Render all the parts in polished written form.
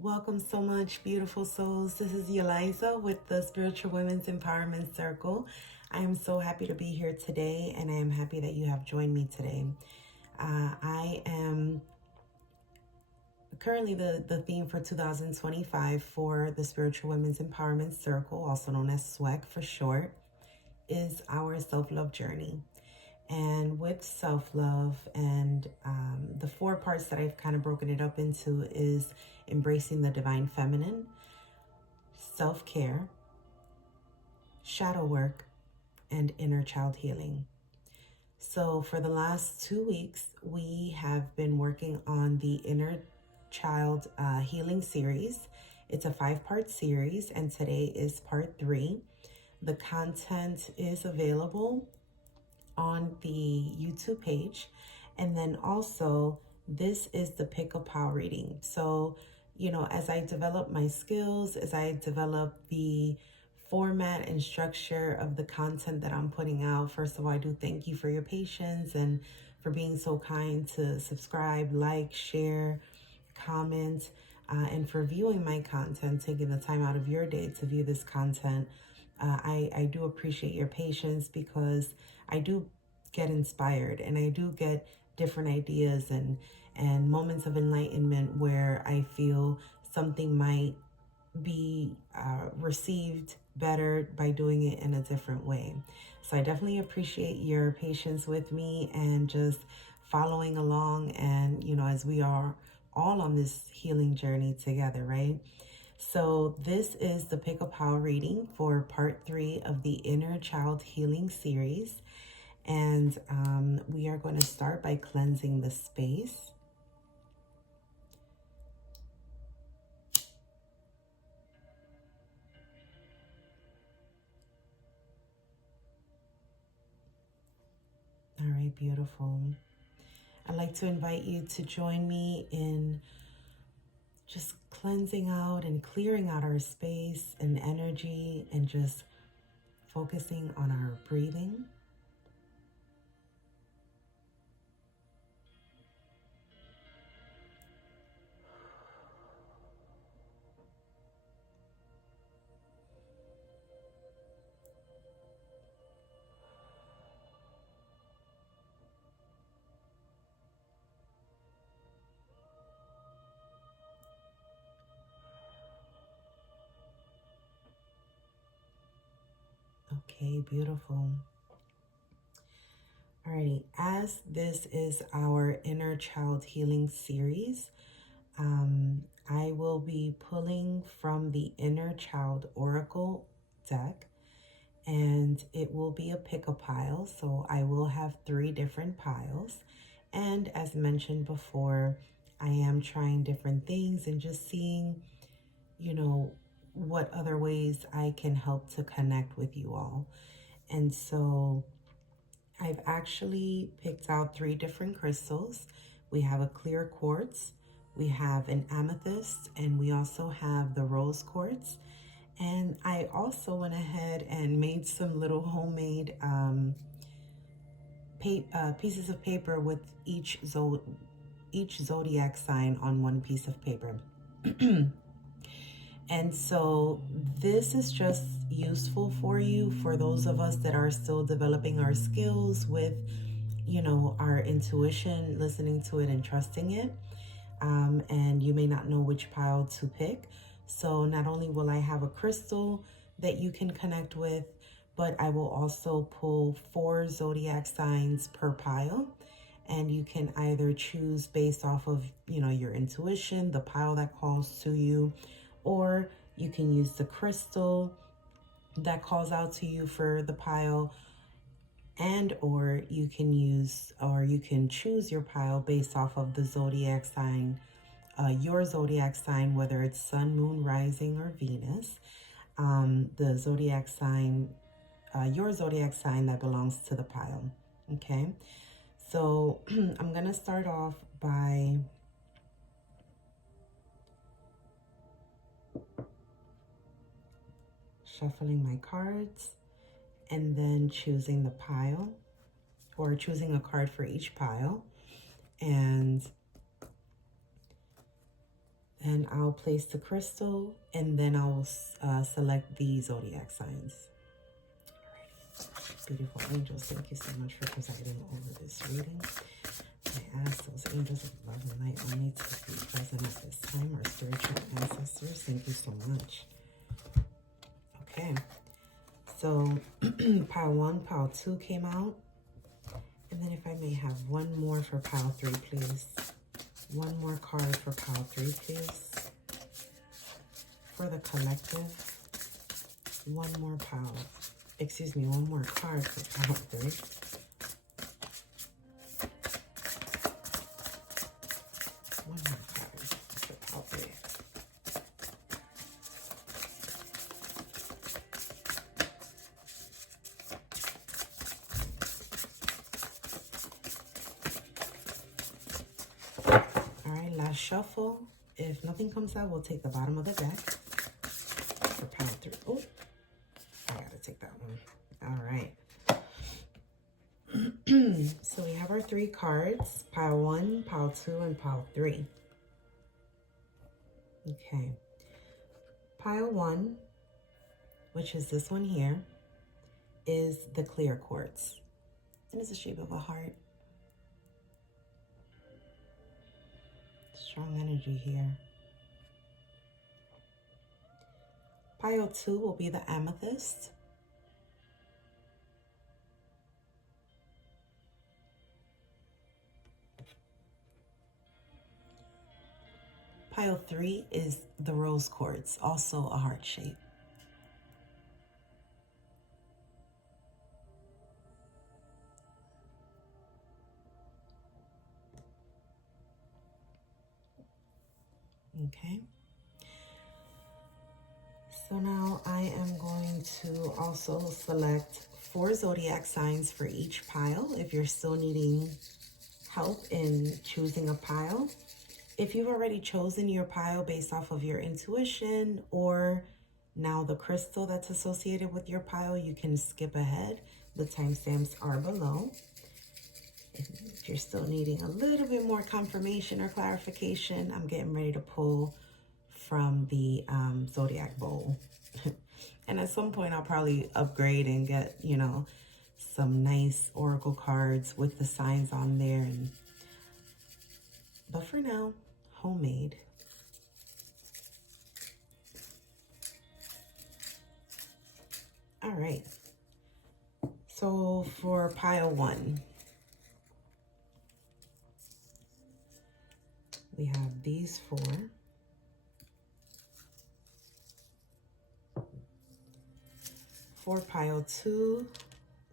Welcome so much, beautiful souls. This is Eliza with the Spiritual Women's Empowerment Circle. I am so happy to be here today, and I am happy that you have joined me today. I am currently the theme for 2025 for the Spiritual Women's Empowerment Circle, also known as S.W.E.C for short, is our self-love journey. And with self-love and the 4 parts that I've kind of broken it up into is embracing the divine feminine, self-care, shadow work, and inner child healing. So for the last 2 weeks, we have been working on the inner child healing series. It's a 5-part series, and today is part 3. The content is available on the YouTube page. And then also, this is the Pick a Pile reading. So, as I develop my skills, as I develop the format and structure of the content that I'm putting out, first of all, I do thank you for your patience and for being so kind to subscribe, like, share, comment, and for viewing my content, taking the time out of your day to view this content. I do appreciate your patience because I do get inspired and I do get different ideas and moments of enlightenment where I feel something might be received better by doing it in a different way. So I definitely appreciate your patience with me and just following along, and as we are all on this healing journey together, right? So this is the Pick a Pile reading for part 3 of the Inner Child Healing series. And we are going to start by cleansing the space. All right, beautiful. I'd like to invite you to join me in just cleansing out and clearing out our space and energy and just focusing on our breathing. Okay, beautiful. Alrighty, as this is our Inner Child Healing series, I will be pulling from the Inner Child Oracle deck, and it will be a pick a pile. So I will have 3 different piles. And as mentioned before, I am trying different things and just seeing, what other ways I can help to connect with you all. And so I've actually picked out 3 different crystals. We have a clear quartz, we have an amethyst, and we also have the rose quartz. And I also went ahead and made some little homemade pieces of paper with each zodiac sign on one piece of paper. And so this is just useful for you, for those of us that are still developing our skills with, our intuition, listening to it and trusting it. And you may not know which pile to pick. So not only will I have a crystal that you can connect with, but I will also pull 4 zodiac signs per pile. And you can either choose based off of, your intuition, the pile that calls to you, or you can use the crystal that calls out to you for the pile, and or you can choose your pile based off of the zodiac sign, your zodiac sign, whether it's sun, moon, rising, or Venus, the zodiac sign, your zodiac sign that belongs to the pile. Okay, so I'm gonna start off by shuffling my cards and then choosing the pile, or choosing a card for each pile. And And I'll place the crystal, and then I'll select the zodiac signs. Alrighty. Beautiful angels, thank you so much for presiding over this reading. I ask those angels of love and light only to be present at this time, our spiritual ancestors. Thank you so much. Okay, so pile 1, pile 2 came out. And then if I may have one more for pile 3, please. One more card for pile 3, please. For the collective, one more pile. Excuse me, one more card for pile 3. One more card for pile 3. All right, last shuffle. If nothing comes out, we'll take the bottom of the deck for pile 3. Oh, I gotta take that one. All right. So we have our 3 cards, pile 1, pile 2, and pile 3. Okay. Pile 1, which is this one here, is the clear quartz. And it's the shape of a heart. Strong energy here. Pile 2 will be the amethyst. Pile 3 is the rose quartz, also a heart shape. Okay. So now I am going to also select 4 zodiac signs for each pile if you're still needing help in choosing a pile. If you've already chosen your pile based off of your intuition or now the crystal that's associated with your pile, you can skip ahead. The timestamps are below. If you're still needing a little bit more confirmation or clarification, I'm getting ready to pull from the zodiac bowl. And at some point I'll probably upgrade and get, you know, some nice oracle cards with the signs on there. But for now, homemade. All right. So for pile 1, we have these 4. For pile 2,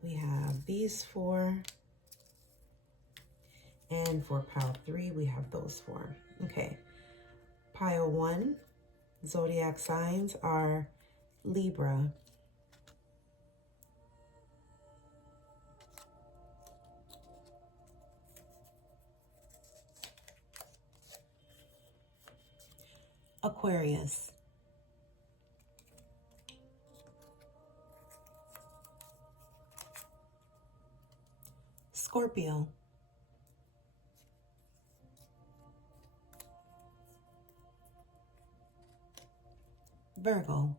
we have these 4. And for pile 3, we have those 4. Okay. Pile 1, zodiac signs are Libra, Aquarius, Scorpio, Virgo. All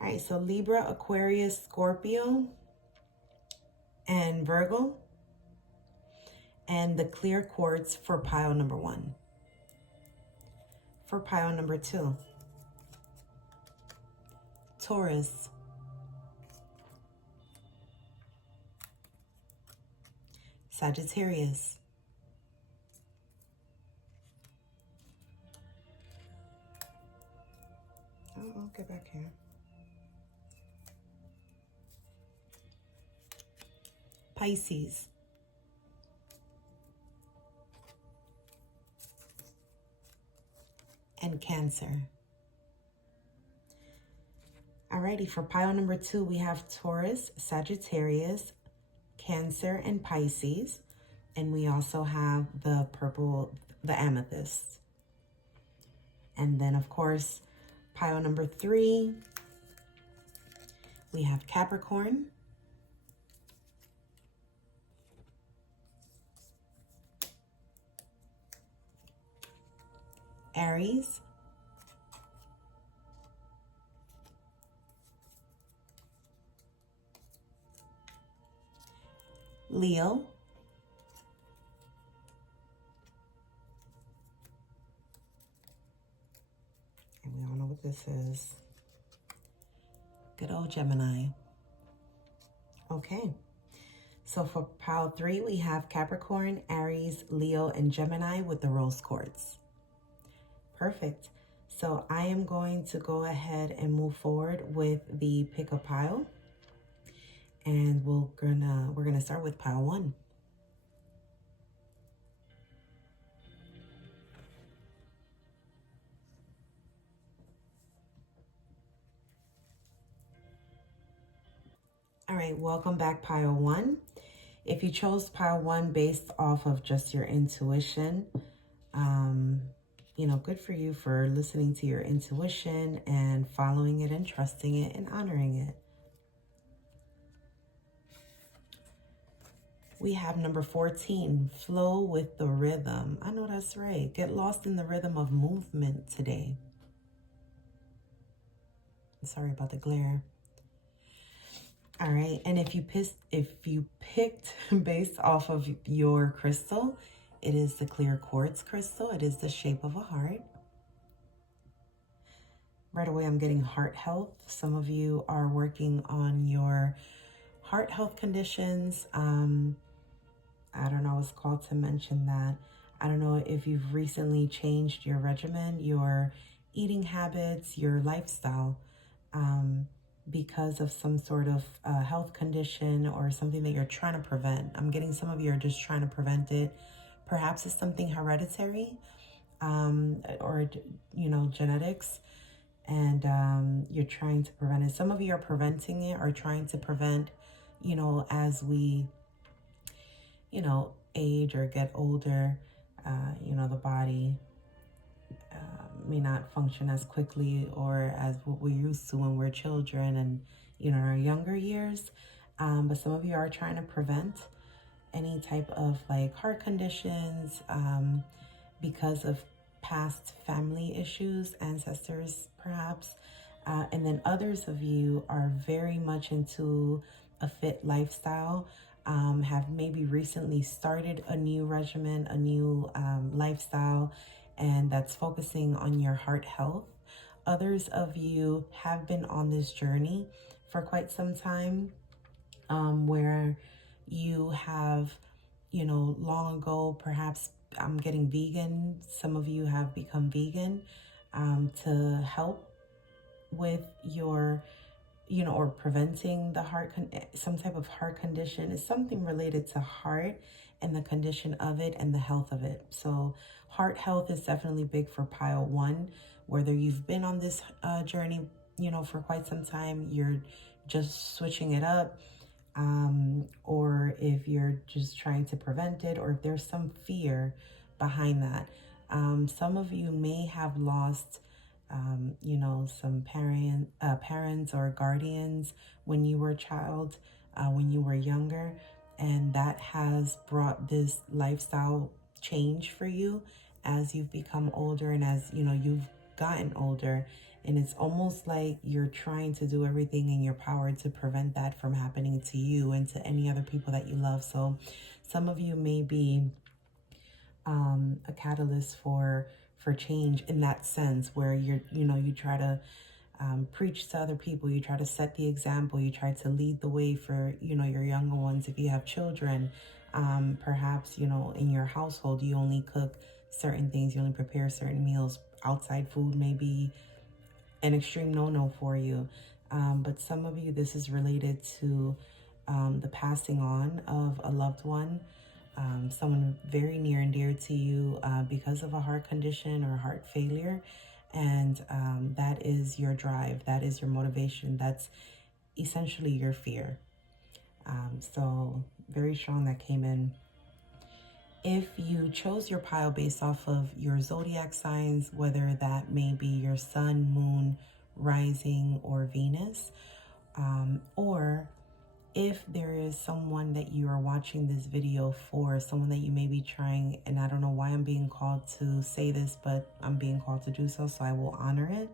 right, so Libra, Aquarius, Scorpio, and Virgo. And the clear quartz for pile number 1. For pile number 2, Taurus, Sagittarius, I'll get back here, Pisces, and Cancer. Alrighty, for pile number 2, we have Taurus, Sagittarius, Cancer, and Pisces. And we also have the purple, the amethyst. And then, of course, pile number 3, we have Capricorn, Aries, Leo, and we all know what this is. Good old Gemini. Okay. So for pile 3, we have Capricorn, Aries, Leo, and Gemini with the rose quartz. Perfect. So I am going to go ahead and move forward with the pick a pile. And we're gonna start with pile 1. All right, welcome back, pile 1. If you chose pile 1 based off of just your intuition, you know, good for you for listening to your intuition and following it and trusting it and honoring it. We have number 14, flow with the rhythm. I know that's right. Get lost in the rhythm of movement today. Sorry about the glare. All right, and if you picked based off of your crystal, it is the clear quartz crystal. It is the shape of a heart. Right away, I'm getting heart health. Some of you are working on your heart health conditions. I don't know, I was called to mention that. I don't know if you've recently changed your regimen, your eating habits, your lifestyle, because of some sort of health condition or something that you're trying to prevent. I'm getting some of you are just trying to prevent it. Perhaps it's something hereditary, or, you know, genetics, and you're trying to prevent it. Some of you are preventing it or trying to prevent, you know, as we, you know, age or get older, you know, the body may not function as quickly or as what we're used to when we're children and, you know, in our younger years. But some of you are trying to prevent any type of like heart conditions because of past family issues, ancestors perhaps. And then others of you are very much into a fit lifestyle, have maybe recently started a new regimen, a new lifestyle, and that's focusing on your heart health. Others of you have been on this journey for quite some time, where you have, you know, long ago, perhaps I'm getting vegan. Some of you have become vegan to help with your, you know, or preventing the some type of heart condition. Is something related to heart and the condition of it and the health of it. So heart health is definitely big for pile 1. Whether you've been on this journey, you know, for quite some time, you're just switching it up, or if you're just trying to prevent it, or if there's some fear behind that. Some of you may have lost you know, some parents or guardians when you were a child, when you were younger, and that has brought this lifestyle change for you as you've become older and as, you know, you've gotten older. And it's almost like you're trying to do everything in your power to prevent that from happening to you and to any other people that you love. So some of you may be a catalyst for change in that sense, where you're, you know, you try to preach to other people, you try to set the example, you try to lead the way for, you know, your younger ones. If you have children, perhaps, you know, in your household, you only cook certain things, you only prepare certain meals. Outside food may be an extreme no-no for you. But some of you, this is related to the passing on of a loved one, someone very near and dear to you, because of a heart condition or heart failure. And that is your drive. That is your motivation. That's essentially your fear. So very strong that came in. If you chose your pile based off of your zodiac signs, whether that may be your sun, moon, rising, or Venus, or If there is someone that you are watching this video for, someone that you may be trying, and I don't know why I'm being called to say this, but I'm being called to do so, so I will honor it.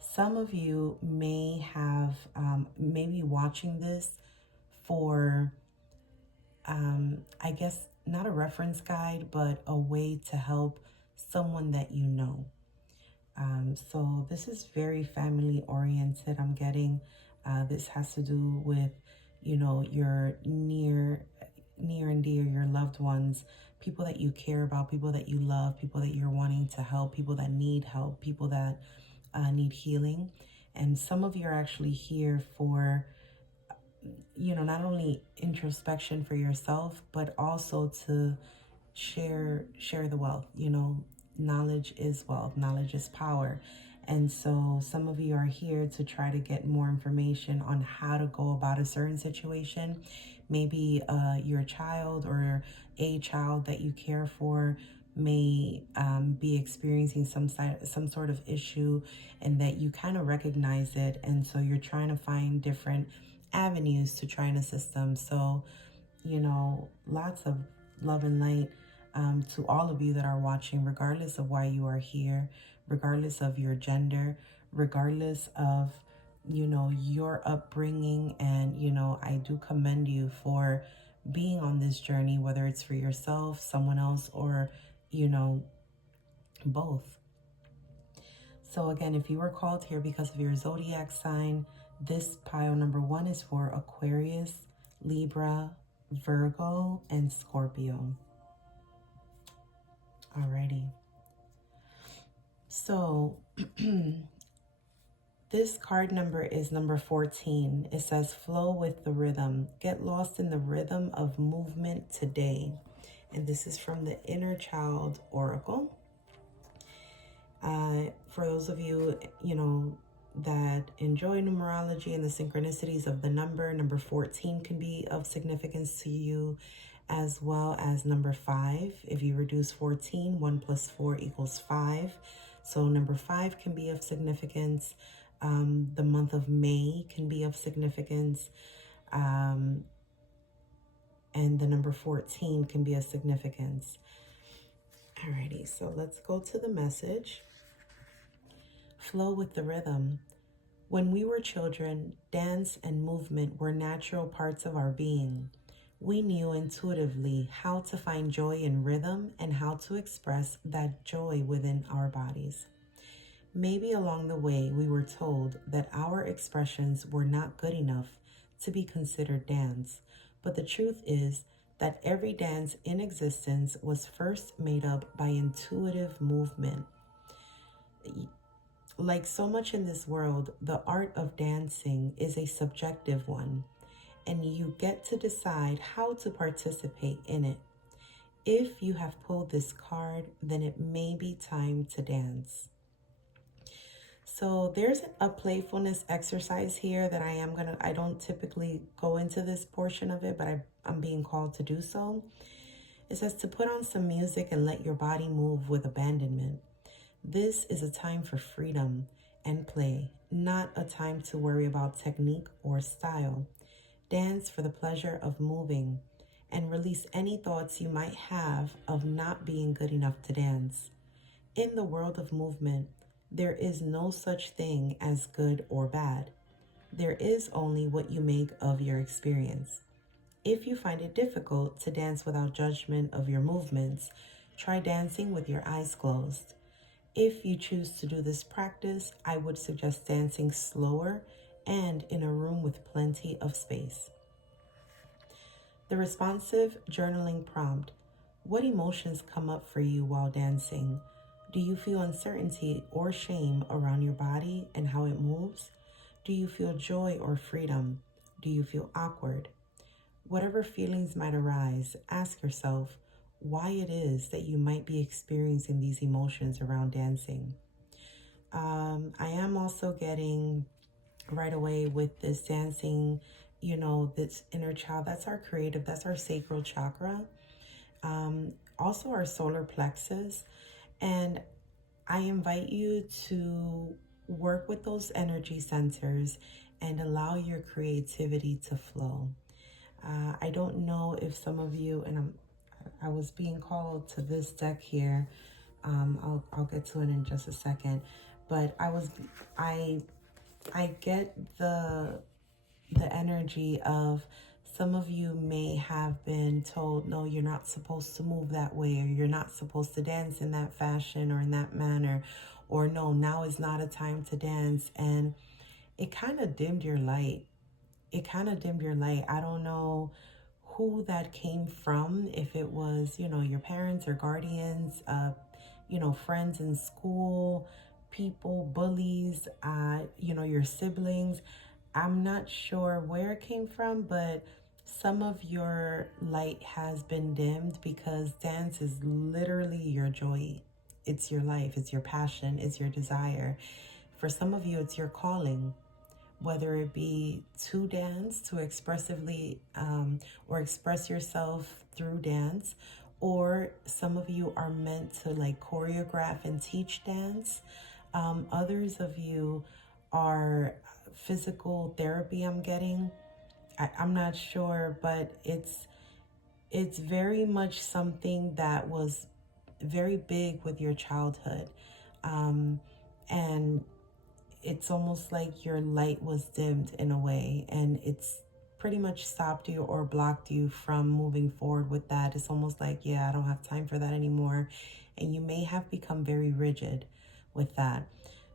Some of you may have, maybe watching this for, I guess, not a reference guide, but a way to help someone that you know. So this is very family oriented. I'm getting, this has to do with, you know, your near and dear, your loved ones, people that you care about, people that you love, people that you're wanting to help, people that need help, people that need healing. And some of you are actually here for, you know, not only introspection for yourself, but also to share the wealth. You know, knowledge is wealth, knowledge is power. And so some of you are here to try to get more information on how to go about a certain situation. Maybe your child or a child that you care for may be experiencing some sort of issue, and that you kind of recognize it, and so you're trying to find different avenues to try and assist them. So, you know, lots of love and light to all of you that are watching, regardless of why you are here, regardless of your gender, regardless of, you know, your upbringing. And, you know, I do commend you for being on this journey, whether it's for yourself, someone else, or, you know, both. So again, if you were called here because of your zodiac sign, this pile number 1 is for Aquarius, Libra, Virgo, and Scorpio. Alrighty. So this card number is number 14. It says, flow with the rhythm. Get lost in the rhythm of movement today. And this is from the Inner Child Oracle. For those of you, you know, that enjoy numerology and the synchronicities of the number 14 can be of significance to you, as well as number 5. If you reduce 14, 1 plus 4 equals 5. So number 5 can be of significance. The month of May can be of significance. And the number 14 can be of significance. Alrighty, so let's go to the message. Flow with the rhythm. When we were children, dance and movement were natural parts of our being. We knew intuitively how to find joy in rhythm and how to express that joy within our bodies. Maybe along the way, we were told that our expressions were not good enough to be considered dance, but the truth is that every dance in existence was first made up by intuitive movement. Like so much in this world, the art of dancing is a subjective one, and you get to decide how to participate in it. If you have pulled this card, then it may be time to dance. So there's a playfulness exercise here that I don't typically go into this portion of it, but I'm being called to do so. It says to put on some music and let your body move with abandonment. This is a time for freedom and play, not a time to worry about technique or style. Dance for the pleasure of moving and release any thoughts you might have of not being good enough to dance. In the world of movement, there is no such thing as good or bad. There is only what you make of your experience. If you find it difficult to dance without judgment of your movements, try dancing with your eyes closed. If you choose to do this practice, I would suggest dancing slower and in a room with plenty of space. The responsive journaling prompt. What emotions come up for you while dancing? Do you feel uncertainty or shame around your body and how it moves? Do you feel joy or freedom? Do you feel awkward? Whatever feelings might arise, ask yourself why it is that you might be experiencing these emotions around dancing. I am also getting right away with this dancing, you know, this inner child. That's our creative, that's our sacral chakra. Also our solar plexus. And I invite you to work with those energy centers and allow your creativity to flow. I don't know if some of you, and I was being called to this deck here. I'll get to it in just a second, but I get the energy of some of you may have been told, no, you're not supposed to move that way, or you're not supposed to dance in that fashion or in that manner, or no, now is not a time to dance. And it kind of dimmed your light. It kind of dimmed your light. I don't know who that came from, if it was, your parents or guardians, friends in school, people, bullies, your siblings. I'm not sure where it came from, but some of your light has been dimmed because dance is literally your joy. It's your life, it's your passion, it's your desire. For some of you, it's your calling, whether it be to dance, to expressively or express yourself through dance, or some of you are meant to like choreograph and teach dance. Others of you are physical therapy. I'm getting. I'm not sure, but it's very much something that was very big with your childhood, and it's almost like your light was dimmed in a way, and it's pretty much stopped you or blocked you from moving forward with that. It's almost like, yeah, I don't have time for that anymore. And you may have become very rigid with that.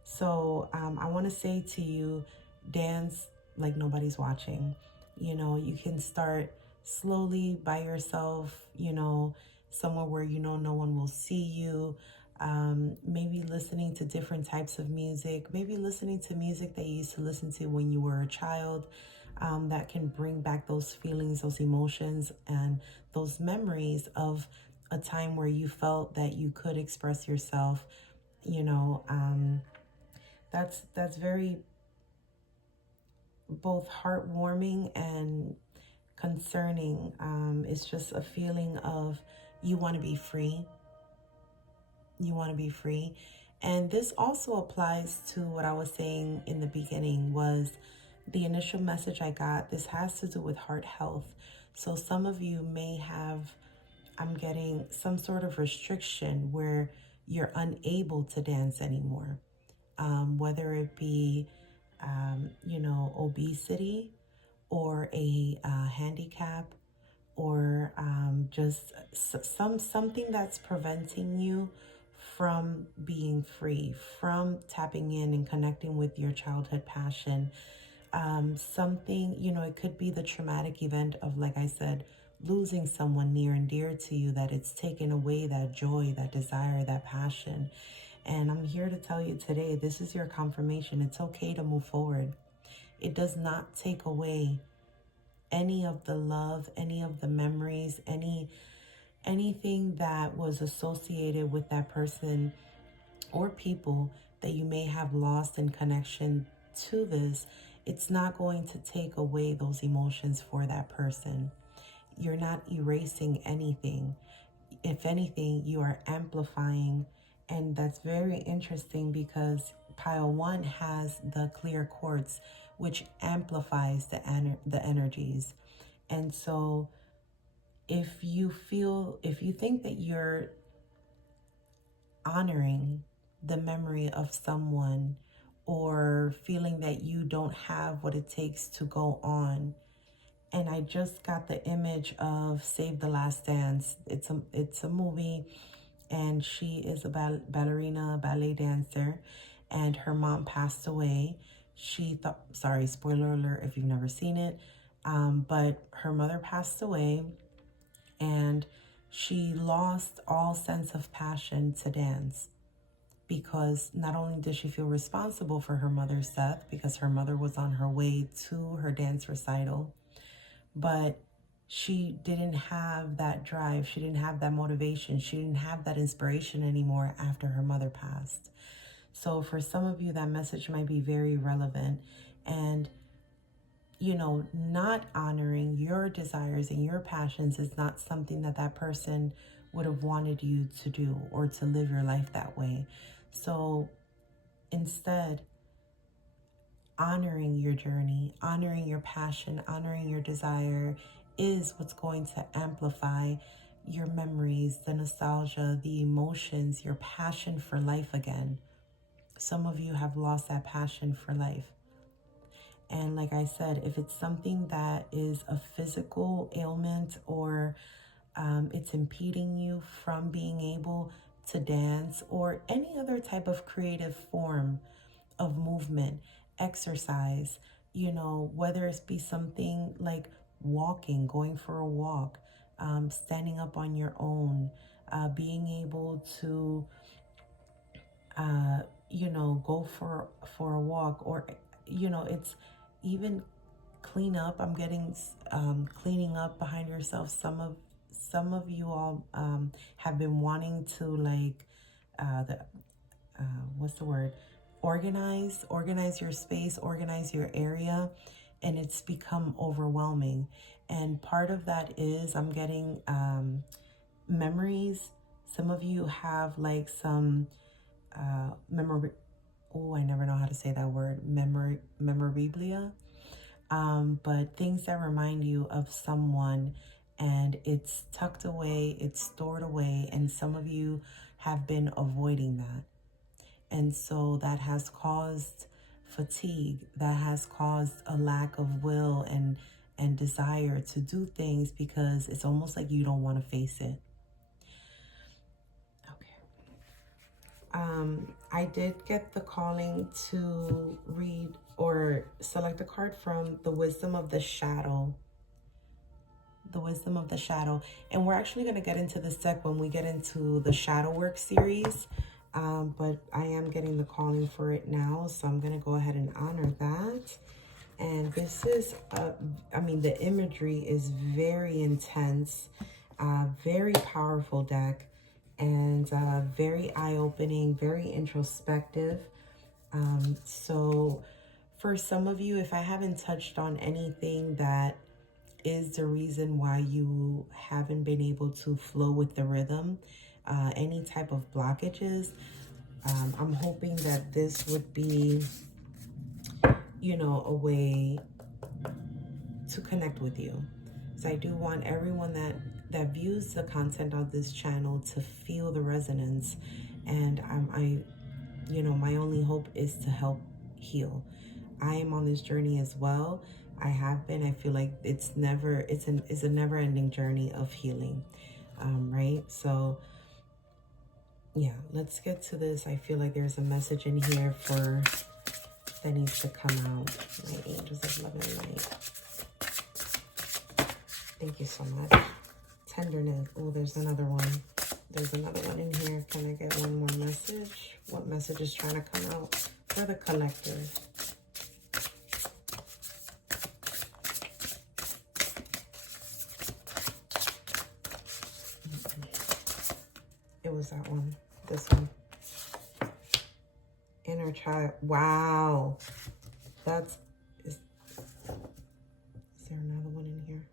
So I want to say to you, dance like nobody's watching. You can start slowly by yourself, somewhere where no one will see you. Maybe listening to different types of music, maybe listening to music that you used to listen to when you were a child, that can bring back those feelings, those emotions, and those memories of a time where you felt that you could express yourself. That's very both heartwarming and concerning. It's just a feeling of you want to be free. You want to be free. And this also applies to what I was saying in the beginning, was the initial message I got. This has to do with heart health. So some of you may have, I'm getting some sort of restriction where you're unable to dance anymore. Whether it be, obesity, or a handicap, or just something that's preventing you from being free, from tapping in and connecting with your childhood passion. Something, it could be the traumatic event of, like I said, losing someone near and dear to you, that it's taken away that joy, that desire, that passion. And I'm here to tell you today, this is your confirmation. It's okay to move forward. It does not take away any of the love, any of the memories, anything that was associated with that person or people that you may have lost in connection to this. It's not going to take away those emotions for that person. You're not erasing anything. If anything, you are amplifying. And that's very interesting because pile 1 has the clear quartz, which amplifies the energies. And so if you think that you're honoring the memory of someone, or feeling that you don't have what it takes to go on. And I just got the image of Save the Last Dance. It's a movie, and she is a ballerina, ballet dancer, and her mom passed away. She thought, sorry, spoiler alert if you've never seen it, but her mother passed away, and she lost all sense of passion to dance, because not only did she feel responsible for her mother's death, because her mother was on her way to her dance recital, but she didn't have that drive. She didn't have that motivation. She didn't have that inspiration anymore after her mother passed. So for some of you, that message might be very relevant. And, not honoring your desires and your passions is not something that person would have wanted you to do, or to live your life that way. So instead, honoring your journey, honoring your passion, honoring your desire is what's going to amplify your memories, the nostalgia, the emotions, your passion for life again. Some of you have lost that passion for life. And like I said, if it's something that is a physical ailment or it's impeding you from being able to dance or any other type of creative form of movement, exercise, whether it be something like walking, going for a walk, standing up on your own, being able to, go for a walk, or, it's even clean up. I'm getting cleaning up behind yourself. Some of you all have been wanting to, like, what's the word? Organize your space, organize your area, and it's become overwhelming. And part of that is I'm getting memories. Some of you have like some memory. Oh, I never know how to say that word. Memorabilia. But things that remind you of someone, and it's tucked away, it's stored away, and some of you have been avoiding that. And so that has caused fatigue, that has caused a lack of will and desire to do things because it's almost like you don't want to face it. I did get the calling to read or select a card from the Wisdom of the Shadow. The Wisdom of the Shadow. And we're actually going to get into this deck when we get into the Shadow Work series. But I am getting the calling for it now, so I'm going to go ahead and honor that. And this is, the imagery is very intense, very powerful deck, and very eye-opening, very introspective. So for some of you, if I haven't touched on anything that is the reason why you haven't been able to flow with the rhythm, any type of blockages, I'm hoping that this would be, a way to connect with you. So I do want everyone that views the content of this channel to feel the resonance. And my only hope is to help heal. I am on this journey as well. I have been. I feel like it's a never-ending journey of healing, right? So yeah, let's get to this. I feel like there's a message in here that needs to come out. My angels of love and light. Thank you so much. Tenderness. Oh, there's another one. There's another one in here. Can I get one more message? What message is trying to come out for the collective? It was that one. This one. Inner child. Wow. Is there another one in here?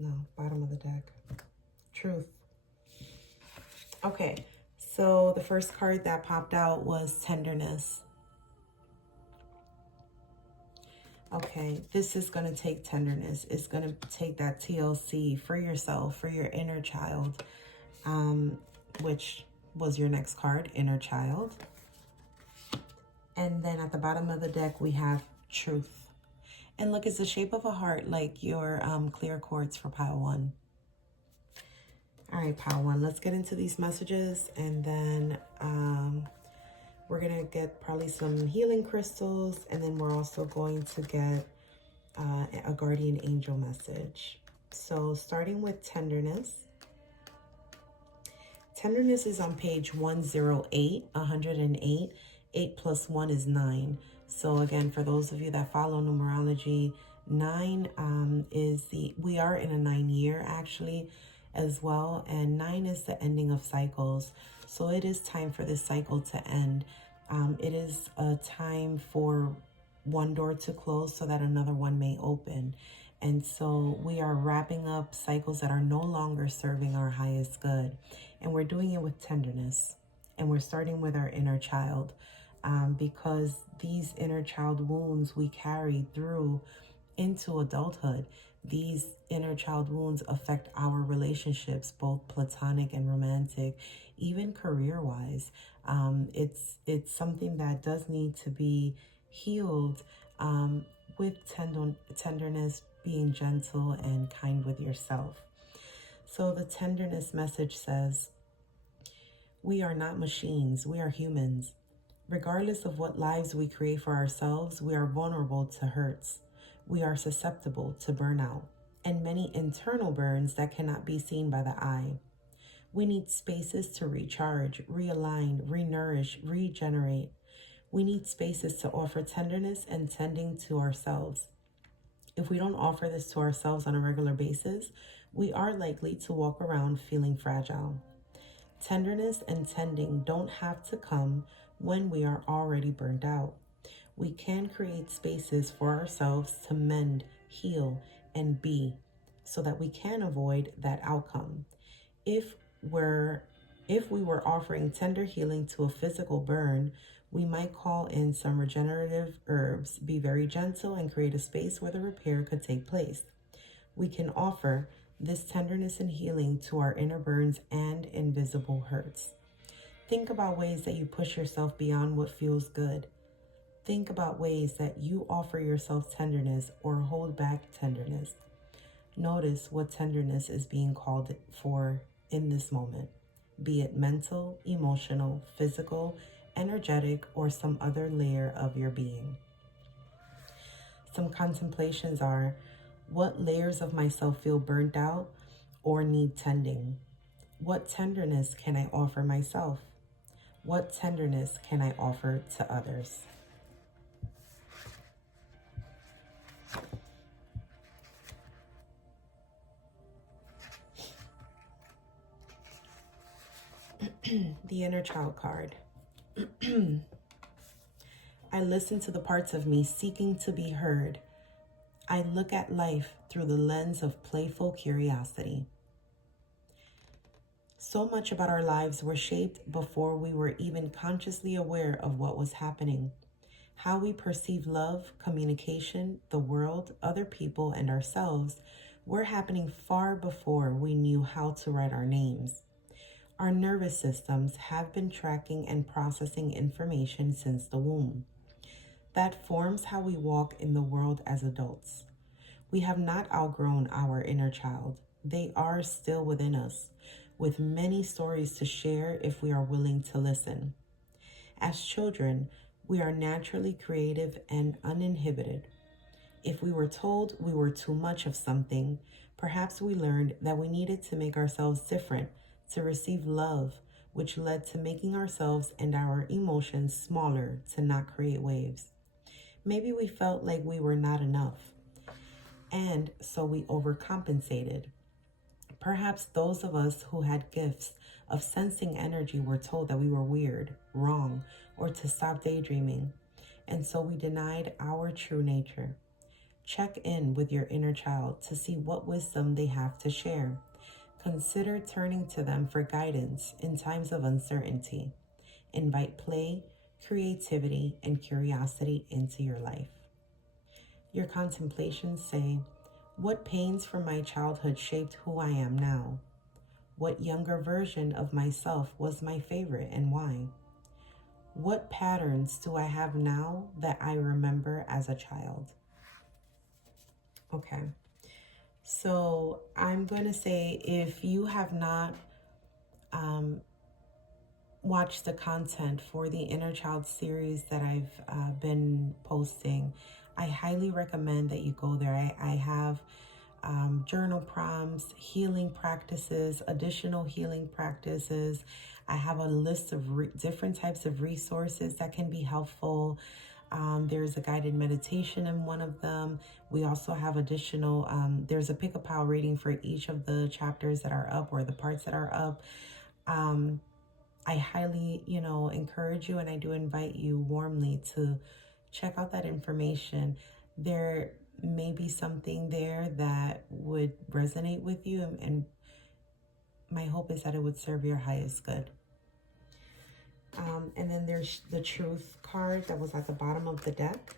No, bottom of the deck. Truth. Okay, so the first card that popped out was tenderness. Okay, this is going to take tenderness. It's going to take that TLC for yourself, for your inner child, which was your next card, inner child. And then at the bottom of the deck, we have truth. And look, it's the shape of a heart, like your clear quartz for pile 1. All right, pile 1, let's get into these messages. And then we're going to get probably some healing crystals. And then we're also going to get a guardian angel message. So starting with tenderness. Tenderness is on page 108, 108. 8 plus 1 is 9. So again, for those of you that follow numerology, 9 we are in a 9-year actually as well. And 9 is the ending of cycles. So it is time for this cycle to end. It is a time for one door to close so that another one may open. And so we are wrapping up cycles that are no longer serving our highest good. And we're doing it with tenderness. And we're starting with our inner child. Because these inner child wounds we carry through into adulthood. these inner child wounds affect our relationships, both platonic and romantic, even career-wise. It's something that does need to be healed, with tenderness, being gentle and kind with yourself. So the tenderness message says, we are not machines, we are humans. Regardless of what lives we create for ourselves, we are vulnerable to hurts. We are susceptible to burnout and many internal burns that cannot be seen by the eye. We need spaces to recharge, realign, renourish, regenerate. We need spaces to offer tenderness and tending to ourselves. If we don't offer this to ourselves on a regular basis, we are likely to walk around feeling fragile. Tenderness and tending don't have to come when we are already burned out. We can create spaces for ourselves to mend, heal, and be so that we can avoid that outcome. If we were offering tender healing to a physical burn, we might call in some regenerative herbs, be very gentle, and create a space where the repair could take place. We can offer this tenderness and healing to our inner burns and invisible hurts. Think about ways that you push yourself beyond what feels good. Think about ways that you offer yourself tenderness or hold back tenderness. Notice what tenderness is being called for in this moment, be it mental, emotional, physical, energetic, or some other layer of your being. Some contemplations are, what layers of myself feel burnt out or need tending? What tenderness can I offer myself? What tenderness can I offer to others? The inner child card. I listen to the parts of me seeking to be heard. I look at life through the lens of playful curiosity. So much about our lives were shaped before we were even consciously aware of what was happening. How we perceive love, communication, the world, other people, and ourselves were happening far before we knew how to write our names. Our nervous systems have been tracking and processing information since the womb. That forms how we walk in the world as adults. We have not outgrown our inner child. They are still within us, with many stories to share if we are willing to listen. As children, we are naturally creative and uninhibited. If we were told we were too much of something, perhaps we learned that we needed to make ourselves different to receive love, which led to making ourselves and our emotions smaller to not create waves. Maybe we felt like we were not enough, and so we overcompensated. Perhaps those of us who had gifts of sensing energy were told that we were weird, wrong, or to stop daydreaming, and so we denied our true nature. Check in with your inner child to see what wisdom they have to share. Consider turning to them for guidance in times of uncertainty. Invite play, creativity, and curiosity into your life. Your contemplations say, what pains from my childhood shaped who I am now? What younger version of myself was my favorite and why? What patterns do I have now that I remember as a child? Okay, so I'm going to say, if you have not watched the content for the Inner Child series that I've been posting, I highly recommend that you go there. I have journal prompts, healing practices, additional healing practices. I have a list of different types of resources that can be helpful. There's a guided meditation in one of them. We also have additional, there's a pick-a-pile reading for each of the chapters that are up, or the parts that are up. I highly, encourage you, and I do invite you warmly to check out that information. There may be something there that would resonate with you, and my hope is that it would serve your highest good. And then there's the truth card that was at the bottom of the deck.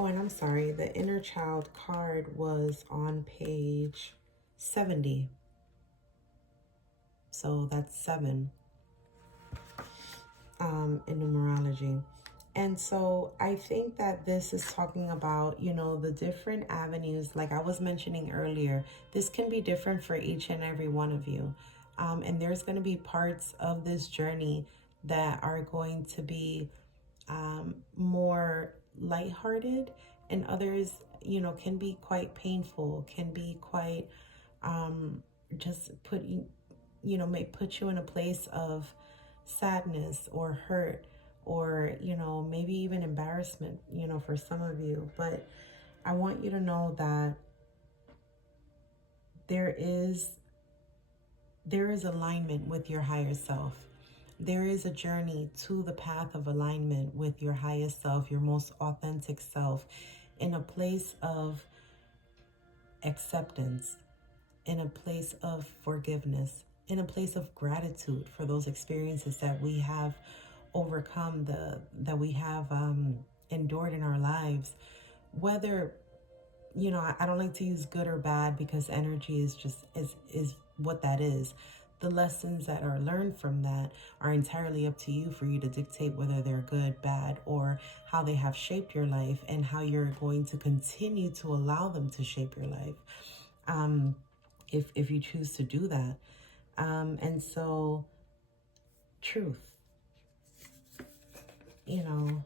Oh, and I'm sorry, the inner child card was on page 70. So that's 7 in numerology. And so I think that this is talking about, you know, the different avenues, like I was mentioning earlier. This can be different for each and every one of you. And there's going to be parts of this journey that are going to be more lighthearted, and others, you know, can be quite painful, can be quite just put you know, may put you in a place of sadness or hurt, or, you know, maybe even embarrassment, you know, for some of you. But I want you to know that there is alignment with your higher self. There is a journey to the path of alignment with your highest self, your most authentic self, in a place of acceptance, in a place of forgiveness, in a place of gratitude for those experiences that we have overcome, that we have endured in our lives. Whether, you know, I don't like to use good or bad, because energy is just is what that is. The lessons that are learned from that are entirely up to you, for you to dictate whether they're good, bad, or how they have shaped your life, and how you're going to continue to allow them to shape your life, if you choose to do that. And so, truth, you know,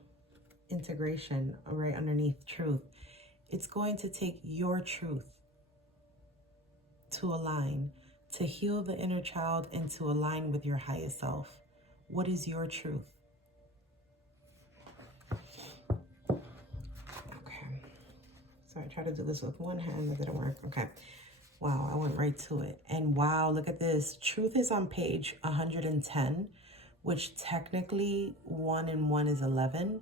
integration right underneath truth. It's going to take your truth to align, to heal the inner child, and to align with your highest self. What is your truth? Okay. So I tried to do this with one hand, that didn't work. Okay. Wow, I went right to it. And wow, look at this. Truth is on page 110, which technically 1 and 1 is 11.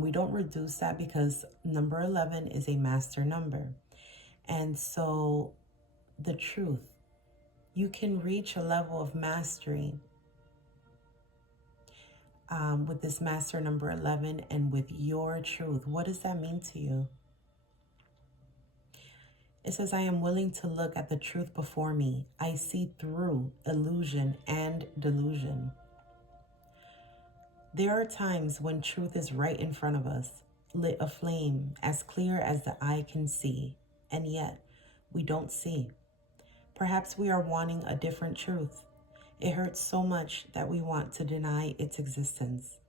We don't reduce that because number 11 is a master number. And so the truth, you can reach a level of mastery with this master number 11 and with your truth. What does that mean to you? It says, I am willing to look at the truth before me. I see through illusion and delusion. There are times when truth is right in front of us, lit aflame, as clear as the eye can see, and yet we don't see. Perhaps we are wanting a different truth. It hurts so much that we want to deny its existence.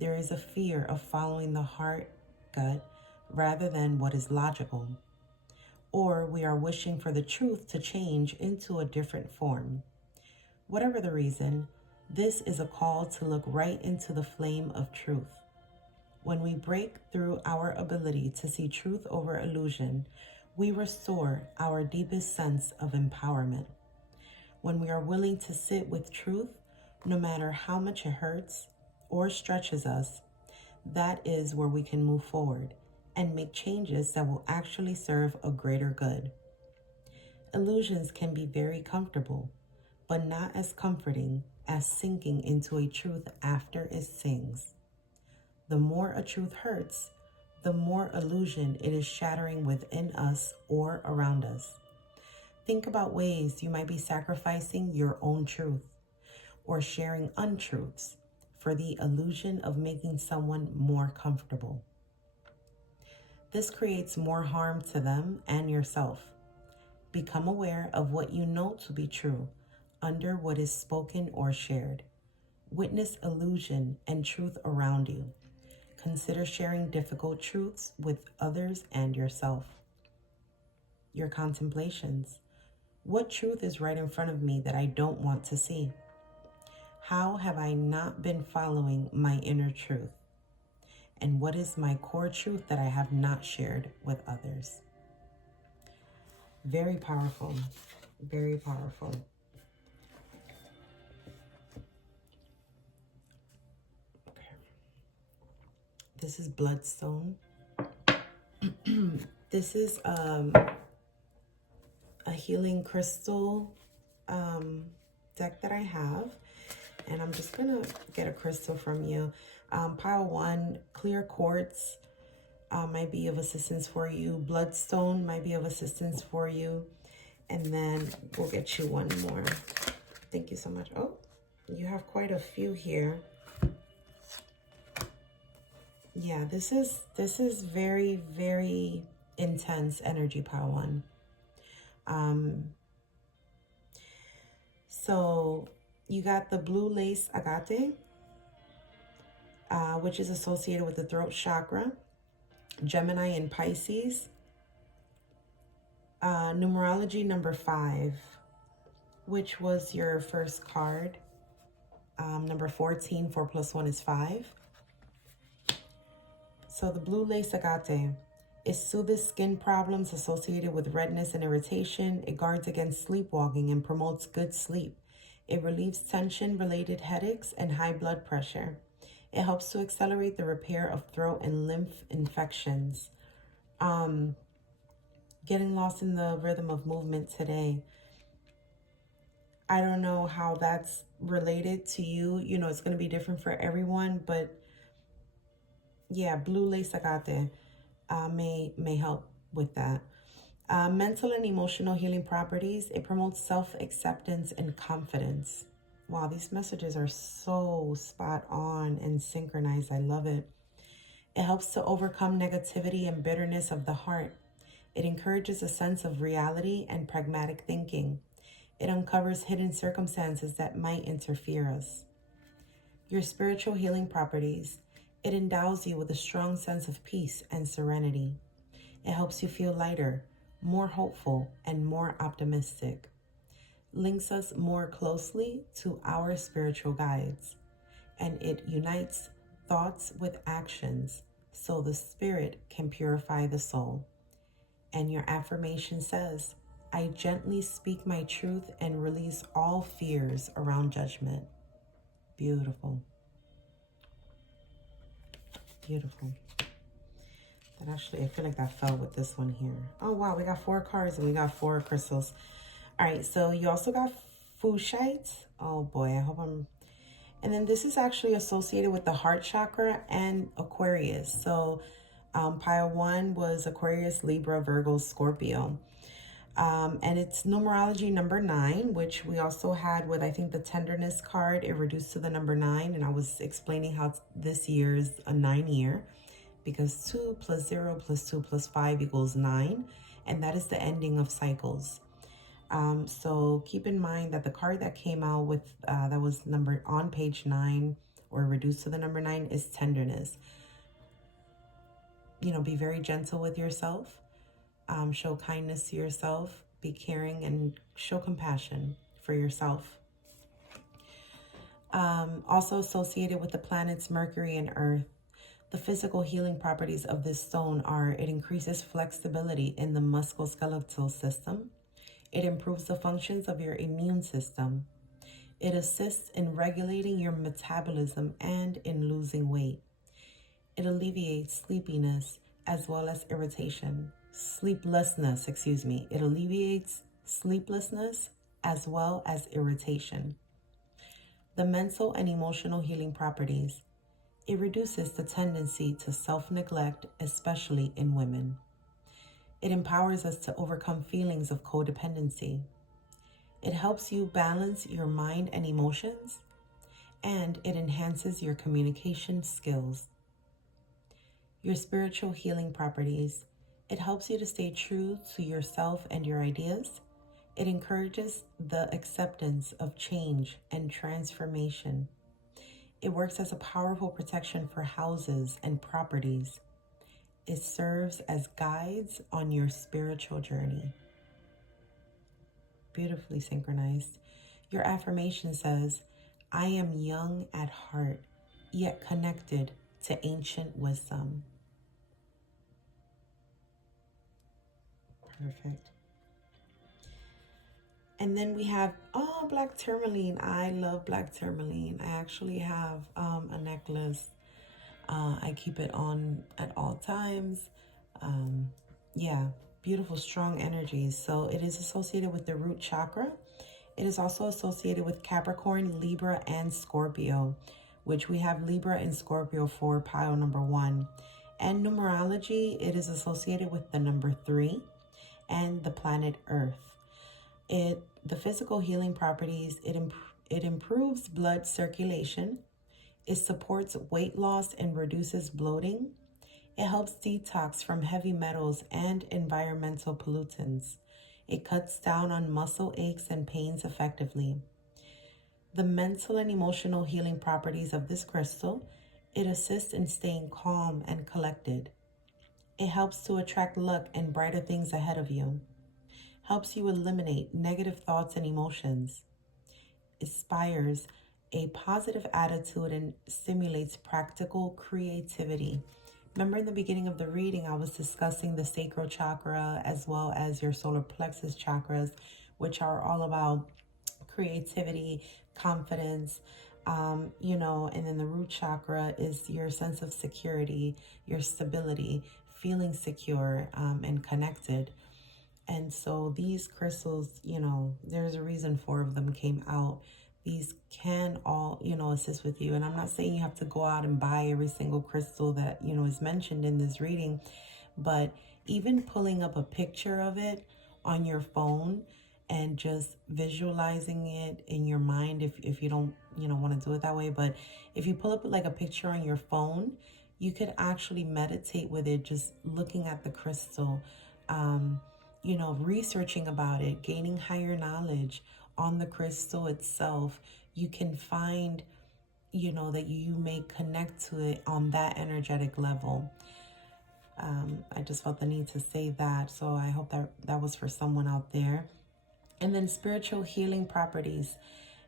There is a fear of following the heart, gut, rather than what is logical. Or we are wishing for the truth to change into a different form. Whatever the reason, this is a call to look right into the flame of truth. When we break through our ability to see truth over illusion, we restore our deepest sense of empowerment. When we are willing to sit with truth, no matter how much it hurts or stretches us, that is where we can move forward and make changes that will actually serve a greater good. Illusions can be very comfortable, but not as comforting as sinking into a truth after it sings. The more a truth hurts, the more illusion it is shattering within us or around us. Think about ways you might be sacrificing your own truth or sharing untruths for the illusion of making someone more comfortable. This creates more harm to them and yourself. Become aware of what you know to be true under what is spoken or shared. Witness illusion and truth around you. Consider sharing difficult truths with others and yourself. Your contemplations. What truth is right in front of me that I don't want to see? How have I not been following my inner truth? And what is my core truth that I have not shared with others? Very powerful. Very powerful. Okay. This is Bloodstone. This is a healing crystal deck that I have. And I'm just going to get a crystal from you. Pile 1, clear quartz. might be of assistance for you. Bloodstone might be of assistance for you. And then we'll get you one more. Thank you so much. Oh, you have quite a few here. Yeah, this is very, very intense energy, Pile One. So you got the blue lace agate, which is associated with the throat chakra, Gemini and Pisces. Numerology number 5, which was your first card. Number 14, 4 plus 1 is 5. So the blue lace agate, it soothes skin problems associated with redness and irritation. It guards against sleepwalking and promotes good sleep. It relieves tension-related headaches and high blood pressure. It helps to accelerate the repair of throat and lymph infections. Getting lost in the rhythm of movement today. I don't know how that's related to you. You know, it's going to be different for everyone, but yeah, blue lace agate may help with that. Mental and emotional healing properties. It promotes self-acceptance and confidence. Wow, these messages are so spot on and synchronized. I love it. It helps to overcome negativity and bitterness of the heart. It encourages a sense of reality and pragmatic thinking. It uncovers hidden circumstances that might interfere us. Your spiritual healing properties. It endows you with a strong sense of peace and serenity. It helps you feel lighter, more hopeful, and more optimistic. Links us more closely to our spiritual guides. And it unites thoughts with actions so the spirit can purify the soul. And your affirmation says, I gently speak my truth and release all fears around judgment. Beautiful. Beautiful. That actually, I feel like that fell with this one here. Oh, wow. We got 4 cards and we got 4 crystals. All right. So you also got Fushite. Oh, boy. I hope I'm... And then this is actually associated with the heart chakra and Aquarius. So pile 1 was Aquarius, Libra, Virgo, Scorpio. And it's numerology number 9, which we also had with, I think, the tenderness card. It reduced to the number 9. And I was explaining how this year is a 9 year because 2 plus 0 plus 2 plus 5 equals 9. And that is the ending of cycles. So keep in mind that the card that came out with, that was numbered on page 9 or reduced to the number 9 is tenderness. You know, be very gentle with yourself. Show kindness to yourself, be caring, and show compassion for yourself. Also associated with the planets Mercury and Earth, the physical healing properties of this stone are it increases flexibility in the musculoskeletal system. It improves the functions of your immune system. It assists in regulating your metabolism and in losing weight. It alleviates sleepiness as well as sleeplessness. It alleviates sleeplessness as well as irritation. The mental and emotional healing properties. It reduces the tendency to self-neglect, especially in women. It empowers us to overcome feelings of codependency. It helps you balance your mind and emotions, and it enhances your communication skills. Your spiritual healing properties. It helps you to stay true to yourself and your ideas. It encourages the acceptance of change and transformation. It works as a powerful protection for houses and properties. It serves as guides on your spiritual journey. Beautifully synchronized. Your affirmation says, I am young at heart, yet connected to ancient wisdom. Perfect. And then we have, black tourmaline. I love black tourmaline. I actually have a necklace. I keep it on at all times. Yeah, beautiful, strong energies. So it is associated with the root chakra. It is also associated with Capricorn, Libra, and Scorpio, which we have Libra and Scorpio for pile number 1. And numerology, it is associated with the number 3 and the planet Earth. The physical healing properties, it improves blood circulation. It supports weight loss and reduces bloating. It helps detox from heavy metals and environmental pollutants. It cuts down on muscle aches and pains effectively. The mental and emotional healing properties of this crystal, it assists in staying calm and collected. It helps to attract luck and brighter things ahead of you. Helps you eliminate negative thoughts and emotions. Inspires a positive attitude and stimulates practical creativity. Remember in the beginning of the reading, I was discussing the sacral chakra as well as your solar plexus chakras, which are all about creativity, confidence, and then the root chakra is your sense of security, your stability, feeling secure and connected. And so these crystals, there's a reason 4 of them came out. These can all, assist with you. And I'm not saying you have to go out and buy every single crystal that, is mentioned in this reading. But even pulling up a picture of it on your phone and just visualizing it in your mind, if you don't, want to do it that way. But if you pull up like a picture on your phone, you could actually meditate with it, just looking at the crystal, researching about it, gaining higher knowledge on the crystal itself. You can find, that you may connect to it on that energetic level. I just felt the need to say that. So I hope that was for someone out there. And then spiritual healing properties,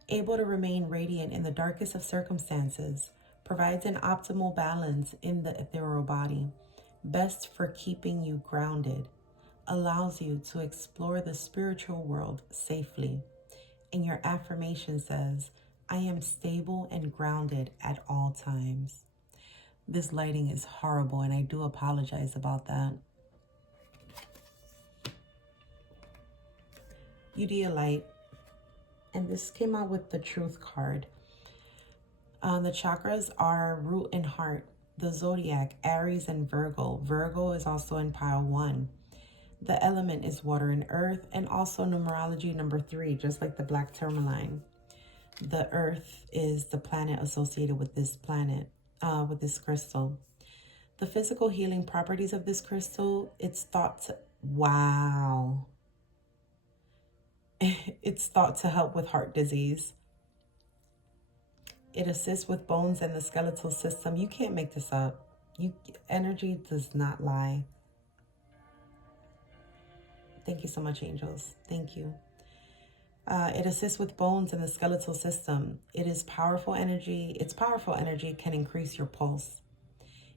able to remain radiant in the darkest of circumstances, provides an optimal balance in the ethereal body, best for keeping you grounded, allows you to explore the spiritual world safely. And your affirmation says, I am stable and grounded at all times. This lighting is horrible and I do apologize about that. Beauty light. And this came out with the Truth card. The chakras are root and heart. The zodiac, Aries and Virgo. Virgo is also in pile 1. The element is water and earth, and also numerology number 3, just like the black tourmaline. The earth is the planet associated with this planet, with this crystal. The physical healing properties of this crystal, it's thought to, wow. It's thought to help with heart disease. It assists with bones and the skeletal system. You can't make this up. Energy does not lie. Thank you so much, angels. Thank you. It assists with bones and the skeletal system. It is powerful energy. Its powerful energy can increase your pulse.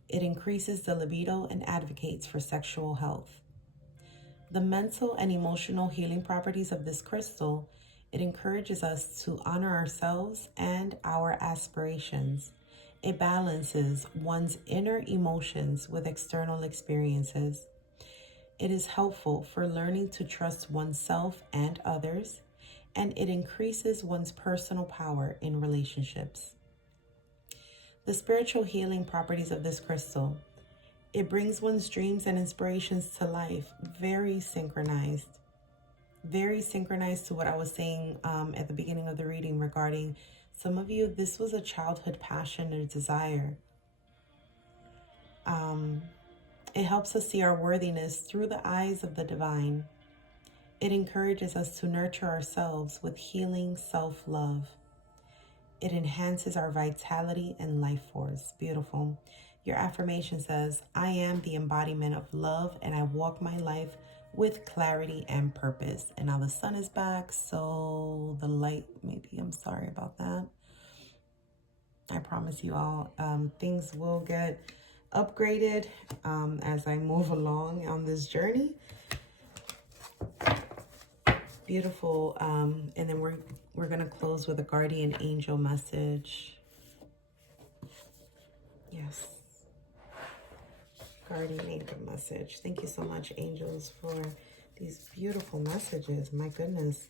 It increases the libido and advocates for sexual health. The mental and emotional healing properties of this crystal, it encourages us to honor ourselves and our aspirations. It balances one's inner emotions with external experiences. It is helpful for learning to trust oneself and others, and it increases one's personal power in relationships. The spiritual healing properties of this crystal, it brings one's dreams and inspirations to life. Very synchronized to what I was saying at the beginning of the reading regarding some of you, this was a childhood passion or desire. It helps us see our worthiness through the eyes of the divine. It encourages us to nurture ourselves with healing self-love. It enhances our vitality and life force. Beautiful. Your affirmation says, I am the embodiment of love and I walk my life with clarity and purpose. And now the sun is back, so the light, maybe, I'm sorry about that. I promise you all, things will get upgraded as I move along on this journey. Beautiful. And then we're going to close with a guardian angel message. Yes. Guardian angel message. Thank you so much, angels, for these beautiful messages. My goodness.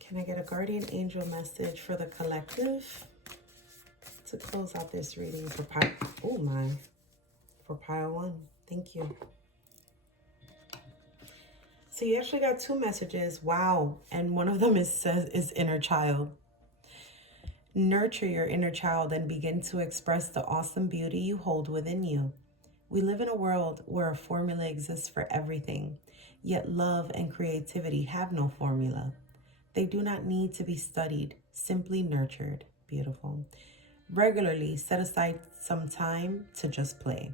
Can I get a guardian angel message for the collective to close out this reading for oh my. for pile 1. Thank you. So you actually got 2 messages. Wow. And one of them is inner child. Nurture your inner child and begin to express the awesome beauty you hold within you. We live in a world where a formula exists for everything, yet love and creativity have no formula. They do not need to be studied, simply nurtured. Beautiful. Regularly set aside some time to just play.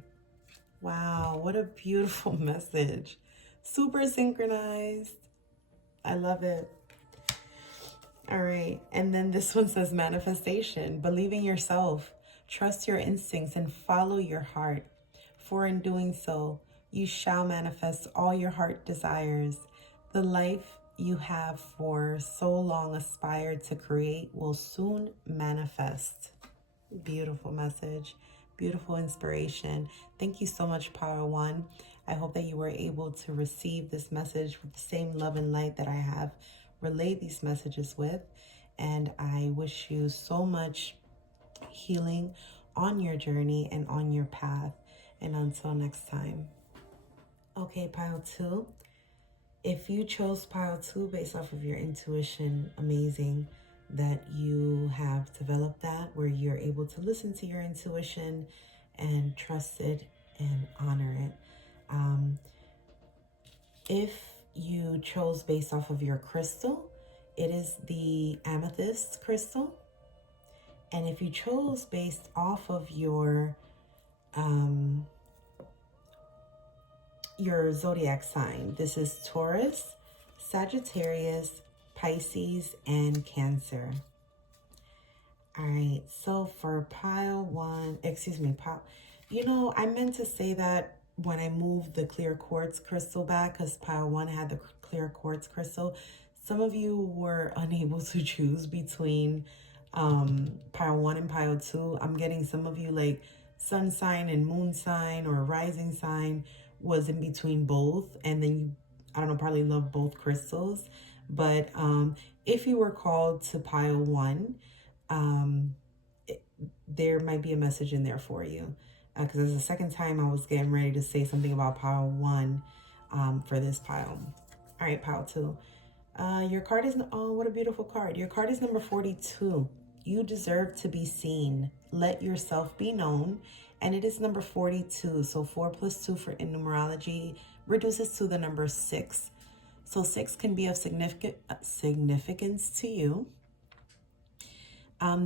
Wow, what a beautiful message. Super synchronized. I love it. All right, and then this one says manifestation. Believe in yourself. Trust your instincts and follow your heart. For in doing so, you shall manifest all your heart desires. The life you have for so long aspired to create will soon manifest. Beautiful message, beautiful inspiration. Thank you so much, Power One. I hope that you were able to receive this message with the same love and light that I have relayed these messages with. And I wish you so much healing on your journey and on your path. And until next time. Okay, pile 2. If you chose pile 2 based off of your intuition, amazing that you have developed that, where you're able to listen to your intuition and trust it and honor it. If you chose based off of your crystal, it is the amethyst crystal. And if you chose based off of your zodiac sign, this is Taurus, Sagittarius, Pisces, and Cancer. All right, so for pile 1, I meant to say that when I moved the clear quartz crystal back, because pile 1 had the clear quartz crystal. Some of you were unable to choose between pile 1 and pile 2. I'm getting some of you like sun sign and moon sign or rising sign was in between both, and then you, I don't know, probably love both crystals. But if you were called to pile 1, there might be a message in there for you, because it's the second time I was getting ready to say something about pile 1 for this pile. All right, pile 2. Your card is, oh, what a beautiful card. Your card is number 42. You deserve to be seen. Let yourself be known. And it is number 42. So 4 plus 2 for in numerology reduces to the number 6. So 6 can be of significance to you.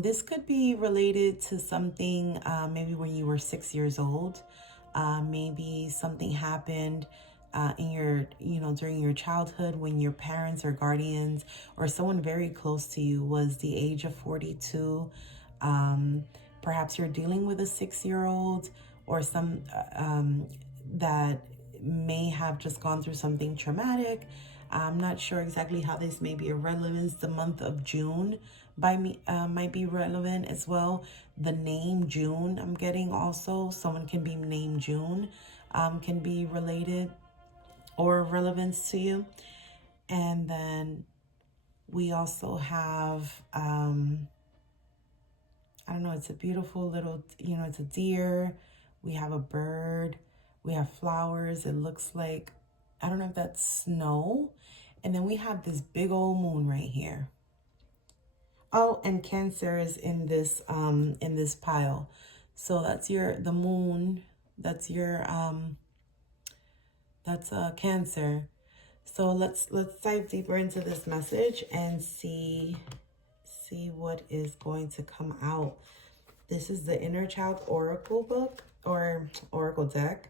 This could be related to something maybe when you were 6 years old. Maybe something happened in your, during your childhood when your parents or guardians or someone very close to you was the age of 42. Perhaps you're dealing with a 6-year-old or some that may have just gone through something traumatic. I'm not sure exactly how this may be a relevance. The month of June might be relevant as well. The name June I'm getting also. Someone can be named June, can be related or relevance to you. And then we also have, I don't know, it's a beautiful little, it's a deer. We have a bird. We have flowers. It looks like, I don't know if that's snow. And then we have this big old moon right here. Oh, and Cancer is in this pile. So that's the moon. That's that's Cancer. So let's dive deeper into this message and see what is going to come out. This is the Inner Child Oracle book or Oracle deck.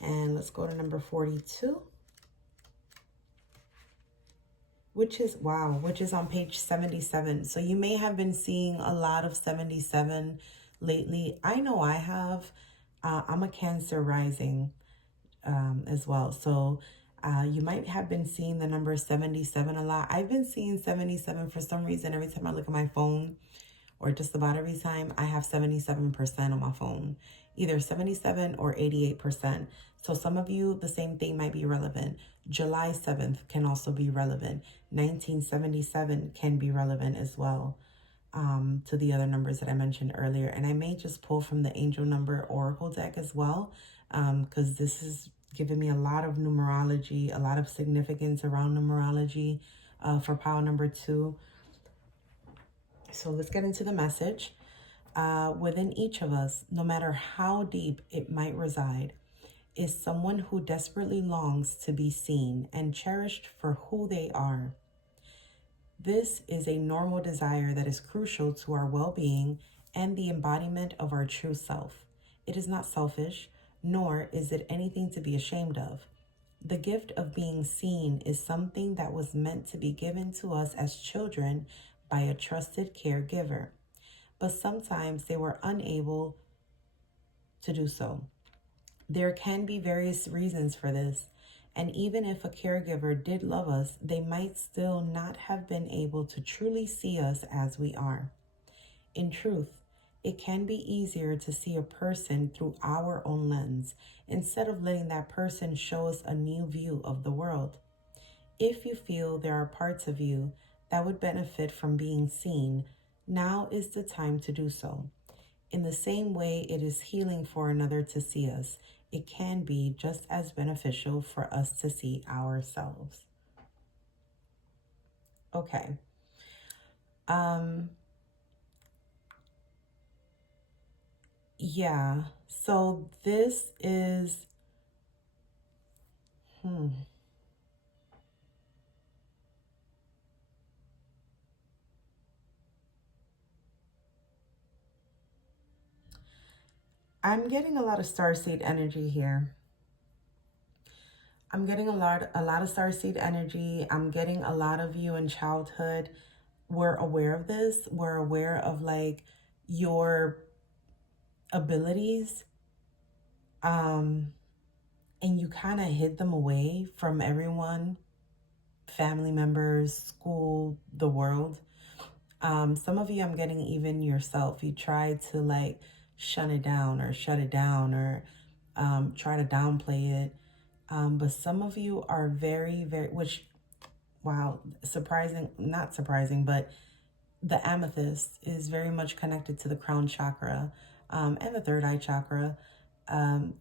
And let's go to number 42. Which is on page 77. So you may have been seeing a lot of 77 lately. I know I have. I'm a Cancer rising as well. So you might have been seeing the number 77 a lot. I've been seeing 77 for some reason. Every time I look at my phone, or just about every time, I have 77% on my phone. Either 77 or 88%. So some of you, the same thing might be relevant. July 7th can also be relevant. 1977 can be relevant as well to the other numbers that I mentioned earlier. And I may just pull from the Angel Number Oracle deck as well, because this is giving me a lot of numerology, a lot of significance around numerology for pile number 2. So let's get into the message. Within each of us, no matter how deep it might reside, is someone who desperately longs to be seen and cherished for who they are. This is a normal desire that is crucial to our well-being and the embodiment of our true self. It is not selfish, nor is it anything to be ashamed of. The gift of being seen is something that was meant to be given to us as children by a trusted caregiver, but sometimes they were unable to do so. There can be various reasons for this, and even if a caregiver did love us, they might still not have been able to truly see us as we are. In truth, it can be easier to see a person through our own lens instead of letting that person show us a new view of the world. If you feel there are parts of you that would benefit from being seen, now is the time to do so. In the same way it is healing for another to see us, it can be just as beneficial for us to see ourselves. Okay. Yeah. So this is I'm getting a lot of starseed energy here. I'm getting a lot of starseed energy. I'm getting a lot of you in childhood were aware of this. We're aware of like your abilities. And you kind of hid them away from everyone, family members, school, the world. Some of you, I'm getting even yourself. You tried to like shut it down or try to downplay it. But some of you are very, very, which, wow, surprising, not surprising, but the amethyst is very much connected to the crown chakra and the third eye chakra.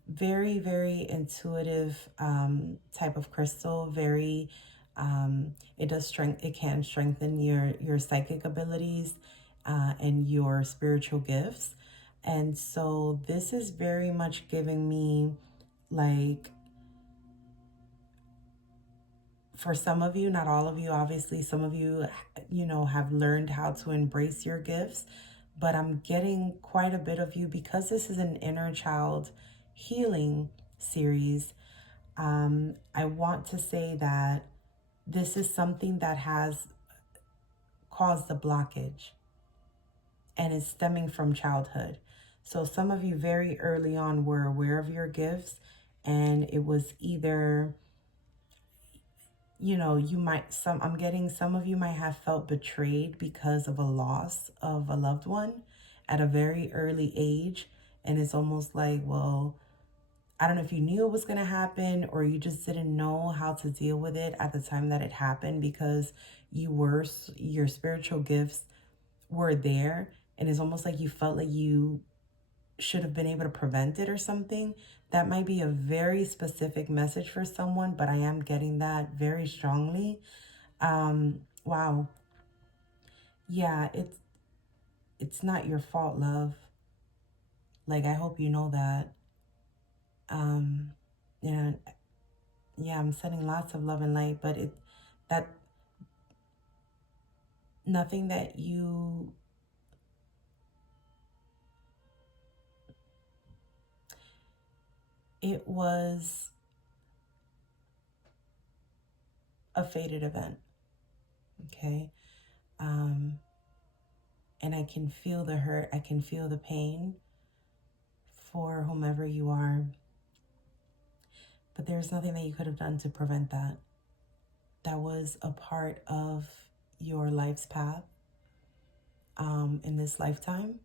Very, very intuitive type of crystal. Very, it can strengthen your psychic abilities and your spiritual gifts. And so this is very much giving me like, for some of you, not all of you, obviously, some of you, have learned how to embrace your gifts, but I'm getting quite a bit of you because this is an inner child healing series. I want to say that this is something that has caused a blockage and is stemming from childhood. So some of you very early on were aware of your gifts, and it was either I'm getting some of you might have felt betrayed because of a loss of a loved one at a very early age. And it's almost like, well, I don't know if you knew it was going to happen or you just didn't know how to deal with it at the time that it happened, because your spiritual gifts were there. And it's almost like you felt like you should have been able to prevent it or something. That might be a very specific message for someone, but I am getting that very strongly. Wow. Yeah, it's not your fault, love. Like, I hope you know that. And yeah, I'm sending lots of love and light, but that nothing that you it was a fated event. Okay. And I can feel the hurt, I can feel the pain for whomever you are. But there's nothing that you could have done to prevent that. That was a part of your life's path in this lifetime.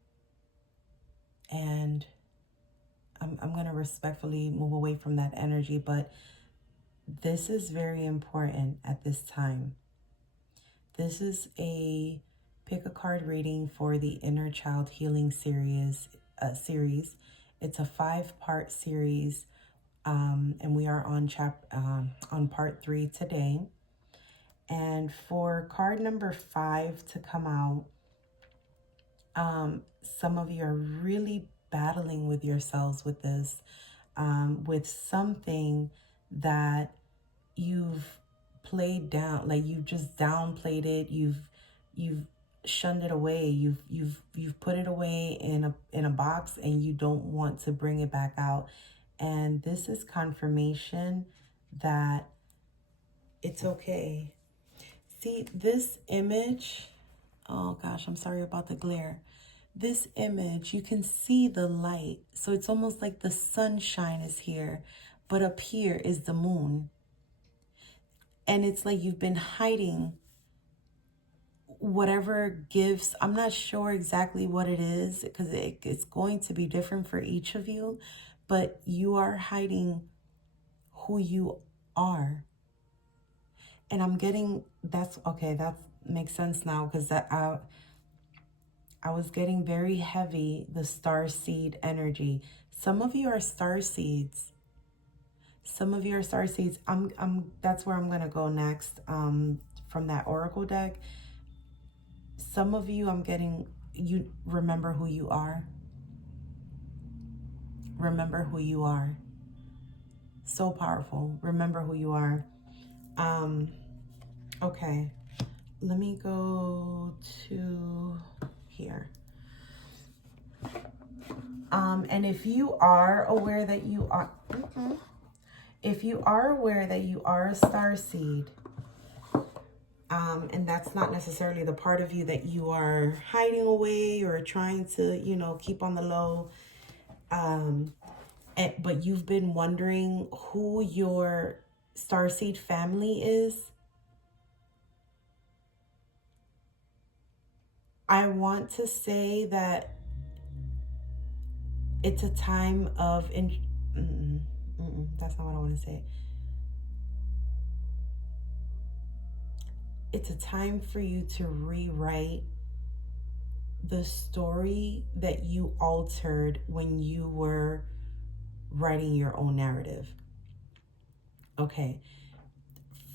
And I'm going to respectfully move away from that energy, but this is very important at this time. This is a pick a card reading for the Inner Child Healing series. It's a 5-part series And we are on part 3 today. And for card number 5 to come out, some of you are really battling with yourselves with this, with something that you've played down, like you've just downplayed it, you've shunned it away, you've put it away in a box, and you don't want to bring it back out. And this is confirmation that it's okay. See, this image, oh gosh, I'm sorry about the glare. This image, you can see the light. So it's almost like the sunshine is here, but up here is the moon. And it's like you've been hiding whatever gifts. I'm not sure exactly what it is, because it's going to be different for each of you, but you are hiding who you are. And I'm getting, that's okay, that makes sense now, because that I was getting very heavy, the star seed energy. Some of you are star seeds. Some of you are star seeds. That's where I'm gonna go next. From that oracle deck. Some of you, I'm getting, you remember who you are. Remember who you are. So powerful. Remember who you are. Okay. Let me go to here. And if you are aware that you are, if you are aware that you are a star seed, and that's not necessarily the part of you that you are hiding away or trying to, you know, keep on the low, but you've been wondering who your starseed family is, I want to say that it's a time of, that's not what I want to say. It's a time for you to rewrite the story that you altered when you were writing your own narrative. Okay.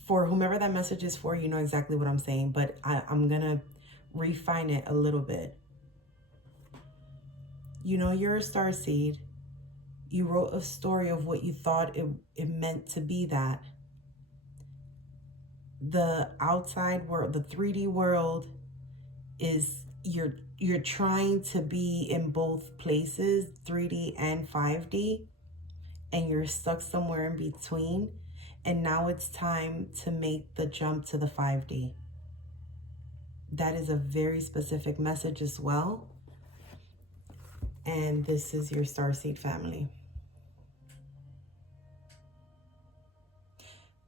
For whomever that message is for, you know exactly what I'm saying, but I'm going to refine it a little bit. You know, you're a star seed. You wrote a story of what you thought it meant to be that. The outside world, the 3D world, is you're trying to be in both places, 3D and 5D, and you're stuck somewhere in between. And now it's time to make the jump to the 5D. That is a very specific message as well. And this is your starseed family.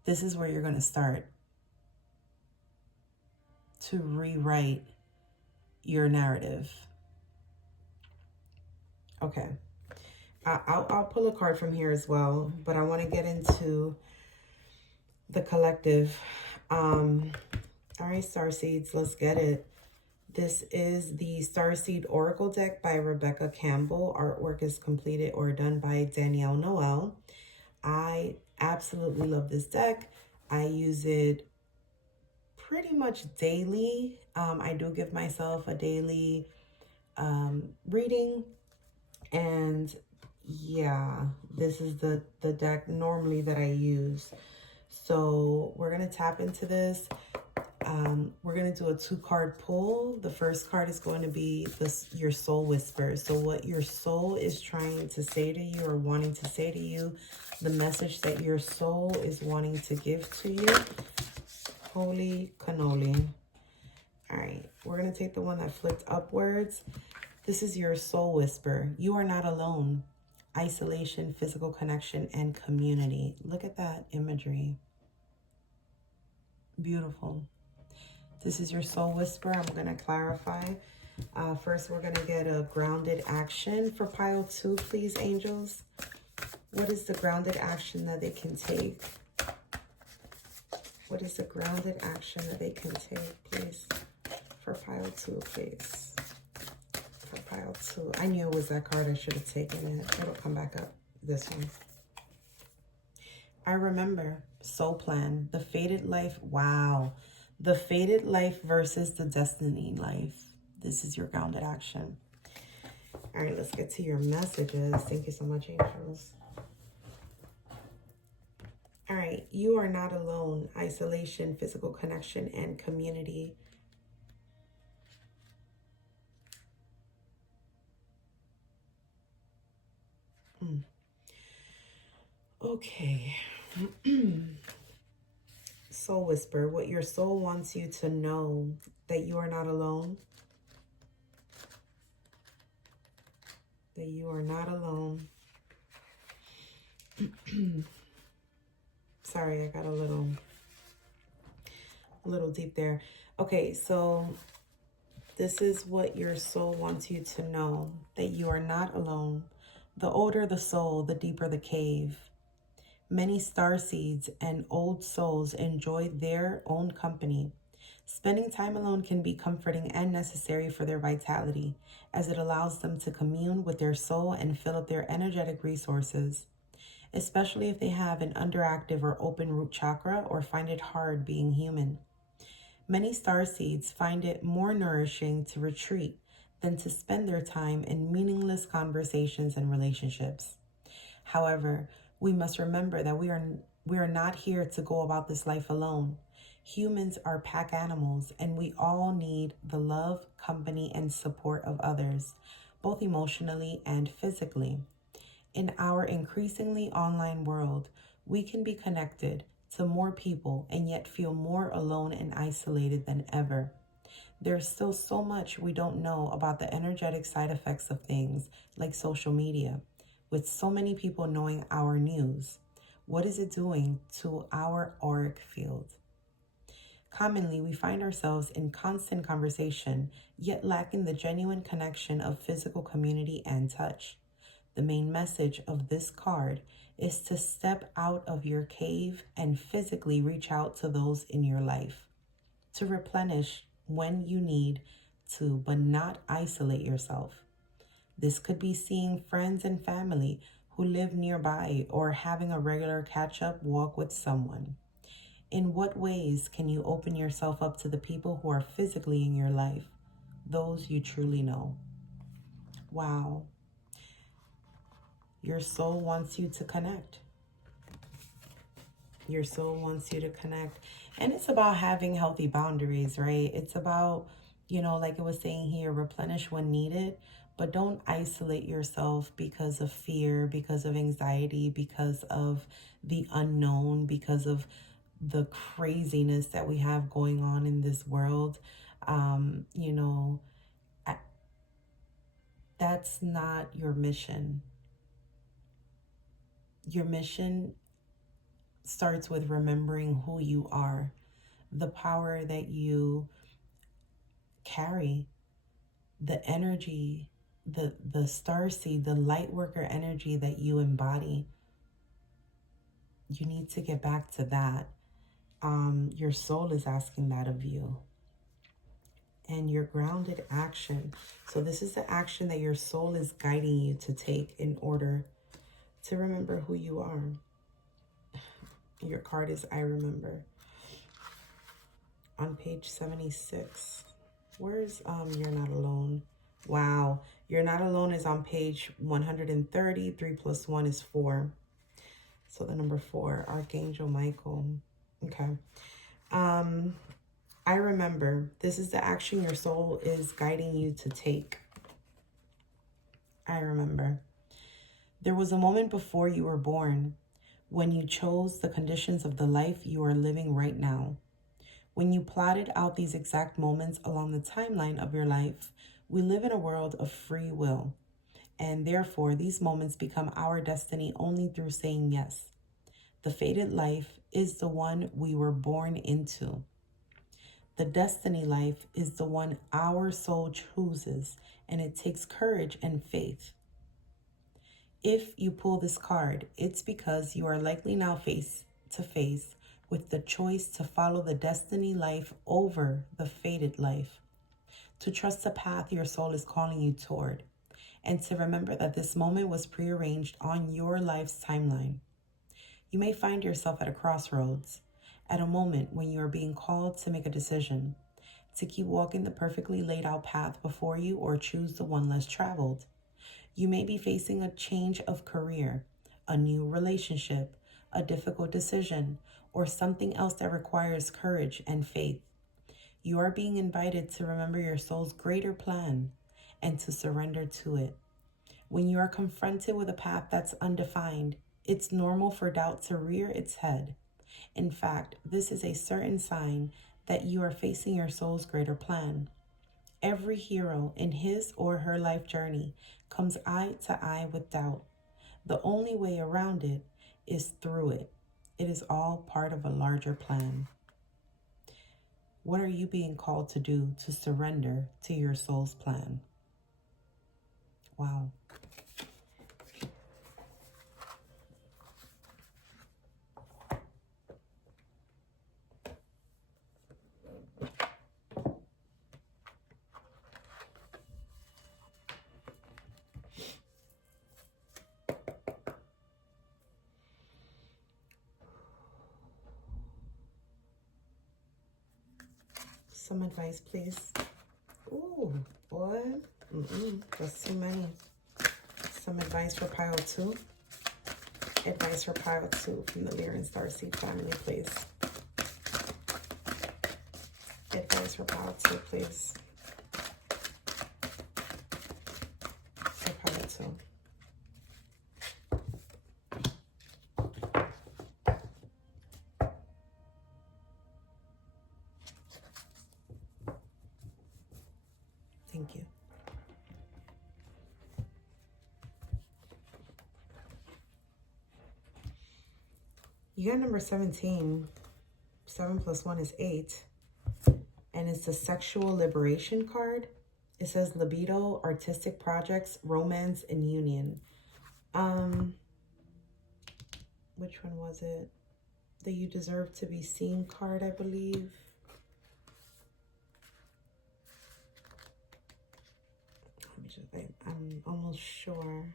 This is where you're going to start to rewrite your narrative. Okay. I'll pull a card from here as well, but I want to get into the collective. All right, starseeds, let's get it. This is the Starseed Oracle deck by Rebecca Campbell. Artwork is completed or done by Danielle Noel. I absolutely love this deck. I use it pretty much daily. I do give myself a daily reading. And yeah, this is the deck normally that I use. So we're going to tap into this. We're going to do a 2-card pull. The first card is going to be your soul whisper. So what your soul is trying to say to you or wanting to say to you, the message that your soul is wanting to give to you. Holy cannoli. All right, we're going to take the one that flipped upwards. This is your soul whisper. You are not alone. Isolation, physical connection, and community. Look at that imagery. Beautiful. This is your soul whisper. I'm going to clarify. First, we're going to get a grounded action for pile 2, please, angels. What is the grounded action that they can take? What is the grounded action that they can take, please? For pile 2, please. For pile 2. I knew it was that card. I should have taken it. It'll come back up. This one. I remember. Soul plan. The fated life. Wow. The fated life versus the destiny life. This is your grounded action. All right, let's get to your messages. Thank you so much, angels. All right, you are not alone. Isolation, physical connection, and community. Okay. Soul whisper, what your soul wants you to know, that you are not alone. That you are not alone. Sorry, I got a little deep there. Okay, so this is what your soul wants you to know, that you are not alone. The older the soul, the deeper the cave. Many starseeds and old souls enjoy their own company. Spending time alone can be comforting and necessary for their vitality, as it allows them to commune with their soul and fill up their energetic resources, especially if they have an underactive or open root chakra or find it hard being human. Many starseeds find it more nourishing to retreat than to spend their time in meaningless conversations and relationships. However, we must remember that we are not here to go about this life alone. Humans are pack animals, and we all need the love, company, and support of others, both emotionally and physically. In our increasingly online world, we can be connected to more people and yet feel more alone and isolated than ever. There's still so much we don't know about the energetic side effects of things like social media. With so many people knowing our news, what is it doing to our auric field? Commonly, we find ourselves in constant conversation, yet lacking the genuine connection of physical community and touch. The main message of this card is to step out of your cave and physically reach out to those in your life, to replenish when you need to, but not isolate yourself. This could be seeing friends and family who live nearby or having a regular catch-up walk with someone. In what ways can you open yourself up to the people who are physically in your life, those you truly know? Wow. Your soul wants you to connect. Your soul wants you to connect. And it's about having healthy boundaries, right? It's about, like it was saying here, replenish when needed, but don't isolate yourself because of fear, because of anxiety, because of the unknown, because of the craziness that we have going on in this world. I, that's not your mission. Your mission starts with remembering who you are, the power that you carry, the energy, the star seed, the light worker energy that you embody. You need to get back to that. Your soul is asking that of you. And your grounded action. So this is the action that your soul is guiding you to take in order to remember who you are. Your card is I remember. On page 76. Where's You're Not Alone? Wow. You're Not Alone is on page 130. 3 plus 1 is 4. So the number 4, Archangel Michael. Okay. I remember. This is the action your soul is guiding you to take. I remember. There was a moment before you were born when you chose the conditions of the life you are living right now. When you plotted out these exact moments along the timeline of your life, we live in a world of free will, and therefore these moments become our destiny only through saying yes. The fated life is the one we were born into. The destiny life is the one our soul chooses, and it takes courage and faith. If you pull this card, it's because you are likely now face to face with the choice to follow the destiny life over the fated life, to trust the path your soul is calling you toward, and to remember that this moment was prearranged on your life's timeline. You may find yourself at a crossroads, at a moment when you are being called to make a decision, to keep walking the perfectly laid out path before you or choose the one less traveled. You may be facing a change of career, a new relationship, a difficult decision, or something else that requires courage and faith. You are being invited to remember your soul's greater plan and to surrender to it. When you are confronted with a path that's undefined, it's normal for doubt to rear its head. In fact, this is a certain sign that you are facing your soul's greater plan. Every hero in his or her life journey comes eye to eye with doubt. The only way around it is through it. It is all part of a larger plan. What are you being called to do to surrender to your soul's plan? Wow. Some advice, please. Ooh, boy. That's too many. Some advice for pile 2. Advice for pile 2 from the Lyran Starseed family, please. Advice for pile 2, please. For pile 2. Thank you. You got number 17. 7 plus 1 is 8. And it's the sexual liberation card. It says libido, artistic projects, romance, and union. Which one was it? The you deserve to be seen card, I believe. Let me just, I'm almost sure.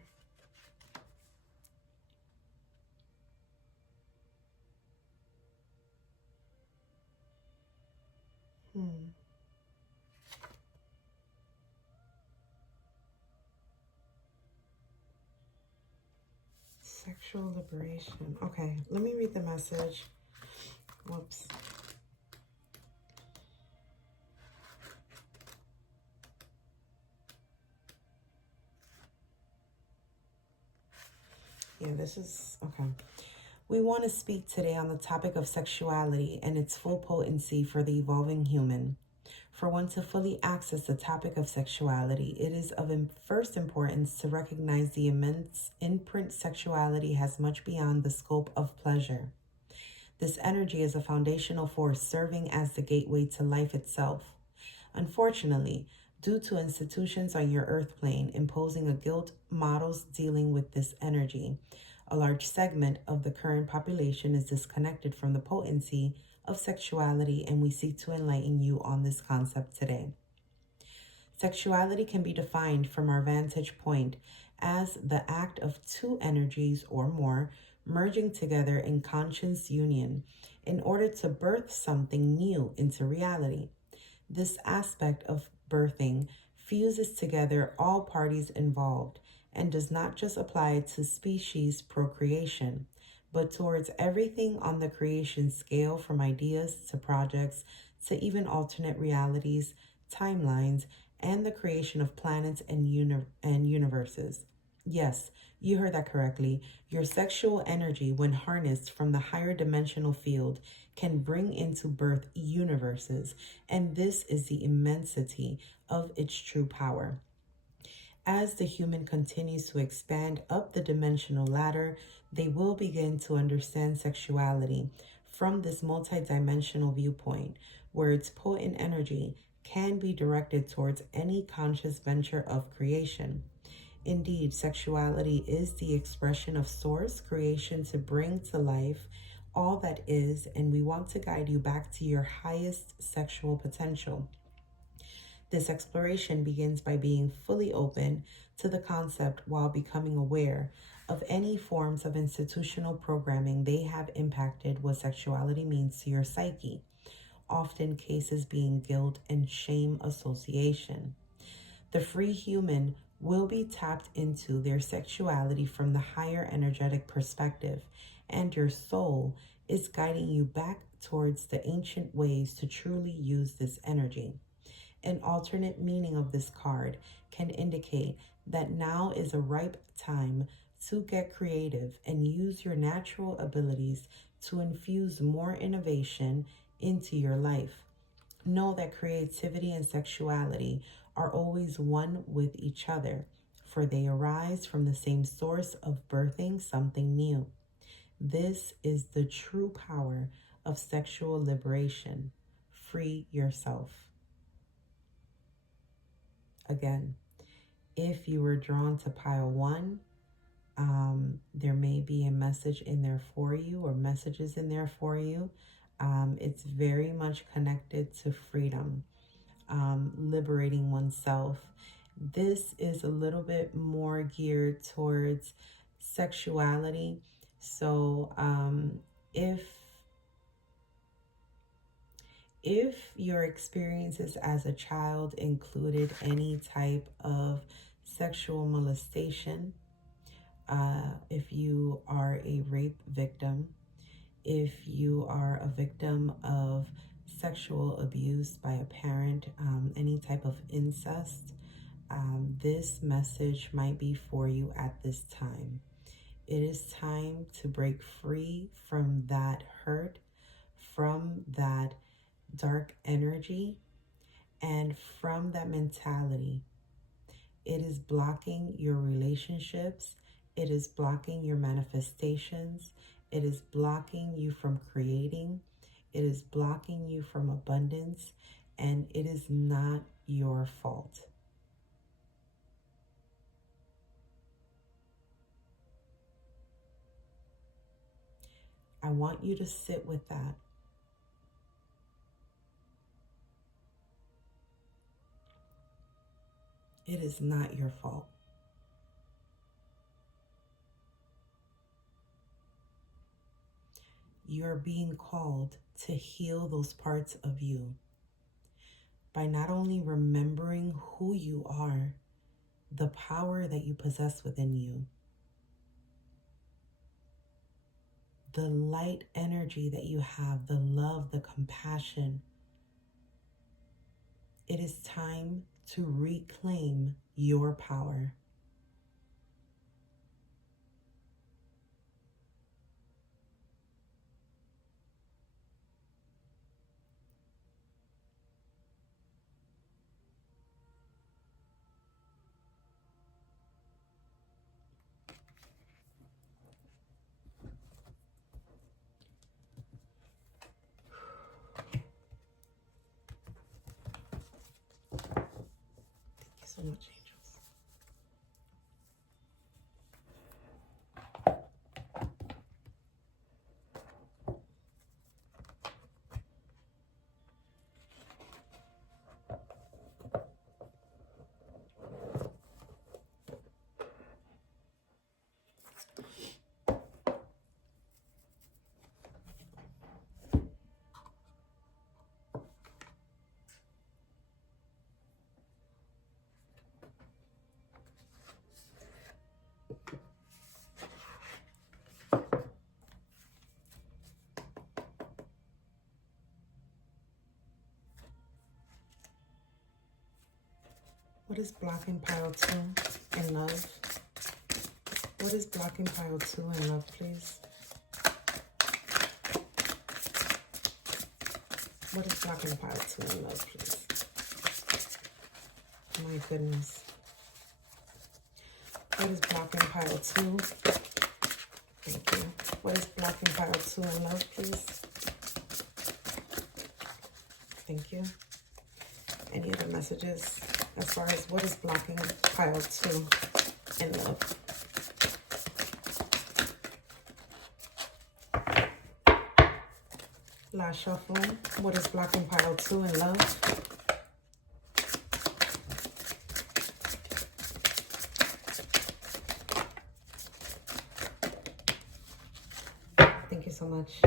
Sexual liberation. Okay, let me read the message. Whoops. Yeah, this is, okay. We want to speak today on the topic of sexuality and its full potency for the evolving human. For one to fully access the topic of sexuality, it is of first importance to recognize the immense imprint sexuality has much beyond the scope of pleasure. This energy is a foundational force serving as the gateway to life itself. Unfortunately, due to institutions on your earth plane imposing a guilt models dealing with this energy, a large segment of the current population is disconnected from the potency of sexuality, and we seek to enlighten you on this concept today. Sexuality can be defined from our vantage point as the act of two energies or more merging together in conscious union in order to birth something new into reality. This aspect of birthing fuses together all parties involved and does not just apply to species procreation, but towards everything on the creation scale, from ideas to projects to even alternate realities, timelines, and the creation of planets and universes. Yes, you heard that correctly. Your sexual energy, when harnessed from the higher dimensional field, can bring into birth universes, and this is the immensity of its true power. As the human continues to expand up the dimensional ladder, they will begin to understand sexuality from this multidimensional viewpoint, where its potent energy can be directed towards any conscious venture of creation. Indeed, sexuality is the expression of source creation to bring to life all that is, and we want to guide you back to your highest sexual potential. This exploration begins by being fully open to the concept while becoming aware of any forms of institutional programming they have impacted what sexuality means to your psyche, often cases being guilt and shame association. The free human will be tapped into their sexuality from the higher energetic perspective, and your soul is guiding you back towards the ancient ways to truly use this energy. An alternate meaning of this card can indicate that now is a ripe time to get creative and use your natural abilities to infuse more innovation into your life. Know that creativity and sexuality are always one with each other, for they arise from the same source of birthing something new. This is the true power of sexual liberation. Free yourself. Again, if you were drawn to pile 1, there may be a message in there for you or messages in there for you. It's very much connected to freedom, liberating oneself. This is a little bit more geared towards sexuality. So if your experiences as a child included any type of sexual molestation, if you are a rape victim, if you are a victim of sexual abuse by a parent, any type of incest, this message might be for you at this time. It is time to break free from that hurt, from that dark energy, and from that mentality. It is blocking your relationships. It is blocking your manifestations. It is blocking you from creating. It is blocking you from abundance. And it is not your fault. I want you to sit with that. It is not your fault. You are being called to heal those parts of you by not only remembering who you are, the power that you possess within you, the light energy that you have, the love, the compassion. It is time to reclaim your power. Thank you so much, angels. What is blocking pile 2 in love? What is blocking pile 2 in love, please? What is blocking pile 2 in love, please? My goodness. What is blocking pile 2? Thank you. What is blocking pile 2 in love, please? Thank you. Any other messages as far as what is blocking pile 2 in love? Last shuffling. What is blocking pile 2 in love? much.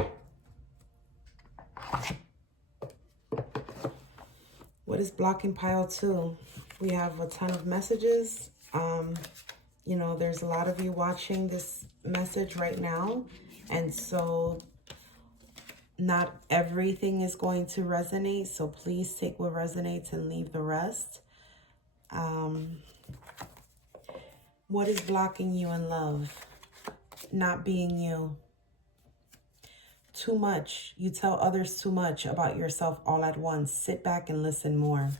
What is blocking pile 2? We have a ton of messages. You know, there's a lot of you watching this message right now. And so not everything is going to resonate. So please take what resonates and leave the rest. What is blocking you in love? Not being you. Too much. You tell others too much about yourself all at once. Sit back and listen more.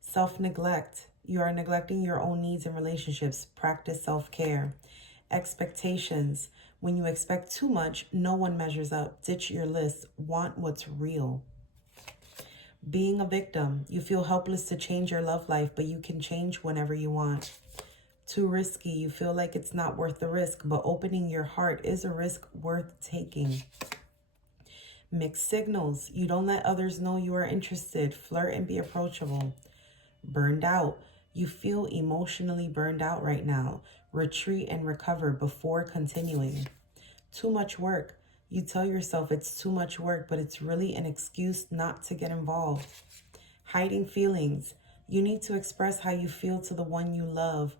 Self-neglect. You are neglecting your own needs and relationships. Practice self-care. Expectations. When you expect too much, no one measures up. Ditch your list. Want what's real. Being a victim. You feel helpless to change your love life, but you can change whenever you want. Too risky. You feel like it's not worth the risk, but opening your heart is a risk worth taking. Mixed signals. You don't let others know you are interested. Flirt and be approachable. Burned out. You feel emotionally burned out right now. Retreat and recover before continuing. Too much work. You tell yourself it's too much work, but it's really an excuse not to get involved. Hiding feelings. You need to express how you feel to the one you love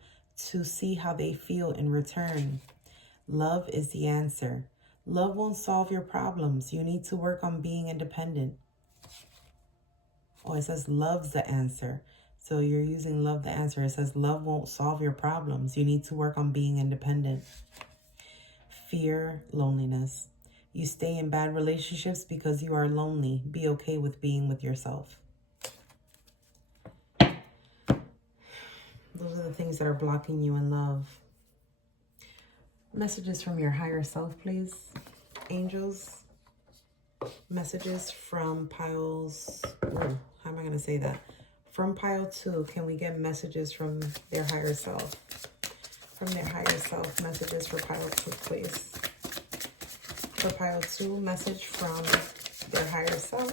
to see how they feel in return. Love is the answer. Love won't solve your problems. You need to work on being independent. Oh, it says love's the answer. So you're using love the answer. It says love won't solve your problems. You need to work on being independent. Fear, loneliness. You stay in bad relationships because you are lonely. Be okay with being with yourself. Those are the things that are blocking you in love. Messages from your higher self, please. Angels. Messages from piles. Oh, how am I going to say that? From pile 2, can we get messages from their higher self? From their higher self, messages for pile 2, please. For pile 2, message from their higher self.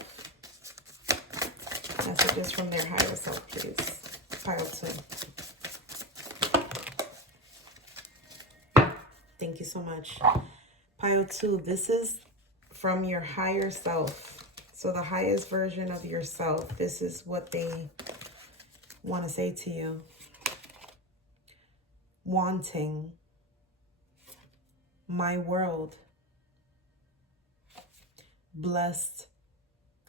Messages from their higher self, please. Pile 2. Thank you so much. Pile 2, this is from your higher self. So the highest version of yourself, this is what they want to say to you. Wanting. My world. Blessed.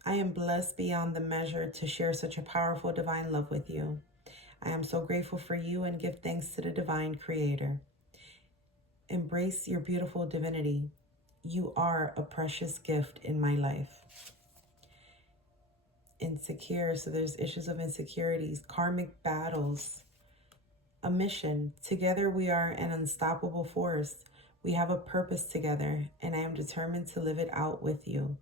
I am blessed beyond the measure to share such a powerful divine love with you. I am so grateful for you and give thanks to the divine creator. Embrace your beautiful divinity. You are a precious gift in my life. Insecure, so there's issues of insecurities, karmic battles, a mission. Together we are an unstoppable force. We have a purpose together, and I am determined to live it out with you.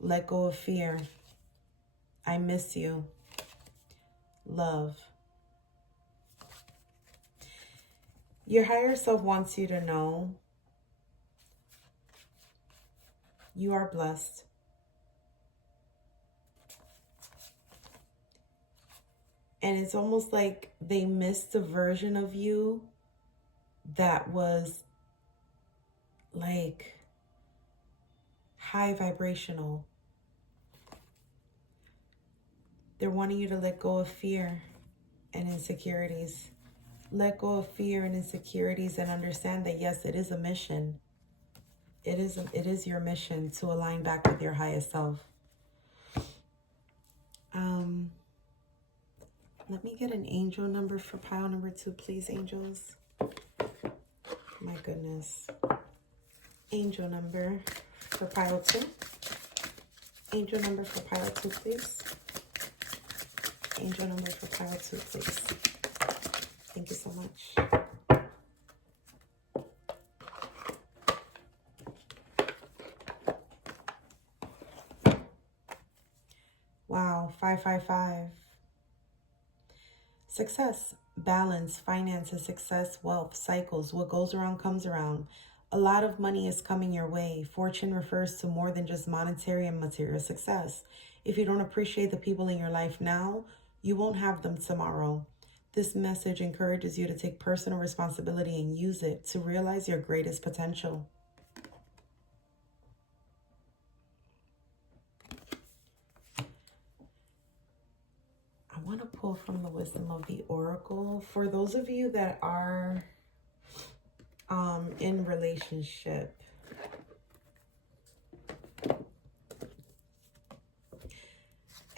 Let go of fear. I miss you. Love. Your higher self wants you to know you are blessed. And it's almost like they missed a version of you that was like high vibrational. They're wanting you to let go of fear and insecurities. Let go of fear and insecurities and understand that, yes, it is a mission. It is your mission to align back with your highest self. Let me get an angel number for pile number 2, please, angels. My goodness. Angel number for pile 2. Angel number for pile 2, please. Angel number for pile 2, please. Thank you so much. Wow, 555. Success, balance, finances, success, wealth, cycles. What goes around comes around. A lot of money is coming your way. Fortune refers to more than just monetary and material success. If you don't appreciate the people in your life now, you won't have them tomorrow. This message encourages you to take personal responsibility and use it to realize your greatest potential. wisdom of the oracle. For those of you that are in relationship,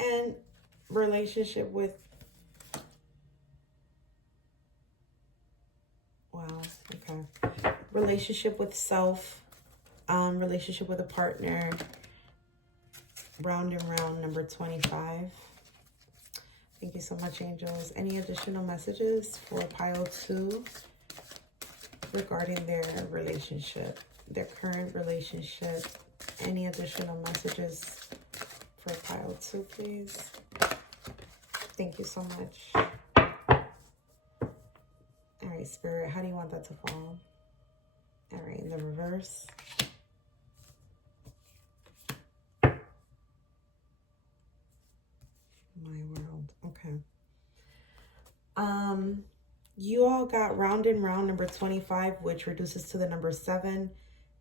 and relationship with, wow, okay, relationship with self, relationship with a partner, round and round, number 25. Thank you so much, angels. Any additional messages for pile 2 regarding their relationship, their current relationship? Any additional messages for pile 2, please? Thank you so much. All right, Spirit, how do you want that to fall? All right, in the reverse. My world. Okay. You all got round and round, number 25, which reduces to the number 7.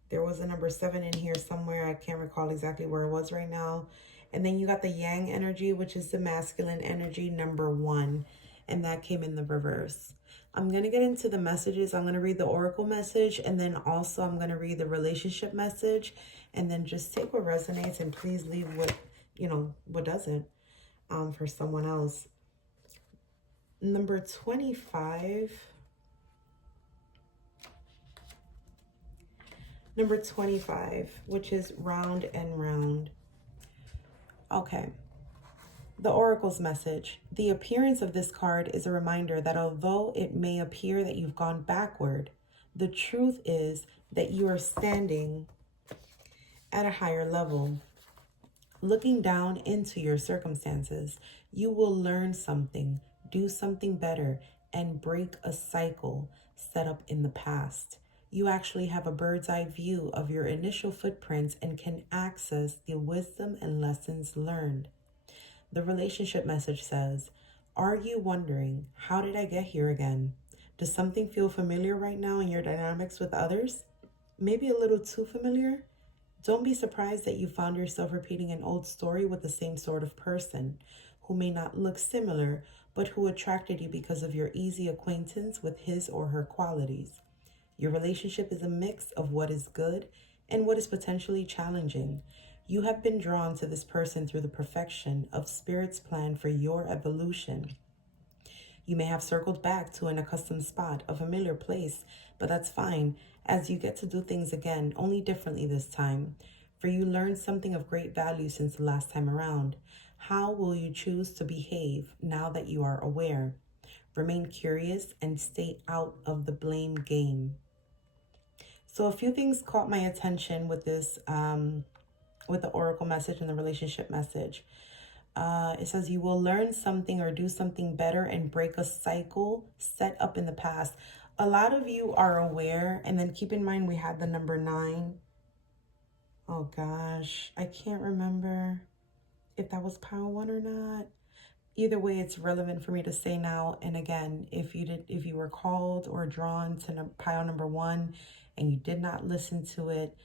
There was a number 7 in here somewhere. I can't recall exactly where it was right now. And then you got the yang energy, which is the masculine energy, number 1. And that came in the reverse. I'm going to get into the messages. I'm going to read the oracle message. And then also I'm going to read the relationship message. And then just take what resonates and please leave what, what doesn't for someone else. Number 25. Number 25, which is round and round. Okay. The Oracle's message. The appearance of this card is a reminder that although it may appear that you've gone backward, the truth is that you are standing at a higher level. Looking down into your circumstances, you will learn something, do something better, and break a cycle set up in the past. You actually have a bird's eye view of your initial footprints and can access the wisdom and lessons learned. The relationship message says, are you wondering, how did I get here again? Does something feel familiar right now in your dynamics with others? Maybe a little too familiar? Don't be surprised that you found yourself repeating an old story with the same sort of person, who may not look similar, but who attracted you because of your easy acquaintance with his or her qualities. Your relationship is a mix of what is good and what is potentially challenging. You have been drawn to this person through the perfection of Spirit's plan for your evolution. You may have circled back to an accustomed spot, a familiar place, but that's fine, as you get to do things again, only differently this time. For you learned something of great value since the last time around. How will you choose to behave now that you are aware? Remain curious and stay out of the blame game. So a few things caught my attention with this, with the oracle message and the relationship message. It says you will learn something or do something better and break a cycle set up in the past. A lot of you are aware, and then keep in mind we had the number 9. Oh gosh, I can't remember if that was pile 1 or not. Either way, it's relevant for me to say now. And again, if you were called or drawn to pile number 1 and you did not listen to it,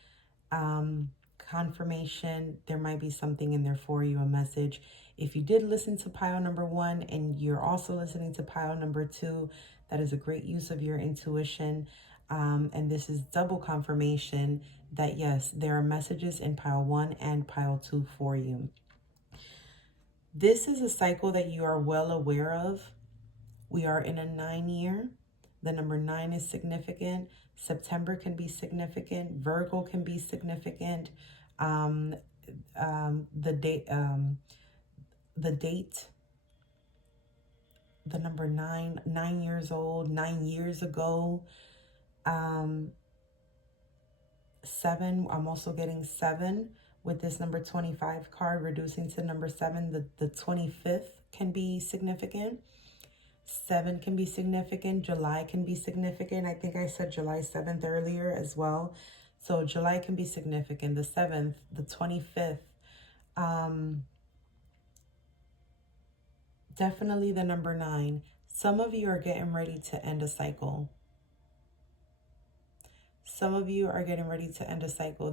confirmation, there might be something in there for you, a message. If you did listen to pile number 1 and you're also listening to pile number 2, that is a great use of your intuition. And this is double confirmation that yes, there are messages in pile 1 and pile 2 for you. This is a cycle that you are well aware of. We are in a 9-year. The number 9 is significant. September can be significant. Virgo can be significant. The date, the number 9 years old, 9 years ago. 7, I'm also getting 7 with this number 25 card, reducing to number 7. The 25th can be significant. 7 can be significant. July can be significant. I think I said July 7th earlier as well. So July can be significant. The 7th, the 25th. Definitely the number 9. Some of you are getting ready to end a cycle. Some of you are getting ready to end a cycle.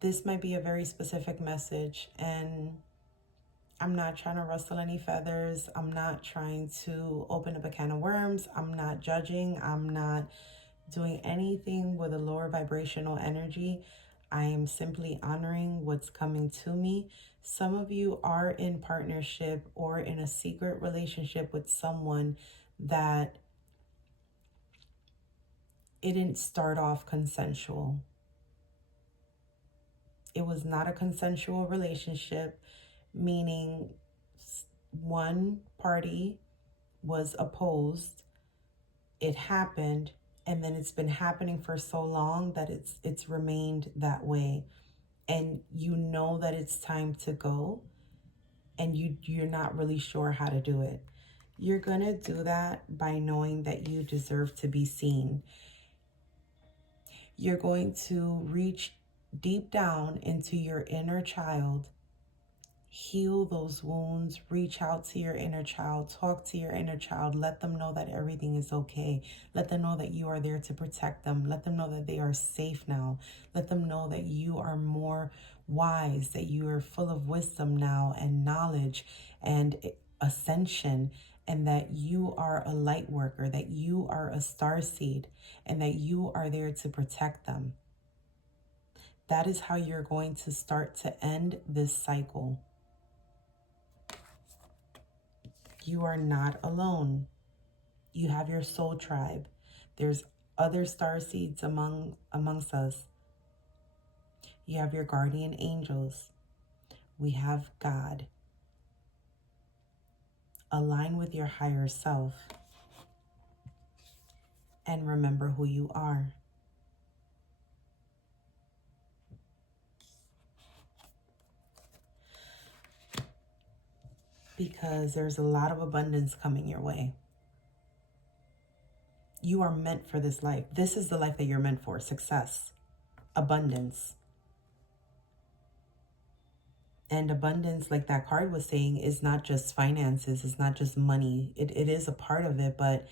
This might be a very specific message, and I'm not trying to rustle any feathers. I'm not trying to open up a can of worms. I'm not judging. I'm not doing anything with a lower vibrational energy. I am simply honoring what's coming to me. Some of you are in partnership or in a secret relationship with someone that it didn't start off consensual. It was not a consensual relationship, meaning one party was opposed. It happened, and then it's been happening for so long that it's remained that way. And you know that it's time to go, and you're not really sure how to do it. You're gonna do that by knowing that you deserve to be seen. You're going to reach deep down into your inner child, heal those wounds, reach out to your inner child, talk to your inner child, let them know that everything is okay. Let them know that you are there to protect them. Let them know that they are safe now. Let them know that you are more wise, that you are full of wisdom now and knowledge and ascension, and that you are a light worker, that you are a star seed, and that you are there to protect them. That is how you're going to start to end this cycle. You are not alone. You have your soul tribe. There's other star seeds amongst us. You have your guardian angels. We have God. Align with your higher self and remember who you are. Because there's a lot of abundance coming your way. You are meant for this life. This is the life that you're meant for. Success, abundance. And abundance, like that card was saying, is not just finances. It's not just money. It is a part of it. But,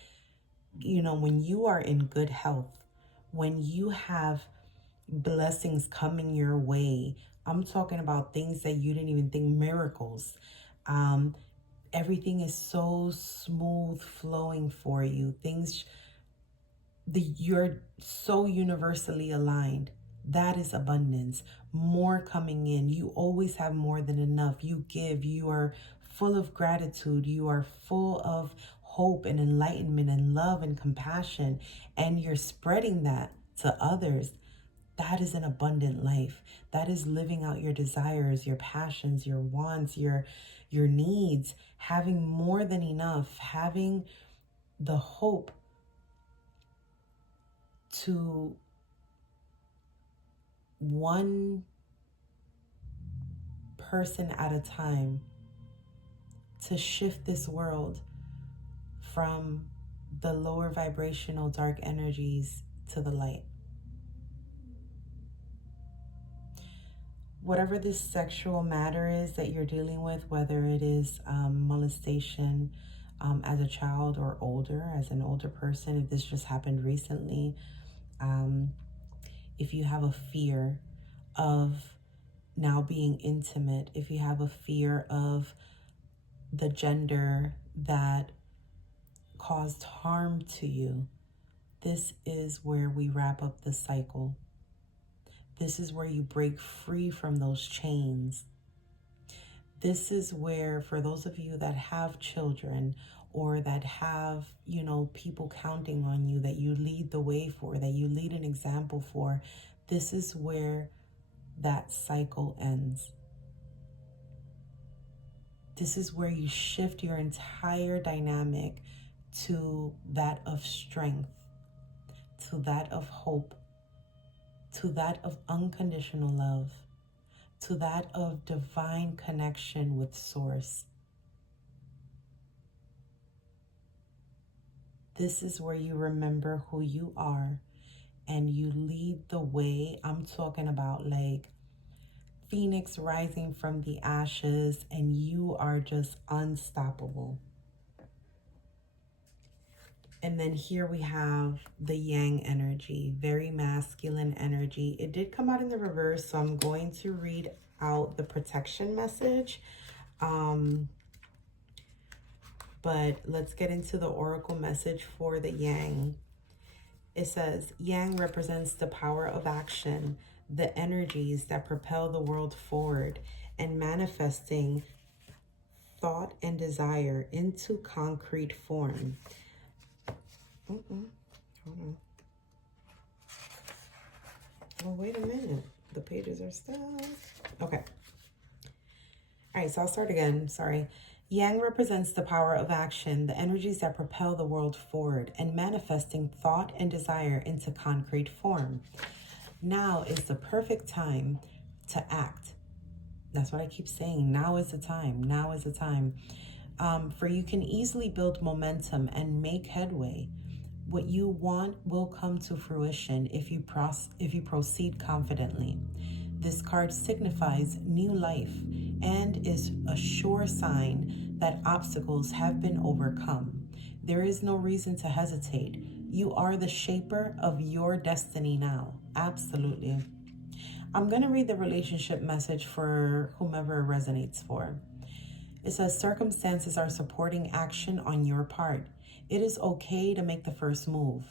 you know, when you are in good health, when you have blessings coming your way, I'm talking about things that you didn't even think, miracles. Everything is so smooth flowing for you. You're so universally aligned. That is abundance. More coming in. You always have more than enough. You give. You are full of gratitude. You are full of hope and enlightenment and love and compassion. And you're spreading that to others. That is an abundant life. That is living out your desires, your passions, your wants, your needs, having more than enough, having the hope to one person at a time to shift this world from the lower vibrational dark energies to the light. Whatever this sexual matter is that you're dealing with, whether it is molestation as a child or older, as an older person, if this just happened recently, if you have a fear of now being intimate, if you have a fear of the gender that caused harm to you, this is where we wrap up the cycle. This is where you break free from those chains. This is where, for those of you that have children or that have, you know, people counting on you, that you lead the way for, that you lead an example for, this is where that cycle ends. This is where you shift your entire dynamic to that of strength, to that of hope, to that of unconditional love, to that of divine connection with Source. This is where you remember who you are and you lead the way. I'm talking about like Phoenix rising from the ashes, and you are just unstoppable. And then here we have the Yang energy, very masculine energy. It did come out in the reverse, so I'm going to read out the protection message. But let's get into the oracle message for the Yang. It says, Yang represents the power of action, the energies that propel the world forward, and manifesting thought and desire into concrete form. Hold on. Oh, wait a minute. The pages are stuck. Okay. All right, so I'll start again. Sorry. Yang represents the power of action, the energies that propel the world forward, and manifesting thought and desire into concrete form. Now is the perfect time to act. That's what I keep saying. Now is the time. Now is the time. For you can easily build momentum and make headway. What you want will come to fruition if you proceed confidently. This card signifies new life and is a sure sign that obstacles have been overcome. There is no reason to hesitate. You are the shaper of your destiny now. Absolutely. I'm going to read the relationship message for whomever it resonates for. It says, circumstances are supporting action on your part. It is okay to make the first move.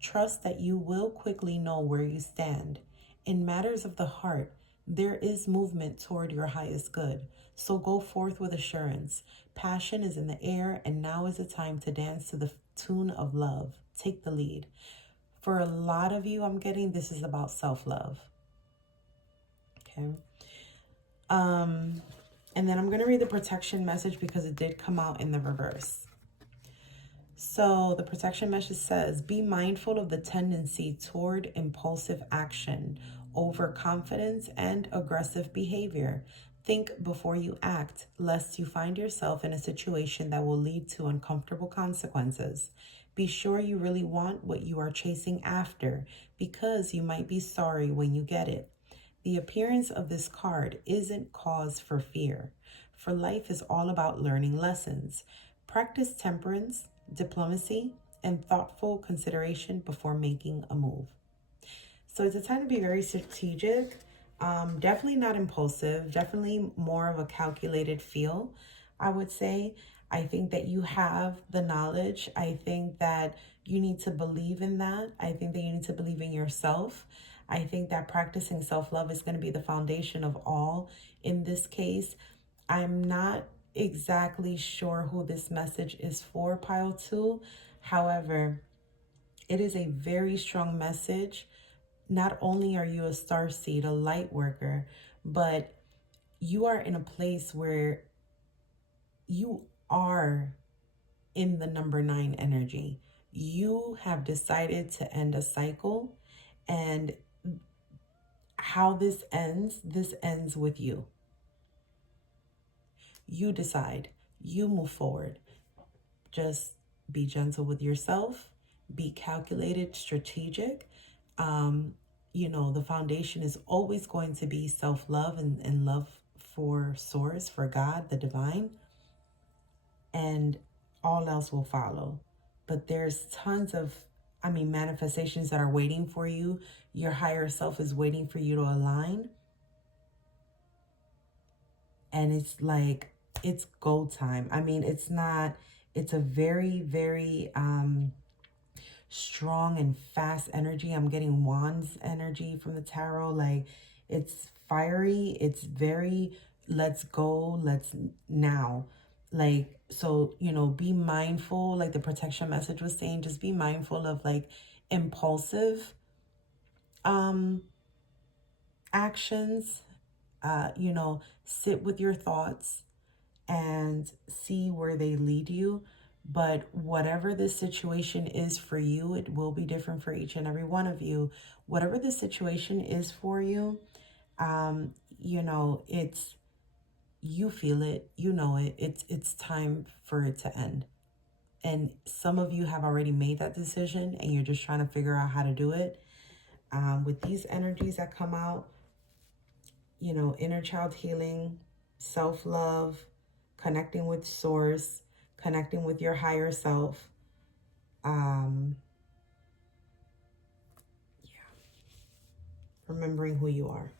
Trust that you will quickly know where you stand. In matters of the heart, there is movement toward your highest good. So go forth with assurance. Passion is in the air, and now is the time to dance to the tune of love. Take the lead. For a lot of you, I'm getting this is about self-love. Okay. And then I'm going to read the protection message because it did come out in the reverse. So the protection message says, be mindful of the tendency toward impulsive action, overconfidence, and aggressive behavior. Think before you act, lest you find yourself in a situation that will lead to uncomfortable consequences. Be sure you really want what you are chasing after, because you might be sorry when you get it. The appearance of this card isn't cause for fear, for life is all about learning lessons. Practice temperance, diplomacy, and thoughtful consideration before making a move. So it's a time to be very strategic, definitely not impulsive, definitely more of a calculated feel, I would say. I think that you have the knowledge. I think that you need to believe in that. I think that you need to believe in yourself. I think that practicing self-love is going to be the foundation of all in this case. I'm not exactly sure who this message is for, pile 2. However, it is a very strong message. Not only are you a star seed, a light worker, but you are in a place where you are in the number 9 energy. You have decided to end a cycle, and how this ends with you. You decide, you move forward. Just be gentle with yourself, be calculated, strategic. The foundation is always going to be self-love and love for source, for God, the divine, and all else will follow. But there's tons of, manifestations that are waiting for you. Your higher self is waiting for you to align. And it's like, it's go time. It's a very, very strong and fast energy. I'm getting wands energy from the tarot. Like, it's fiery. It's very, let's go, let's now. Like, so, be mindful, like the protection message was saying, just be mindful of like impulsive actions. Sit with your thoughts and see where they lead you. But whatever this situation is for you, it will be different for each and every one of you. Whatever the situation is for you, it's, you feel it, you know it, it's time for it to end. And some of you have already made that decision and you're just trying to figure out how to do it. With these energies that come out, inner child healing, self-love, connecting with source, connecting with your higher self. Remembering who you are.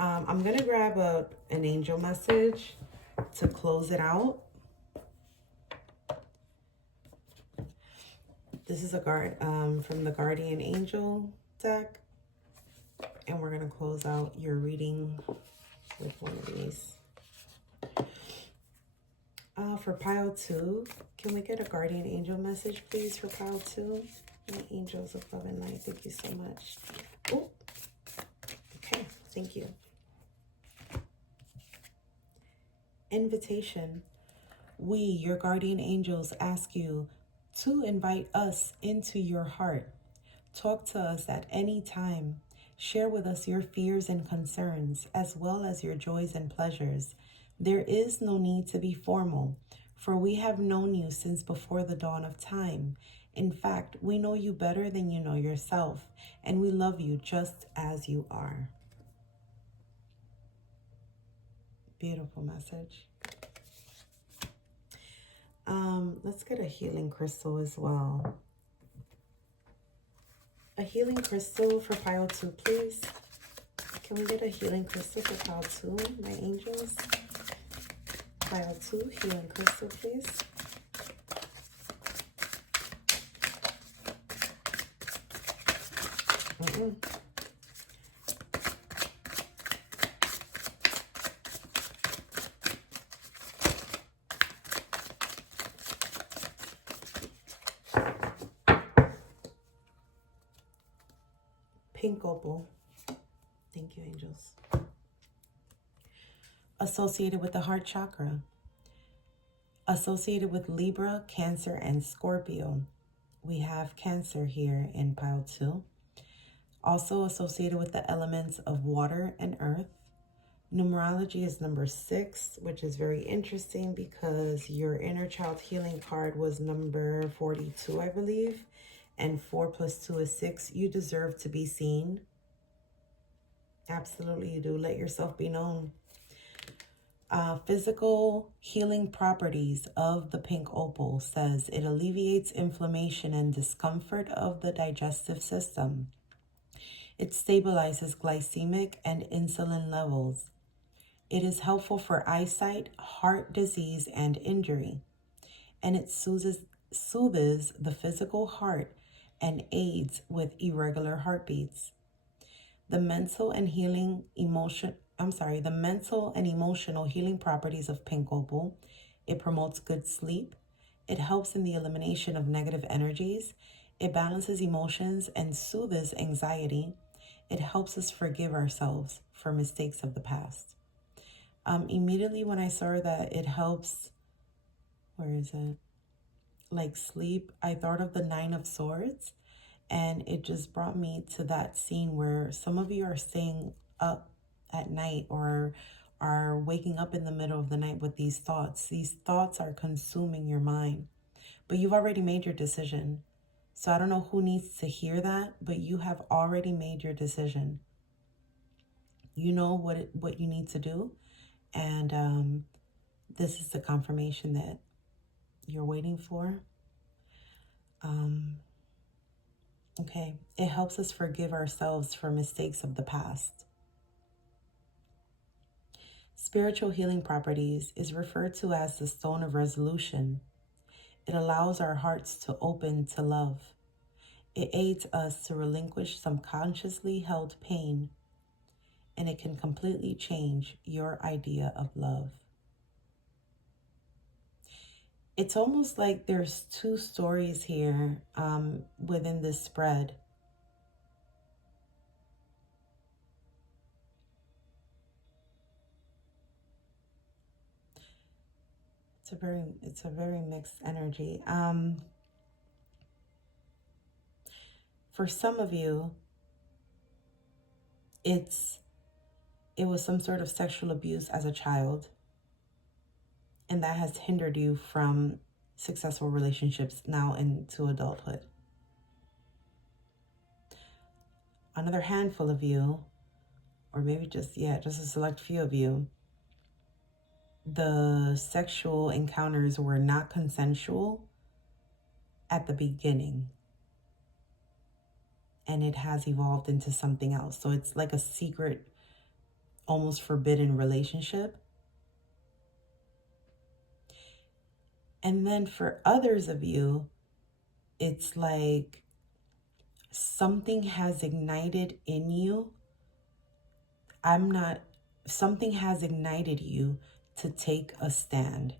I'm going to grab an angel message to close it out. This is a from the Guardian Angel deck. And we're going to close out your reading with one of these. For pile 2, can we get a guardian angel message, please, for pile 2? My angels of love and light, thank you so much. Oh, okay, thank you. Invitation. We, your guardian angels, ask you to invite us into your heart. Talk to us at any time. Share with us your fears and concerns, as well as your joys and pleasures. There is no need to be formal, for we have known you since before the dawn of time. In fact, we know you better than you know yourself, and we love you just as you are. Beautiful message. Let's get a healing crystal as well. A healing crystal for pile 2, please. Can we get a healing crystal for pile 2, my angels? Pile 2, healing crystal, please. Pink opal. Thank you, angels. Associated with the heart chakra. Associated with Libra, Cancer, and Scorpio. We have Cancer here in pile 2. Also associated with the elements of water and earth. Numerology is number 6, which is very interesting because your inner child healing card was number 42, I believe. And 4 plus 2 is 6. You deserve to be seen. Absolutely you do. Let yourself be known. Physical healing properties of the pink opal says it alleviates inflammation and discomfort of the digestive system. It stabilizes glycemic and insulin levels. It is helpful for eyesight, heart disease, and injury. And it soothes the physical heart and aids with irregular heartbeats. The mental and emotional healing properties of pink opal. It promotes good sleep. It helps in the elimination of negative energies. It balances emotions and soothes anxiety. It helps us forgive ourselves for mistakes of the past. Immediately when I saw that it helps, where is it? Like sleep, I thought of the 9 of Swords. And it just brought me to that scene where some of you are staying up at night or are waking up in the middle of the night with these thoughts. These thoughts are consuming your mind, but you've already made your decision. So I don't know who needs to hear that, but you have already made your decision. You know what you need to do. And this is the confirmation that you're waiting for. Okay, it helps us forgive ourselves for mistakes of the past. Spiritual healing properties is referred to as the stone of resolution. It allows our hearts to open to love. It aids us to relinquish some consciously held pain, and it can completely change your idea of love. It's almost like there's 2 stories here within this spread. It's a very mixed energy. For some of you, it was some sort of sexual abuse as a child, and that has hindered you from successful relationships now into adulthood. Another handful of you, or maybe just a select few of you, the sexual encounters were not consensual at the beginning, and it has evolved into something else. So it's like a secret, almost forbidden relationship. And then for others of you, it's like something has ignited in you. Something has ignited you to take a stand,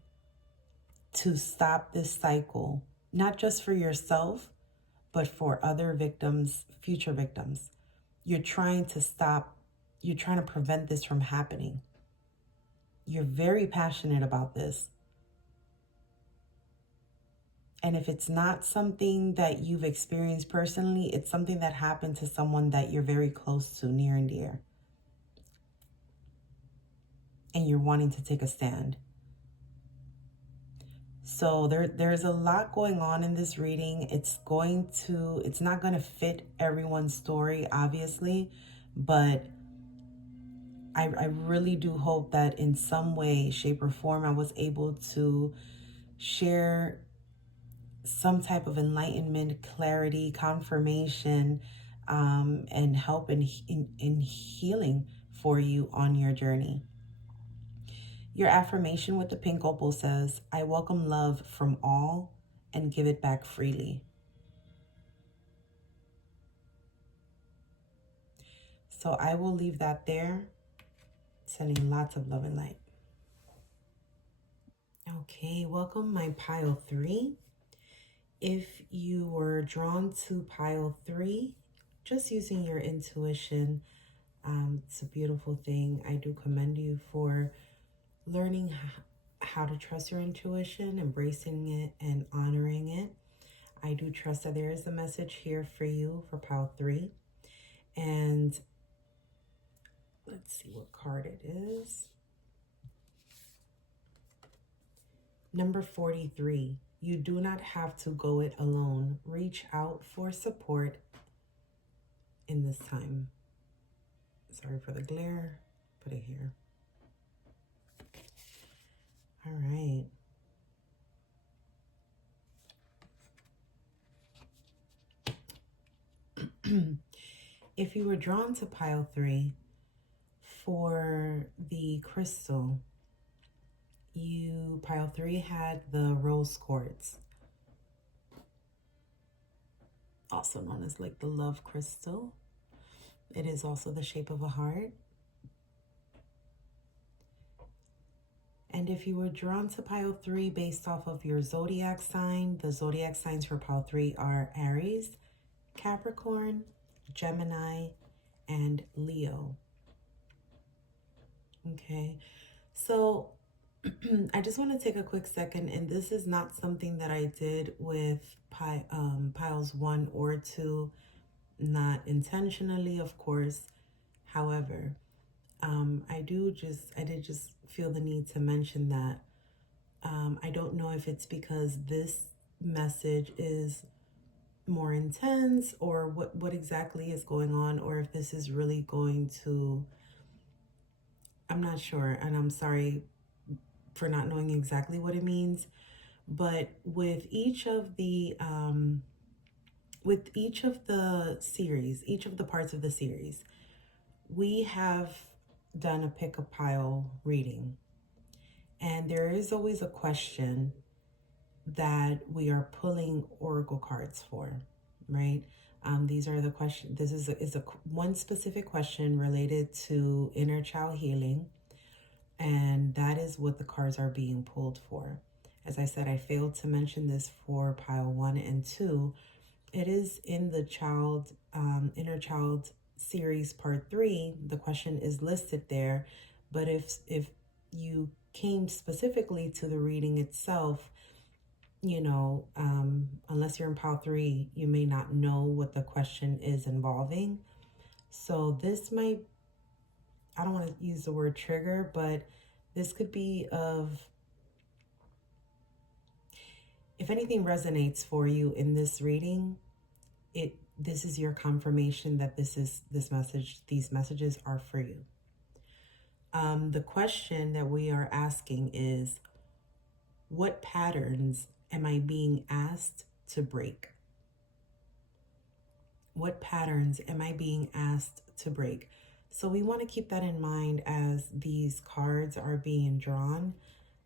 to stop this cycle, not just for yourself, but for other victims, future victims. You're trying to prevent this from happening. You're very passionate about this. And if it's not something that you've experienced personally, it's something that happened to someone that you're very close to, near and dear. And you're wanting to take a stand. So there's a lot going on in this reading. It's not going to fit everyone's story, obviously, but I really do hope that in some way, shape, or form, I was able to share some type of enlightenment, clarity, confirmation, and help in healing for you on your journey. Your affirmation with the pink opal says, I welcome love from all and give it back freely. So I will leave that there, sending lots of love and light. Okay, welcome my pile 3. If you were drawn to pile 3, just using your intuition, it's a beautiful thing. I do commend you for learning how to trust your intuition, embracing it, and honoring it. I do trust that there is a message here for you for pile 3. And let's see what card it is. Number 43. You do not have to go it alone. Reach out for support in this time. Sorry for the glare. Put it here. All right. If you were drawn to pile 3 for the crystal, pile 3 had the rose quartz, also known as like the love crystal. It is also the shape of a heart. And if you were drawn to pile 3 based off of your zodiac sign, the zodiac signs for pile 3 are Aries, Capricorn, Gemini, and Leo. Okay, so I just want to take a quick second, and this is not something that I did with piles 1 or 2, not intentionally, of course. However, I did just feel the need to mention that. I don't know if it's because this message is more intense or what exactly is going on, or if this is really going to, I'm not sure, and I'm sorry for not knowing exactly what it means. But with each of the series, each of the parts of the series, we have done a pick a pile reading. And there is always a question that we are pulling oracle cards for, right? These are the questions. This is one specific question related to inner child healing, and that is what the cards are being pulled for. As I said, I failed to mention this for pile 1 and 2. It is in the inner child series part 3. The question is listed there, but if you came specifically to the reading itself, unless you're in pile 3, you may not know what the question is involving. So this might, I don't want to use the word trigger, but this could be if anything resonates for you in this reading, this is your confirmation that these messages are for you. The question that we are asking is, what patterns am I being asked to break? What patterns am I being asked to break? So we want to keep that in mind as these cards are being drawn.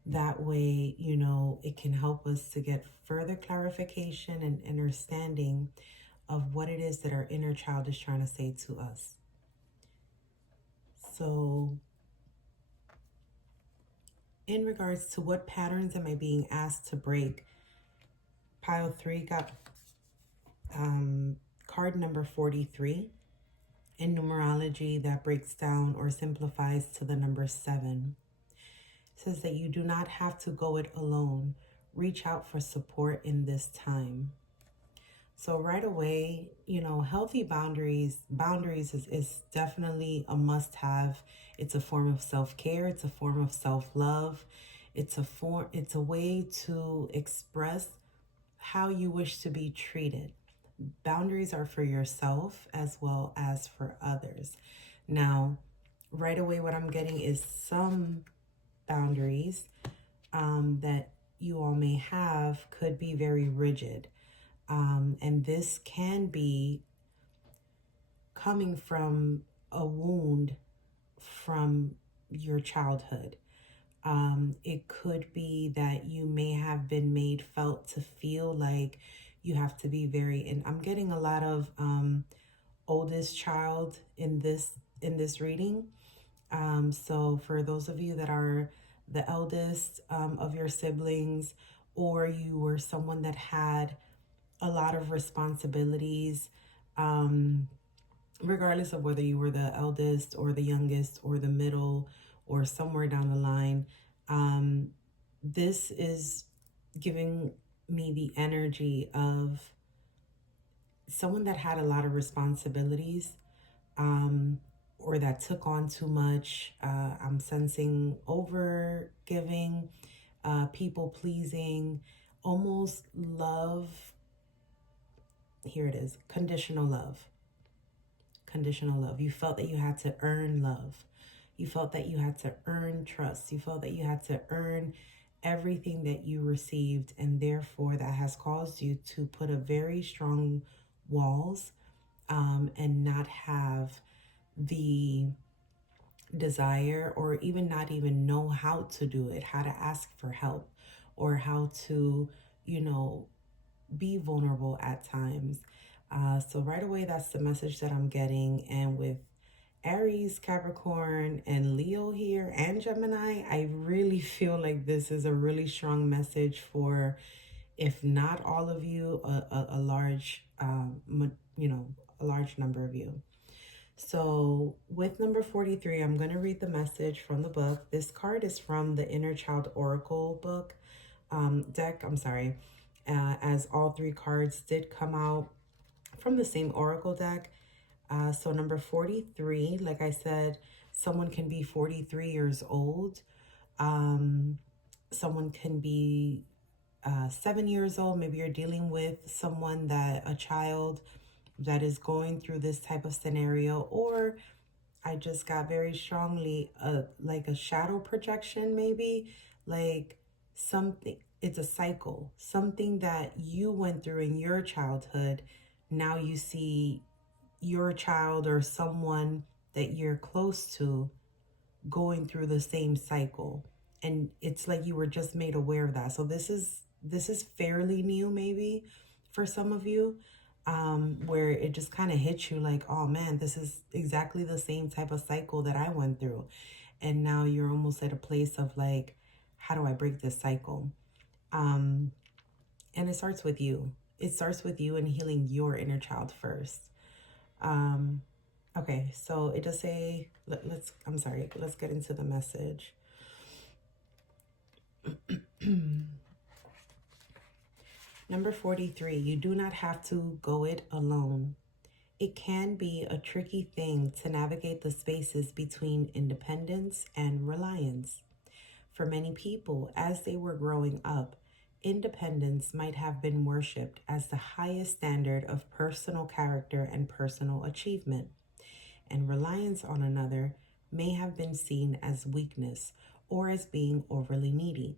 That way, it can help us to get further clarification and understanding of what it is that our inner child is trying to say to us. So in regards to what patterns am I being asked to break, pile 3 got card number 43. In numerology, that breaks down or simplifies to the number 7. It says that you do not have to go it alone. Reach out for support in this time. So right away, healthy boundaries is definitely a must-have. It's a form of self-care. It's a form of self-love. It's a way to express how you wish to be treated. Boundaries are for yourself as well as for others. Now, right away, what I'm getting is some boundaries that you all may have could be very rigid. And this can be coming from a wound from your childhood. It could be that you may have been made felt to feel like you have to be very, and I'm getting a lot of oldest child in this reading. So for those of you that are the eldest of your siblings, or you were someone that had a lot of responsibilities, regardless of whether you were the eldest or the youngest or the middle or somewhere down the line, this is giving me the energy of someone that had a lot of responsibilities, or that took on too much. I'm sensing over giving, people pleasing, almost love. Here it is, conditional love. Conditional love. You felt that you had to earn love. You felt that you had to earn trust. You felt that you had to earn everything that you received, and therefore that has caused you to put a very strong walls, and not have the desire, or even not even know how to do it, how to ask for help, or how to, be vulnerable at times. So right away, that's the message that I'm getting. And with Aries, Capricorn, and Leo here, and Gemini, I really feel like this is a really strong message for, if not all of you, a large, a large number of you. So with number 43, I'm going to read the message from the book. This card is from the Inner Child Oracle book, deck. I'm sorry. As all 3 cards did come out from the same Oracle deck. So number 43, like I said, someone can be 43 years old. Someone can be 7 years old. Maybe you're dealing with a child that is going through this type of scenario. Or I just got very strongly like a shadow projection, maybe like something. It's a cycle, something that you went through in your childhood. Now you see your child or someone that you're close to going through the same cycle, and it's like you were just made aware of that. So this is fairly new, maybe for some of you, where it just kind of hits you like, oh man, this is exactly the same type of cycle that I went through. And now you're almost at a place of like, how do I break this cycle? And it starts with you. It starts with you and healing your inner child first. Okay, so it does say, let's get into the message. Number 43, you do not have to go it alone. It can be a tricky thing to navigate the spaces between independence and reliance. For many people, as they were growing up, independence might have been worshipped as the highest standard of personal character and personal achievement, and reliance on another may have been seen as weakness or as being overly needy.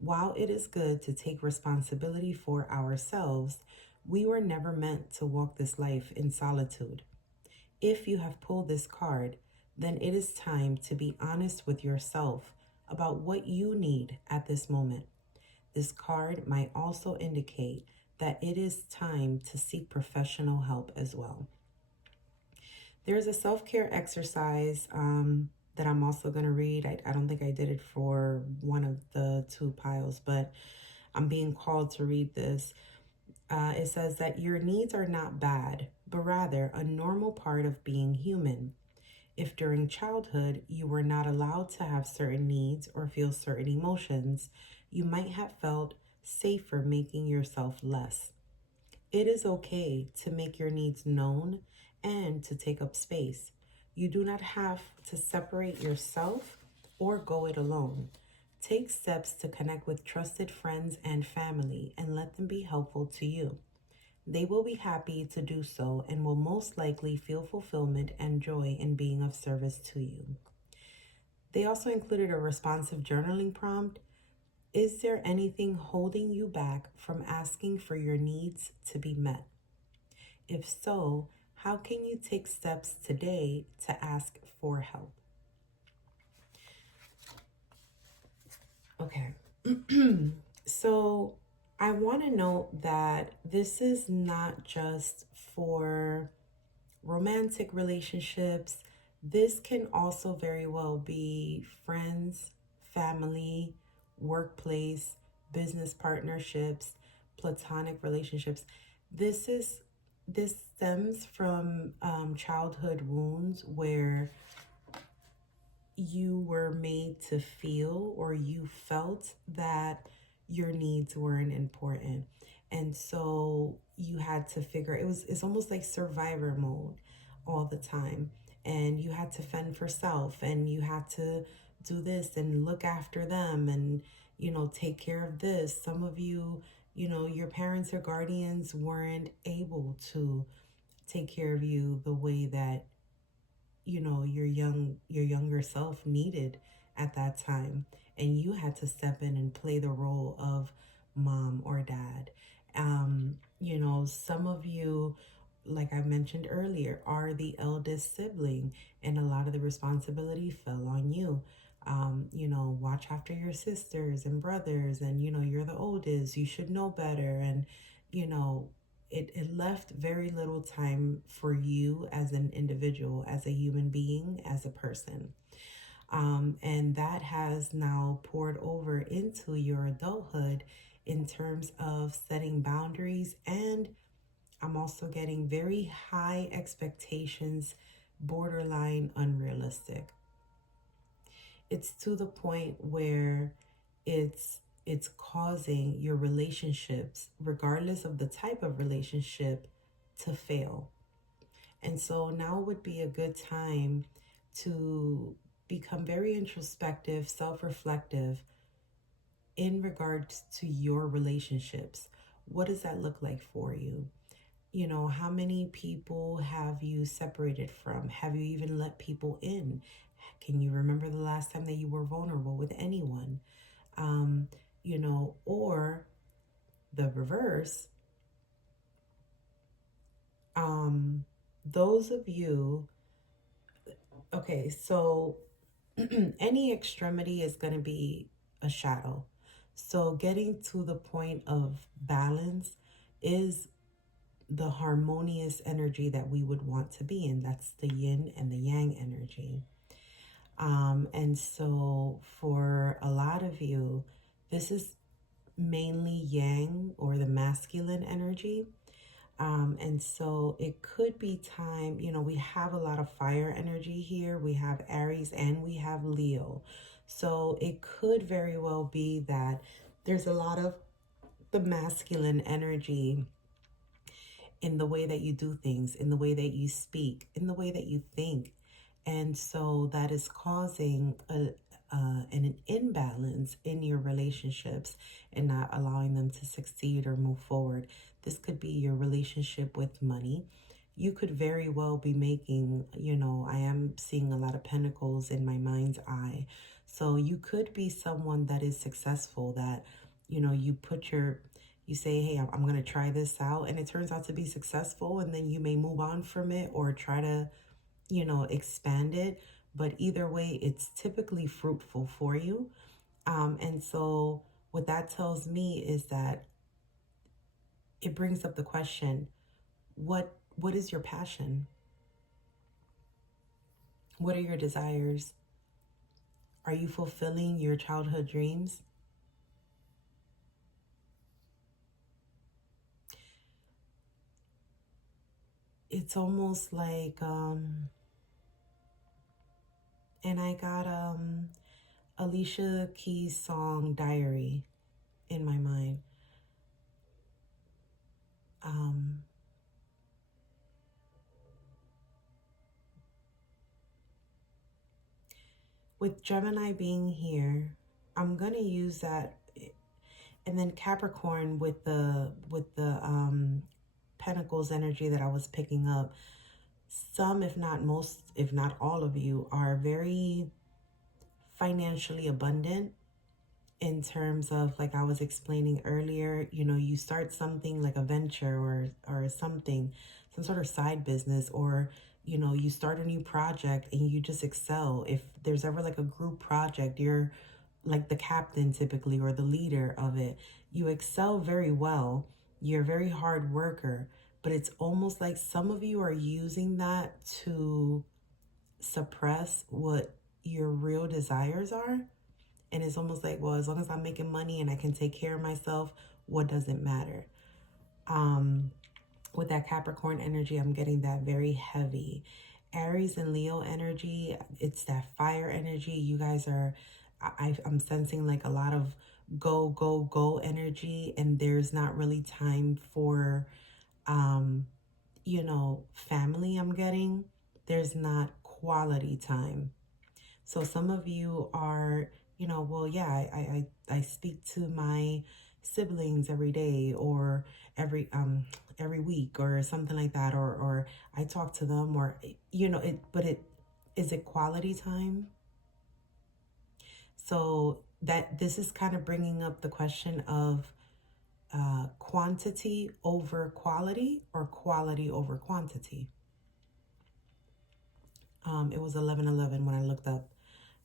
While it is good to take responsibility for ourselves, we were never meant to walk this life in solitude. If you have pulled this card, then it is time to be honest with yourself about what you need at this moment. This card might also indicate that it is time to seek professional help as well. There's a self-care exercise that I'm also going to read. I don't think I did it for one of the two piles, but I'm being called to read this. It says that your needs are not bad, but rather a normal part of being human. If during childhood you were not allowed to have certain needs or feel certain emotions, you might have felt safer making yourself less. It is okay to make your needs known and to take up space. You do not have to separate yourself or go it alone. Take steps to connect with trusted friends and family and let them be helpful to you. They will be happy to do so and will most likely feel fulfillment and joy in being of service to you. They also included a responsive journaling prompt. Is there anything holding you back from asking for your needs to be met? If so, how can you take steps today to ask for help? Okay. So I want to note that this is not just for romantic relationships. This can also very well be friends, family, workplace, business partnerships, platonic relationships. This stems from childhood wounds where you were made to feel or you felt that your needs weren't important. And so you had to figure it's almost like survivor mode all the time. And you had to fend for self and you had to do this and look after them and, take care of this. Some of you, your parents or guardians weren't able to take care of you the way that your younger self needed at that time, and you had to step in and play the role of mom or dad. Some of you, like I mentioned earlier, are the eldest sibling, and a lot of the responsibility fell on you. Watch after your sisters and brothers, and you're the oldest, you should know better. And you know it left very little time for you as an individual, as a human being, as a person. And that has now poured over into your adulthood in terms of setting boundaries. And I'm also getting very high expectations, borderline unrealistic. It's to the point where it's causing your relationships, regardless of the type of relationship, to fail. And so now would be a good time to become very introspective, self-reflective in regards to your relationships. What does that look like for you? How many people have you separated from? Have you even let people in? Can you remember the last time that you were vulnerable with anyone? Or the reverse. Those of you, okay, so any extremity is going to be a shadow. So getting to the point of balance is the harmonious energy that we would want to be in. That's the yin and the yang energy. And so for a lot of you, this is mainly yang or the masculine energy. And so it could be time, we have a lot of fire energy here. We have Aries and we have Leo. So it could very well be that there's a lot of the masculine energy in the way that you do things, in the way that you speak, in the way that you think. And so that is causing an imbalance in your relationships and not allowing them to succeed or move forward. This could be your relationship with money. You could very well be making, I am seeing a lot of pentacles in my mind's eye. So you could be someone that is successful, that, you say, hey, I'm going to try this out, and it turns out to be successful, and then you may move on from it or try to you know, expanded. But either way, it's typically fruitful for you. And so what that tells me is that it brings up the question, what is your passion? What are your desires? Are you fulfilling your childhood dreams? It's almost like, and I got Alicia Keys' song Diary in my mind. With Gemini being here, I'm gonna use that, and then Capricorn with the Pentacles energy that I was picking up. Some, if not most, if not all of you, are very financially abundant in terms of, like I was explaining earlier, you know, you start something like a venture or something, some sort of side business, or, you know, you start a new project and you just excel. If there's ever like a group project, you're like the captain typically, or the leader of it. You excel very well. You're a very hard worker, but it's almost like some of you are using that to suppress what your real desires are. And it's almost like, well, as long as I'm making money and I can take care of myself, what does it matter? With that Capricorn energy, I'm getting that very heavy. Aries and Leo energy, it's that fire energy. You guys are, I'm sensing like a lot of go, go, go energy. And there's not really time for, you know, family. I'm getting, there's not quality time. So some of you are, you know, well, yeah, I speak to my siblings every day, or every week, or something like that, or I talk to them, or, you know, is it quality time? So that this is kind of bringing up the question of quantity over quality, or quality over quantity. It was 11/11 when I looked up.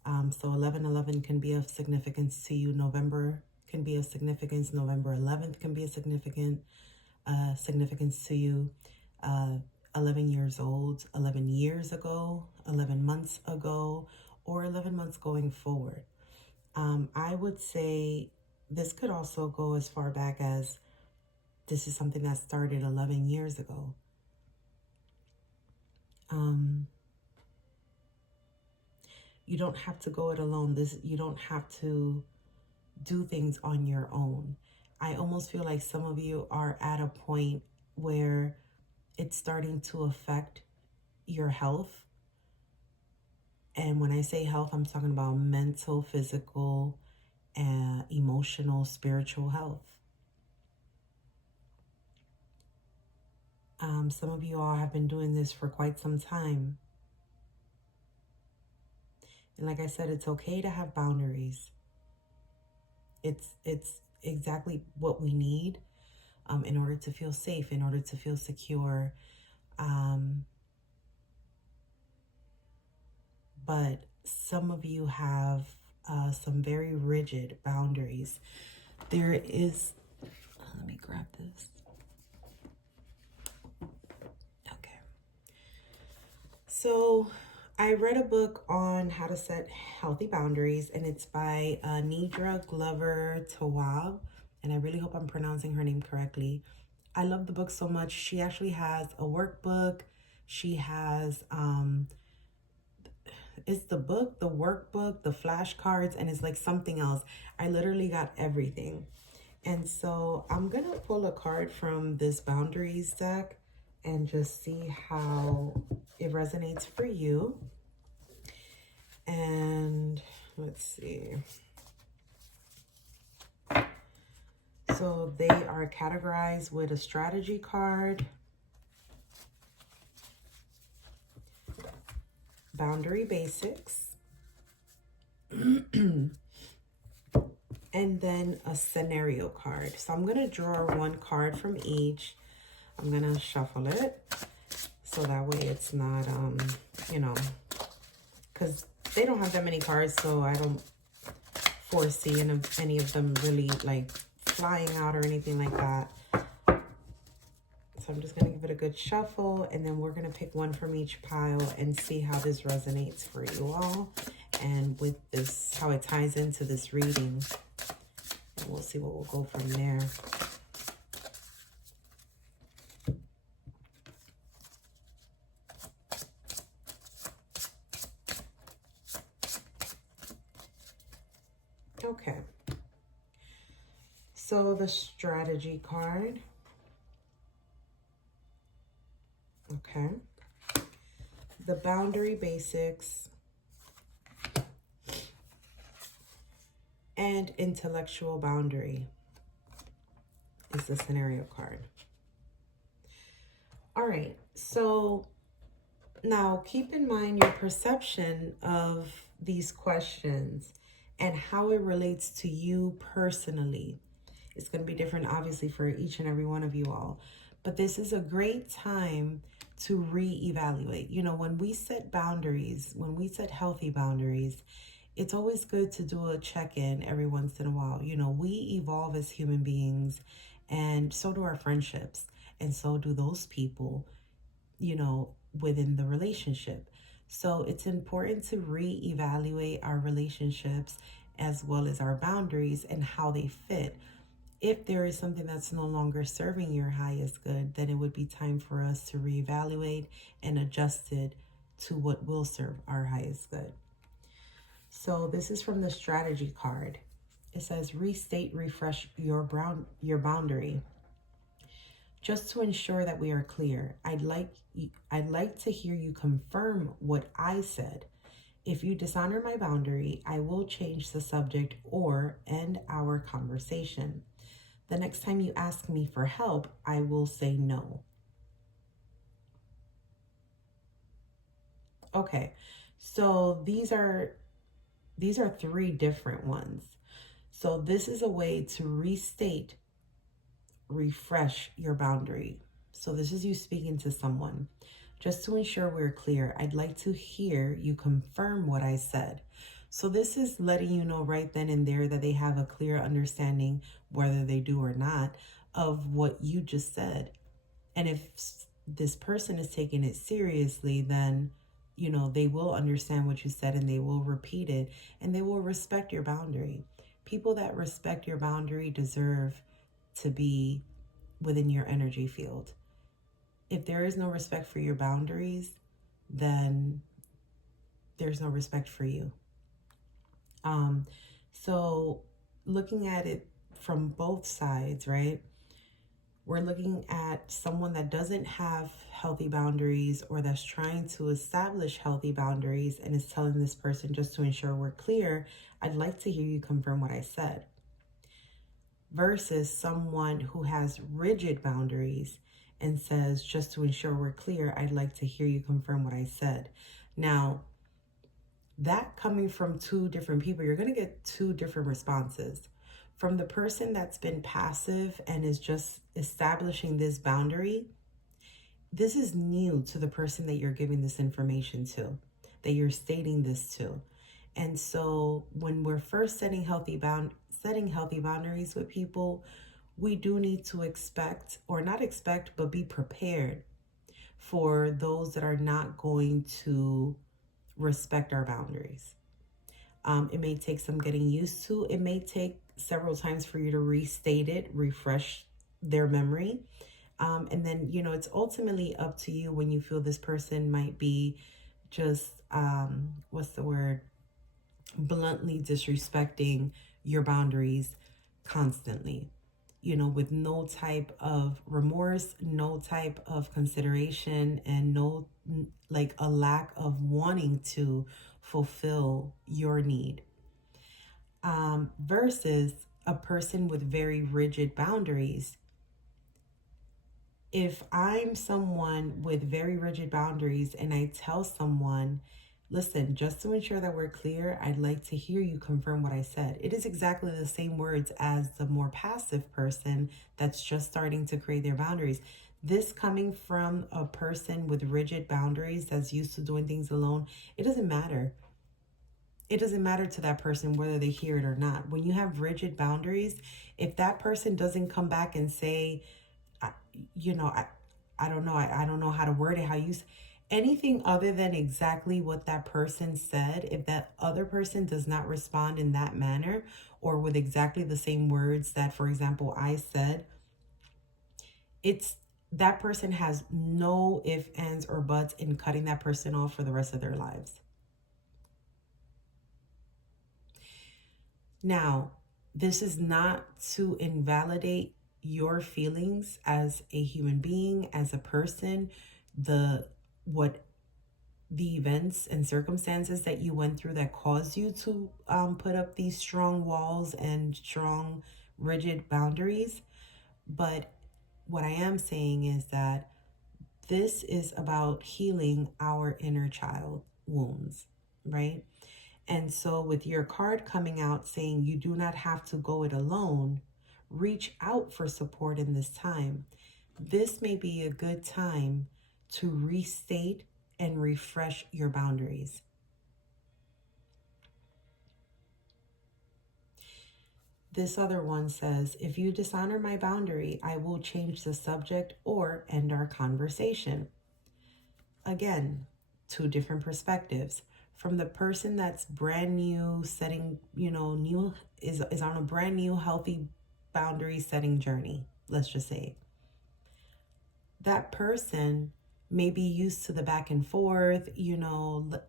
So 11/11 can be of significance to you. November can be of significance. November 11th can be a significance to you. 11 years old, 11 years ago, 11 months ago, or 11 months going forward. I would say this could also go as far back as this is something that started 11 years ago. You don't have to go it alone. You don't have to do things on your own. I almost feel like some of you are at a point where it's starting to affect your health. And when I say health, I'm talking about mental, physical, and emotional, spiritual health. Some of you all have been doing this for quite some time. And like I said, it's okay to have boundaries. It's exactly what we need in order to feel safe, in order to feel secure. But some of you have some very rigid boundaries. There is, let me grab this. Okay. So I read a book on how to set healthy boundaries, and it's by Nidra Glover Tawwab, and I really hope I'm pronouncing her name correctly. I love the book so much. She actually has a workbook. She has it's the book, the workbook, the flashcards, and it's like something else. I literally got everything. And so I'm going to pull a card from this boundaries deck and just see how it resonates for you. And let's see. So they are categorized with a strategy card, boundary basics, and then a scenario card. So I'm going to draw one card from each. I'm going to shuffle it. So that way it's not, you know, because they don't have that many cards, so I don't foresee any of them really like flying out or anything like that. So I'm just going to give it a good shuffle, and then we're going to pick one from each pile and see how this resonates for you all, and with this, how it ties into this reading. And we'll see what will go from there. Okay. So the strategy card. Okay. The boundary basics. And intellectual boundary is the scenario card. All right. So now keep in mind your perception of these questions and how it relates to you personally. It's going to be different, obviously, for each and every one of you all. But this is a great time to reevaluate. You know, when we set boundaries, when we set healthy boundaries, it's always good to do a check-in every once in a while. You know, we evolve as human beings, and so do our friendships, and so do those people, you know, within the relationship. So it's important to reevaluate our relationships as well as our boundaries and how they fit. If there is something that's no longer serving your highest good, then it would be time for us to reevaluate and adjust it to what will serve our highest good. So this is from the strategy card. It says, restate, refresh your boundary. Just to ensure that we are clear, I'd like to hear you confirm what I said. If you dishonor my boundary, I will change the subject or end our conversation. The next time you ask me for help, I will say no. Okay, so these are 3 different ones. So this is a way to restate, refresh your boundary. So this is you speaking to someone. Just to ensure we're clear, I'd like to hear you confirm what I said. So this is letting you know right then and there that they have a clear understanding, whether they do or not, of what you just said. And if this person is taking it seriously, then, you know, they will understand what you said and they will repeat it and they will respect your boundary. People that respect your boundary deserve to be within your energy field. If there is no respect for your boundaries, then there's no respect for you. So looking at it from both sides, right? We're looking at someone that doesn't have healthy boundaries or that's trying to establish healthy boundaries and is telling this person, just to ensure we're clear, I'd like to hear you confirm what I said. Versus someone who has rigid boundaries and says, just to ensure we're clear, I'd like to hear you confirm what I said. Now, that coming from 2 different people, you're going to get 2 different responses. From the person that's been passive and is just establishing this boundary, this is new to the person that you're giving this information to, that you're stating this to. And so when we're first setting healthy boundaries with people, we do need to expect, or not expect, but be prepared for those that are not going to respect our boundaries. It may take some getting used to. It may take several times for you to restate it, refresh their memory. And then, you know, it's ultimately up to you when you feel this person might be just, bluntly disrespecting your boundaries constantly, you know, with no type of remorse, no type of consideration, and no, like, a lack of wanting to fulfill your need. Versus a person with very rigid boundaries. If I'm someone with very rigid boundaries and I tell someone, Listen, just to ensure that we're clear, I'd like to hear you confirm what I said. It is exactly the same words as the more passive person that's just starting to create their boundaries. This coming from a person with rigid boundaries that's used to doing things alone, it doesn't matter. It doesn't matter to that person whether they hear it or not. When you have rigid boundaries, if that person doesn't come back and say, I, you know, I don't know, I don't know how to word it, how you, anything other than exactly what that person said, if that other person does not respond in that manner or with exactly the same words that, for example, I said, it's that person has no ifs, ands, or buts in cutting that person off for the rest of their lives. Now, this is not to invalidate your feelings as a human being, as a person, what the events and circumstances that you went through that caused you to put up these strong walls and strong, rigid boundaries. But what I am saying is that this is about healing our inner child wounds, right? And so, with your card coming out saying you do not have to go it alone, reach out for support in this time. This may be a good time to restate and refresh your boundaries. This other one says, if you dishonor my boundary, I will change the subject or end our conversation. Again, two different perspectives. From the person that's brand new, setting, new is on a brand new, healthy boundary setting journey, let's just say. That person may be used to the back and forth, if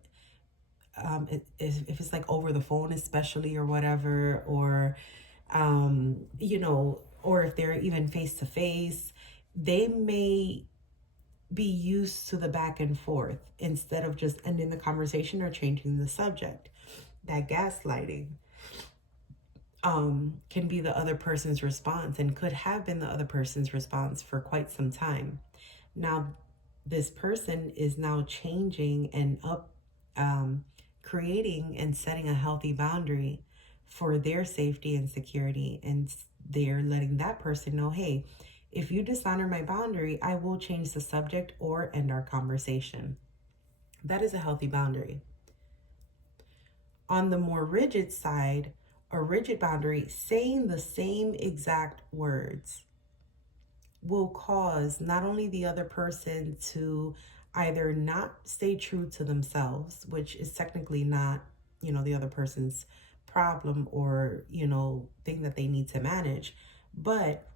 it's like over the phone, especially, or whatever, or, or if they're even face to face, they may be used to the back and forth instead of just ending the conversation or changing the subject. That gaslighting can be the other person's response and could have been the other person's response for quite some time. Now, this person is now changing and creating and setting a healthy boundary for their safety and security. And they're letting that person know, hey, if you dishonor my boundary, I will change the subject or end our conversation. That is a healthy boundary. On the more rigid side, a rigid boundary, saying the same exact words will cause not only the other person to either not stay true to themselves, which is technically not, the other person's problem or, thing that they need to manage, but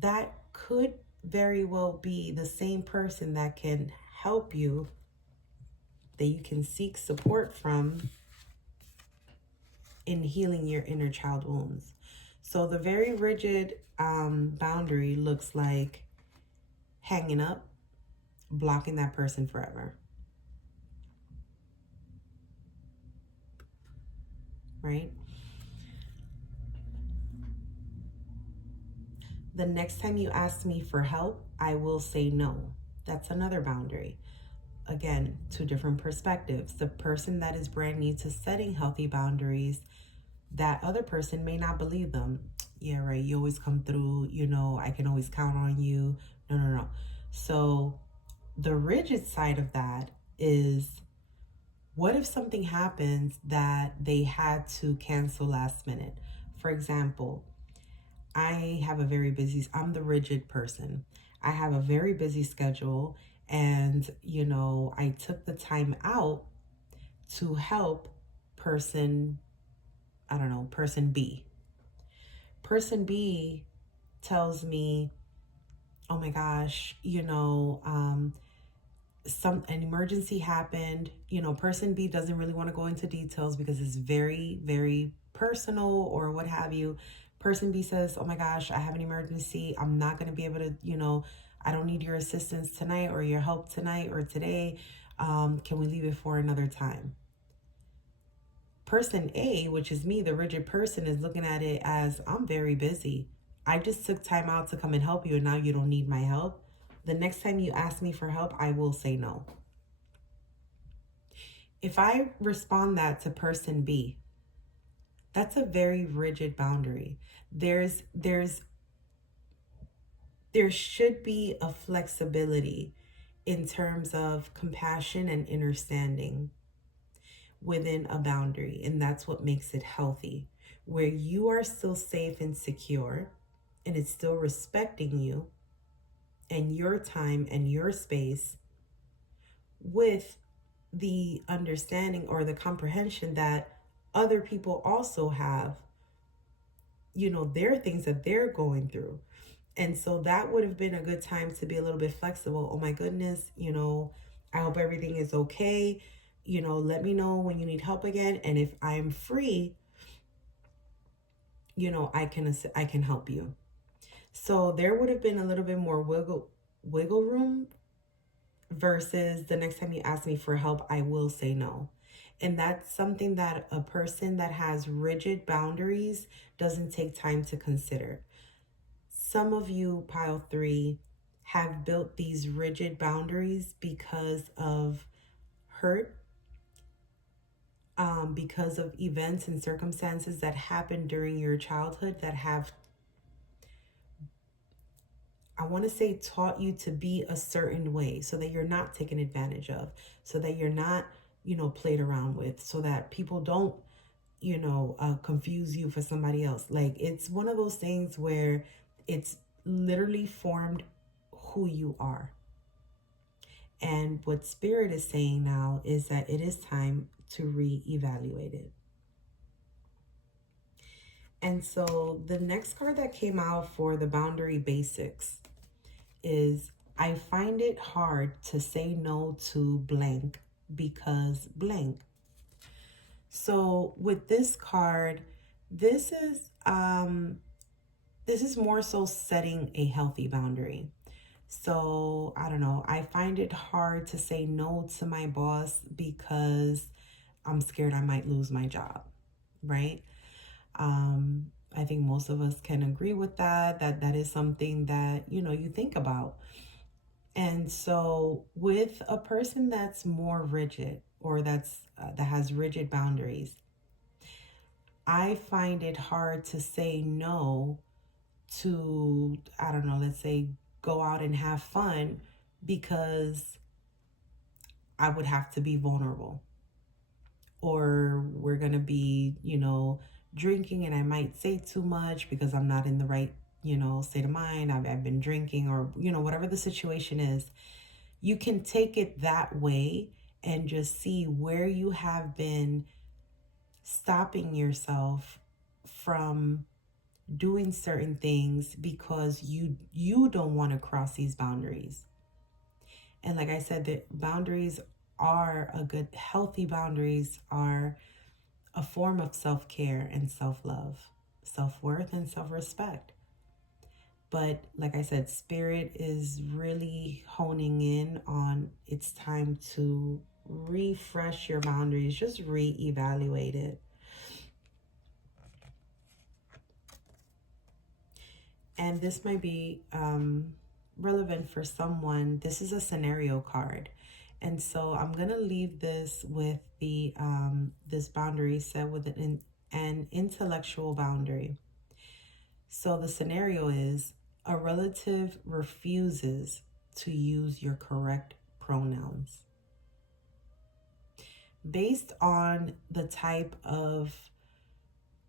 that could very well be the same person that can help you, that you can seek support from in healing your inner child wounds. So the very rigid boundary looks like hanging up, blocking that person forever. Right? The next time you ask me for help, I will say no. That's another boundary. Again, two different perspectives. The person that is brand new to setting healthy boundaries, that other person may not believe them. Yeah, right. You always come through, I can always count on you. No. So the rigid side of that is, what if something happens that they had to cancel last minute? For example, I'm the rigid person. I have a very busy schedule, and, I took the time out to help person B. Person B tells me, oh my gosh, an emergency happened. Person B doesn't really want to go into details because it's very, very personal or what have you. Person B says, oh my gosh, I have an emergency. I'm not going to be able to, I don't need your assistance tonight or your help tonight or today. Can we leave it for another time? Person A, which is me, the rigid person, is looking at it as, I'm very busy. I just took time out to come and help you, and now you don't need my help. The next time you ask me for help, I will say no. If I respond that to person B, that's a very rigid boundary. There should be a flexibility in terms of compassion and understanding within a boundary, and that's what makes it healthy, where you are still safe and secure and it's still respecting you and your time and your space, with the understanding or the comprehension that other people also have, their things that they're going through. And so that would have been a good time to be a little bit flexible. Oh my goodness, I hope everything is okay. Let me know when you need help again. And if I'm free, I can help you. So there would have been a little bit more wiggle room, versus the next time you ask me for help, I will say no. And that's something that a person that has rigid boundaries doesn't take time to consider. Some of you, pile 3, have built these rigid boundaries because of hurt, because of events and circumstances that happened during your childhood that have, I want to say, taught you to be a certain way so that you're not taken advantage of, so that you're not, played around with, so that people don't, confuse you for somebody else. Like, it's one of those things where it's literally formed who you are. And what Spirit is saying now is that it is time to reevaluate it. And so the next card that came out for the boundary basics is, I find it hard to say no to blank because blank. So with this card, this is more so setting a healthy boundary. So I don't know, I find it hard to say no to my boss because I'm scared I might lose my job, right? I think most of us can agree with that is something that, you think about. And so with a person that's more rigid, or that has rigid boundaries, I find it hard to say no to, I don't know, let's say go out and have fun, because I would have to be vulnerable. Or we're going to be, drinking, and I might say too much because I'm not in the right, state of mind. I've been drinking, or, whatever the situation is. You can take it that way and just see where you have been stopping yourself from doing certain things because you don't want to cross these boundaries. And like I said, the boundaries are healthy boundaries are a form of self-care and self-love, self-worth and self-respect. But like I said, Spirit is really honing in on, it's time to refresh your boundaries, just reevaluate it. And this might be relevant for someone. This is a scenario card. And so I'm going to leave this with the this boundary set with an intellectual boundary. So the scenario is, a relative refuses to use your correct pronouns. Based on the type of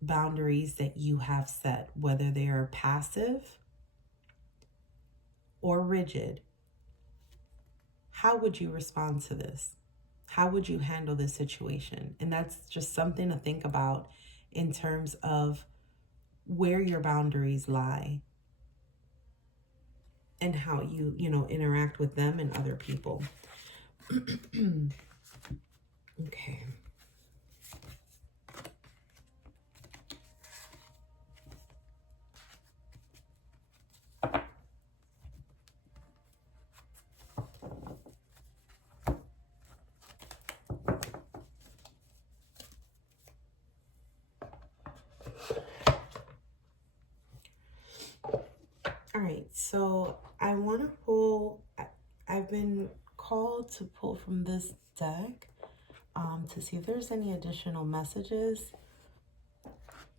boundaries that you have set, whether they are passive or rigid, how would you respond to this? How would you handle this situation? And that's just something to think about in terms of where your boundaries lie and how you, interact with them and other people. Okay. All right, so I want to pull, I've been called to pull from this deck, to see if there's any additional messages.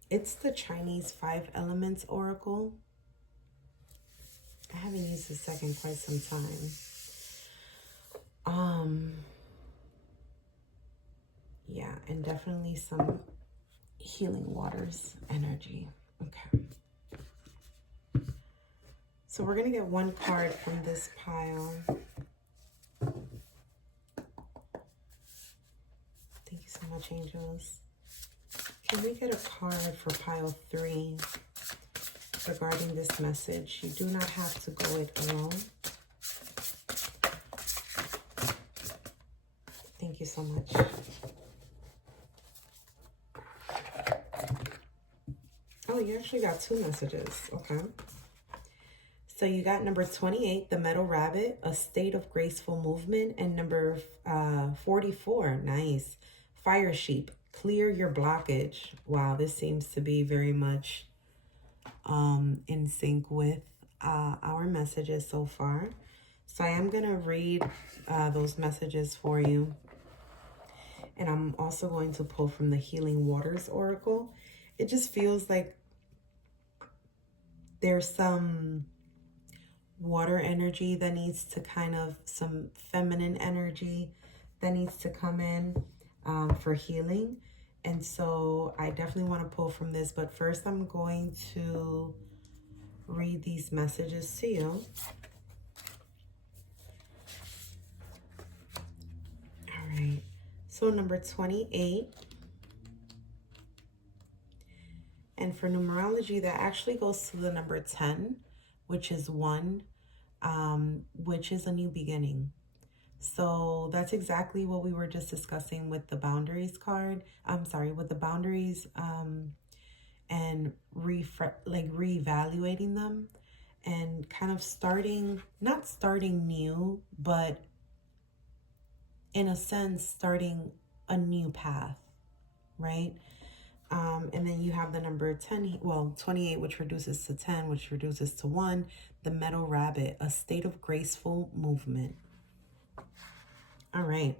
It's the Chinese 5 Elements Oracle. I haven't used this deck in quite some time. Yeah, and definitely some healing waters energy. Okay. So we're going to get one card from this pile. Thank you so much, angels. Can we get a card for pile 3 regarding this message? You do not have to go it alone. Thank you so much. Oh, you actually got 2 messages. Okay. So you got number 28, the Metal Rabbit, a state of graceful movement, and number 44, nice, Fire Sheep, clear your blockage. Wow, this seems to be very much in sync with our messages so far. So I am going to read those messages for you. And I'm also going to pull from the Healing Waters Oracle. It just feels like there's some water energy that needs to some feminine energy that needs to come in for healing. And so I definitely want to pull from this, but first I'm going to read these messages to you. All right. So number 28. And for numerology, that actually goes to the number 10, which is 1, which is a new beginning. So that's exactly what we were just discussing with the boundaries card. I'm sorry, with the boundaries and reevaluating them and kind of not starting new, but in a sense, starting a new path, right? And then you have the number 10, well, 28, which reduces to 10, which reduces to 1, the Metal Rabbit, a state of graceful movement. All right.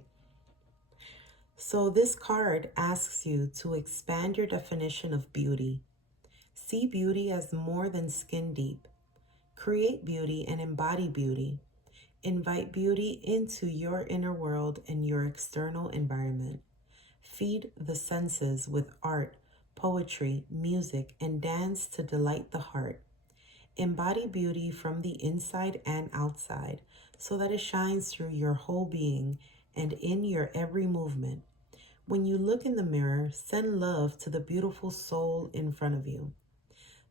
So this card asks you to expand your definition of beauty. See beauty as more than skin deep. Create beauty and embody beauty. Invite beauty into your inner world and your external environment. Feed the senses with art, poetry, music, and dance to delight the heart. Embody beauty from the inside and outside so that it shines through your whole being and in your every movement. When you look in the mirror, send love to the beautiful soul in front of you.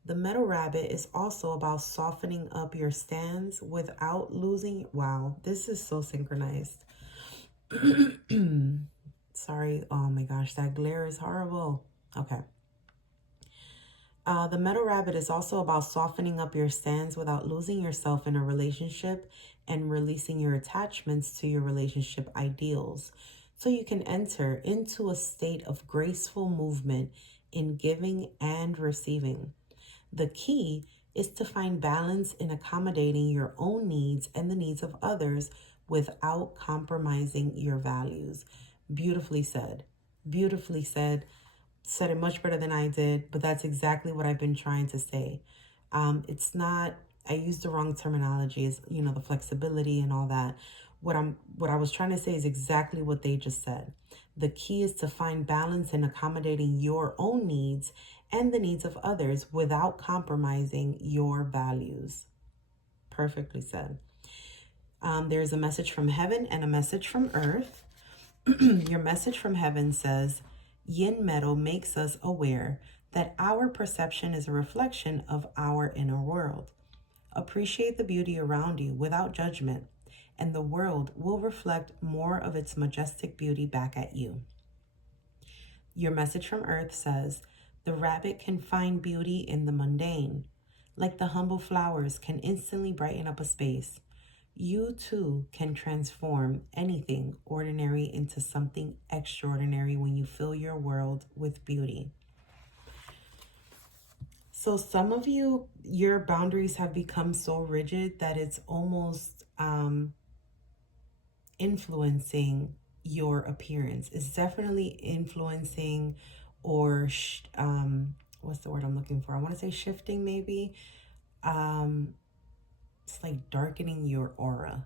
The Metal Rabbit is also about softening up your stance without losing. Wow, this is so synchronized. Sorry. Oh my gosh, that glare is horrible. Okay. The Metal Rabbit is also about softening up your stance without losing yourself in a relationship and releasing your attachments to your relationship ideals, so you can enter into a state of graceful movement in giving and receiving. The key is to find balance in accommodating your own needs and the needs of others without compromising your values. Beautifully said. Beautifully said. Said it much better than I did, but that's exactly what I've been trying to say. It's not, I used the wrong terminology, is the flexibility and all that. What I was trying to say is exactly what they just said. The key is to find balance in accommodating your own needs and the needs of others without compromising your values. Perfectly said. There's a message from heaven and a message from earth. Your message from heaven says, Yin metal makes us aware that our perception is a reflection of our inner world. Appreciate the beauty around you without judgment, and the world will reflect more of its majestic beauty back at you. Your message from earth says, the rabbit can find beauty in the mundane. Like the humble flowers can instantly brighten up a space, you too can transform anything ordinary into something extraordinary when you fill your world with beauty. So some of you, your boundaries have become so rigid that it's almost influencing your appearance. It's definitely influencing or what's the word I'm looking for? I want to say shifting maybe. It's like darkening your aura.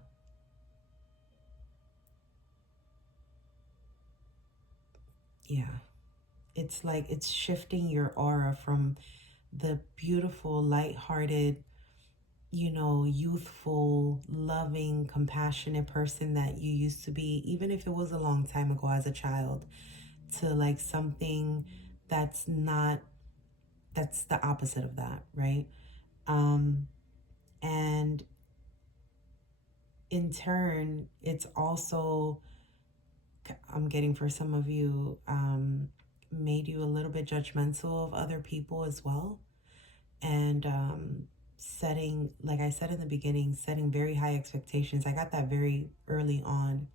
Yeah. It's like it's shifting your aura from the beautiful, lighthearted, youthful, loving, compassionate person that you used to be, even if it was a long time ago as a child, to like something that's not, that's the opposite of that, right? And in turn, it's also, I'm getting for some of you, made you a little bit judgmental of other people as well. And setting, like I said in the beginning, setting very high expectations. I got that very early on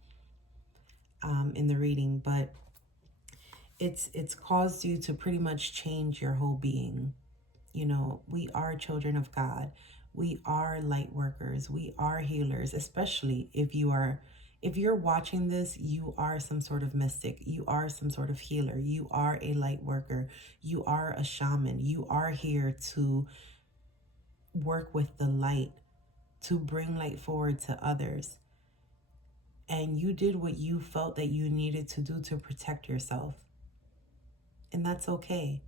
in the reading, but it's caused you to pretty much change your whole being. We are children of God. We are light workers. We are healers, especially if you're watching this, you are some sort of mystic. You are some sort of healer. You are a light worker. You are a shaman. You are here to work with the light, to bring light forward to others. And you did what you felt that you needed to do to protect yourself. And that's okay.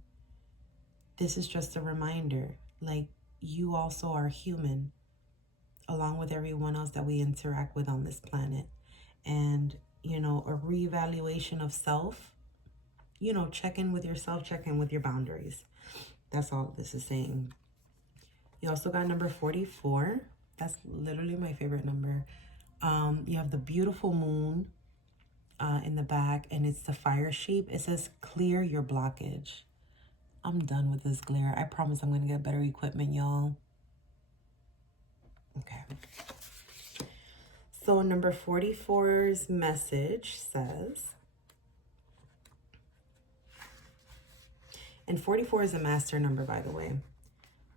This is just a reminder, like, you also are human, along with everyone else that we interact with on this planet. And, a reevaluation of self, check in with yourself, check in with your boundaries. That's all this is saying. You also got number 44. That's literally my favorite number. You have the beautiful moon in the back, and it's the fire sheep. It says, clear your blockage. I'm done with this glare. I promise I'm going to get better equipment, y'all. Okay. So number 44's message says, and 44 is a master number, by the way.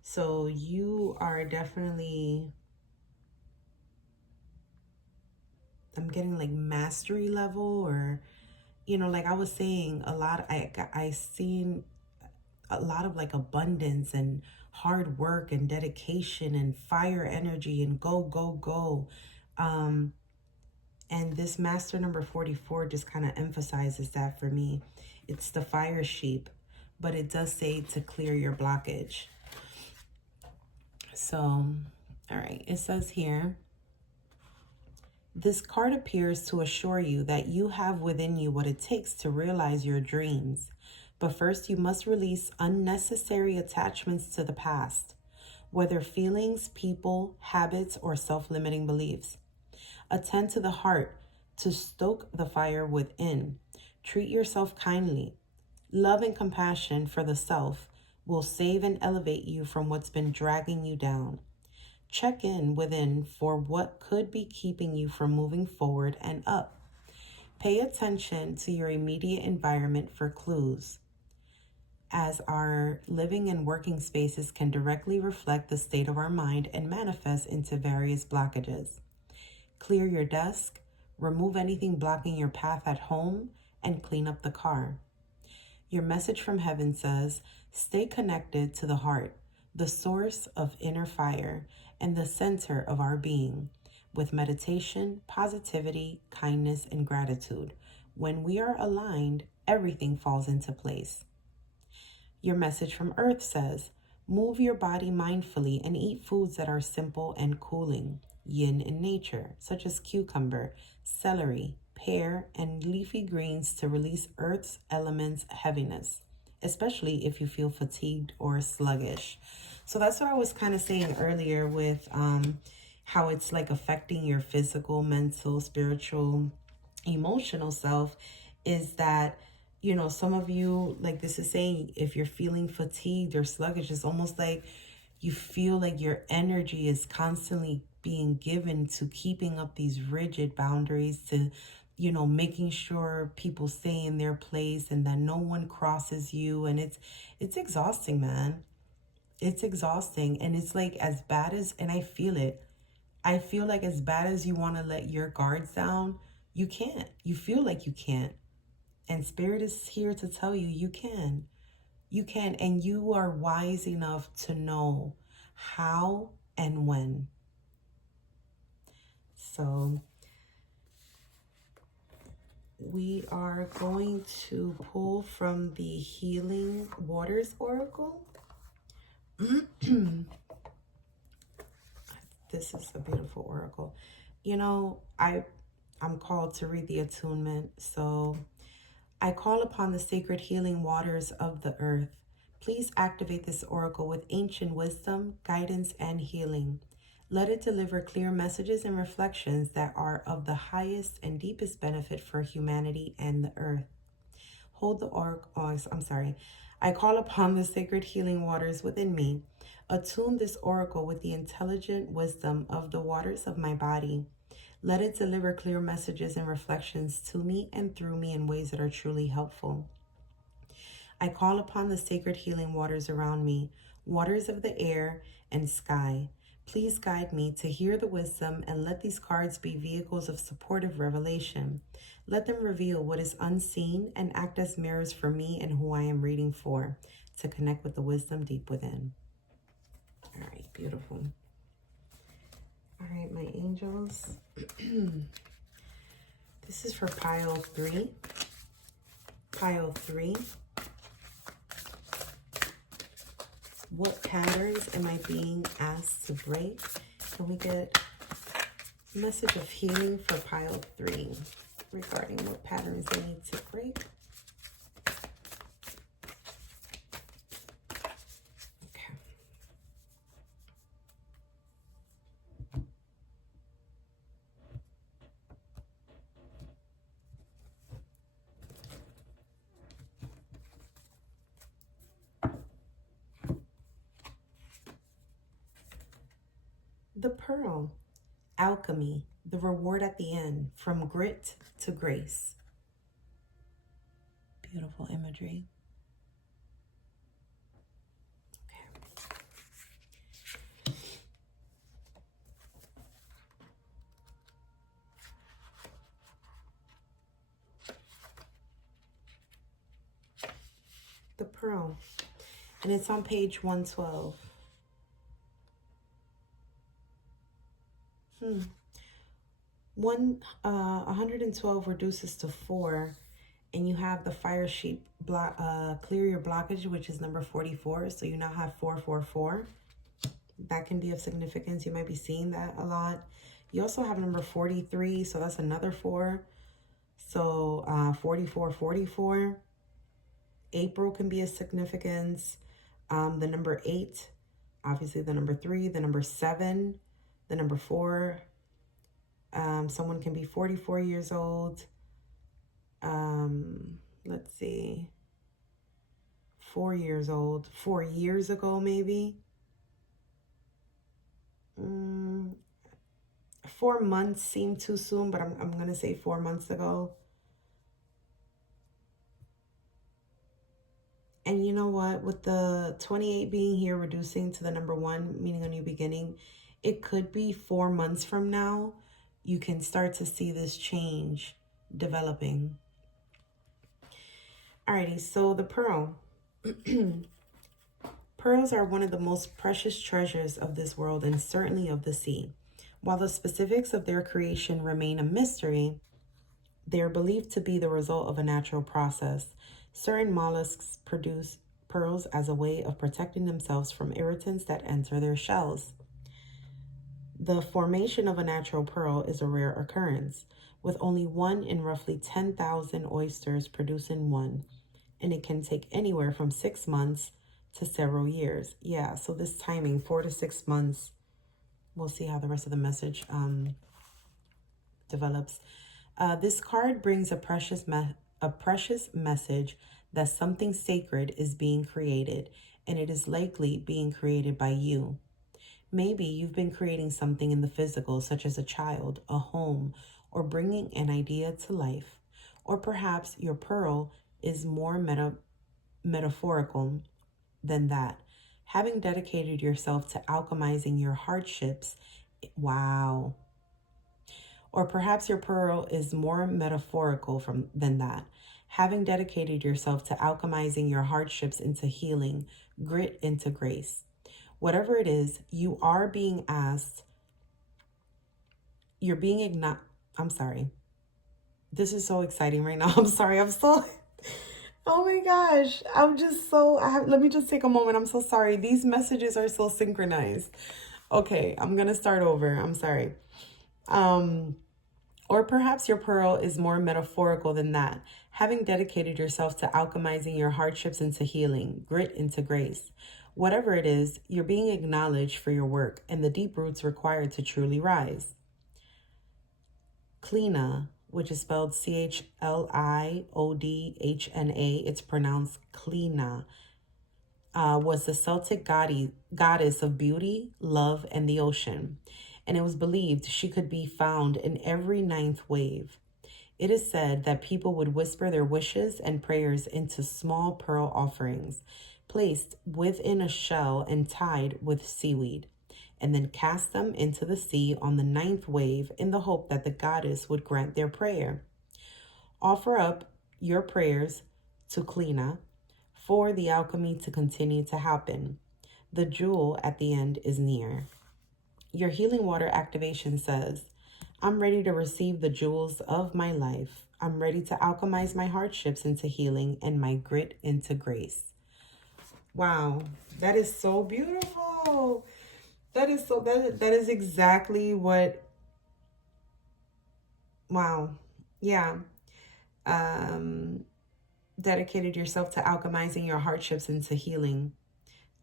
So you are definitely, I'm getting like mastery level, or, like I was saying, I seen a lot of like abundance and hard work and dedication and fire energy and go, go, go. And this master number 44 just kind of emphasizes that for me. It's the fire sheep, but it does say to clear your blockage. So, all right, it says here, this card appears to assure you that you have within you what it takes to realize your dreams. But first, you must release unnecessary attachments to the past, whether feelings, people, habits, or self-limiting beliefs. Attend to the heart to stoke the fire within. Treat yourself kindly. Love and compassion for the self will save and elevate you from what's been dragging you down. Check in within for what could be keeping you from moving forward and up. Pay attention to your immediate environment for clues, as our living and working spaces can directly reflect the state of our mind and manifest into various blockages. Clear your desk, remove anything blocking your path at home, and clean up the car. Your message from heaven says, stay connected to the heart, the source of inner fire, and the center of our being, with meditation, positivity, kindness, and gratitude. When we are aligned, everything falls into place. Your message from Earth says, move your body mindfully and eat foods that are simple and cooling, yin in nature, such as cucumber, celery, pear, and leafy greens to release Earth's elements' heaviness, especially if you feel fatigued or sluggish. So that's what I was kind of saying earlier with how it's like affecting your physical, mental, spiritual, emotional self, is that, some of you, like this is saying, if you're feeling fatigued or sluggish, it's almost like you feel like your energy is constantly being given to keeping up these rigid boundaries, to, making sure people stay in their place and that no one crosses you. And it's exhausting, man. It's exhausting. And it's like, as bad as, and I feel it, I feel like as bad as you want to let your guards down, You can't. You feel like you can't. And Spirit is here to tell you, you can. You can. And you are wise enough to know how and when. So we are going to pull from the Healing Waters Oracle. This is a beautiful oracle. You know, I'm called to read the attunement. So I call upon the sacred healing waters of the earth. Please activate this oracle with ancient wisdom, guidance, and healing. Let it deliver clear messages and reflections that are of the highest and deepest benefit for humanity and the earth. Hold the oracle. Oh, I'm sorry. I call upon the sacred healing waters within me. Attune this oracle with the intelligent wisdom of the waters of my body. Let it deliver clear messages and reflections to me and through me in ways that are truly helpful. I call upon the sacred healing waters around me, waters of the air and sky. Please guide me to hear the wisdom and let these cards be vehicles of supportive revelation. Let them reveal what is unseen and act as mirrors for me and who I am reading for, to connect with the wisdom deep within. All right, beautiful. All right, my angels. This is for pile 3. Pile 3. What patterns am I being asked to break? Can we get a message of healing for pile 3 regarding what patterns they need to break? Okay. The Pearl. Alchemy. The reward at the end. From grit to grace. Beautiful imagery. The Pearl. And it's on page 112. 112 reduces to 4, and you have the fire sheep block, clear your blockage, which is number 44. So you now have 444. That can be of significance. You might be seeing that a lot. You also have number 43, so that's another 4. So 44, 44. April can be a significance. The number 8, obviously the number 3, the number 7, the number 4. Someone can be 44 years old. Let's see. 4 years old. 4 years ago, maybe. 4 months seemed too soon, but I'm going to say 4 months ago. And you know what? With the 28 being here, reducing to the number 1, meaning a new beginning, it could be 4 months from now. You can start to see this change developing. Alrighty, so the pearl. Pearls are one of the most precious treasures of this world and certainly of the sea. While the specifics of their creation remain a mystery, they are believed to be the result of a natural process. Certain mollusks produce pearls as a way of protecting themselves from irritants that enter their shells. The formation of a natural pearl is a rare occurrence, with only 1 in roughly 10,000 oysters producing one, and it can take anywhere from 6 months to several years. Yeah, so this timing, 4 to 6 months. We'll see how the rest of the message develops. This card brings a precious message that something sacred is being created, and it is likely being created by you. Maybe you've been creating something in the physical, such as a child, a home, or bringing an idea to life. Or perhaps your pearl is more metaphorical than that. Having dedicated yourself to alchemizing your hardships, wow. Or perhaps your pearl is more metaphorical than that. Having dedicated yourself to alchemizing your hardships into healing, grit into grace. Whatever it is, you are being asked, you're being I'm sorry. This is so exciting right now. I'm sorry. Oh my gosh. I'm just so, let me just take a moment. I'm so sorry. These messages are so synchronized. Okay, I'm going to start over. I'm sorry. Or perhaps your pearl is more metaphorical than that. Having dedicated yourself to alchemizing your hardships into healing, grit into grace. Whatever it is, you're being acknowledged for your work and the deep roots required to truly rise. Clina, which is spelled Chliodhna, it's pronounced Clina, was the Celtic goddess of beauty, love, and the ocean, and it was believed she could be found in every ninth wave. It is said that people would whisper their wishes and prayers into small pearl offerings, placed within a shell and tied with seaweed, and then cast them into the sea on the ninth wave in the hope that the goddess would grant their prayer. Offer up your prayers to Clina for the alchemy to continue to happen. The jewel at the end is near. Your healing water activation says, I'm ready to receive the jewels of my life. I'm ready to alchemize my hardships into healing and my grit into grace. Wow, that is so beautiful. That is exactly what, wow. Yeah. Dedicated yourself to alchemizing your hardships into healing.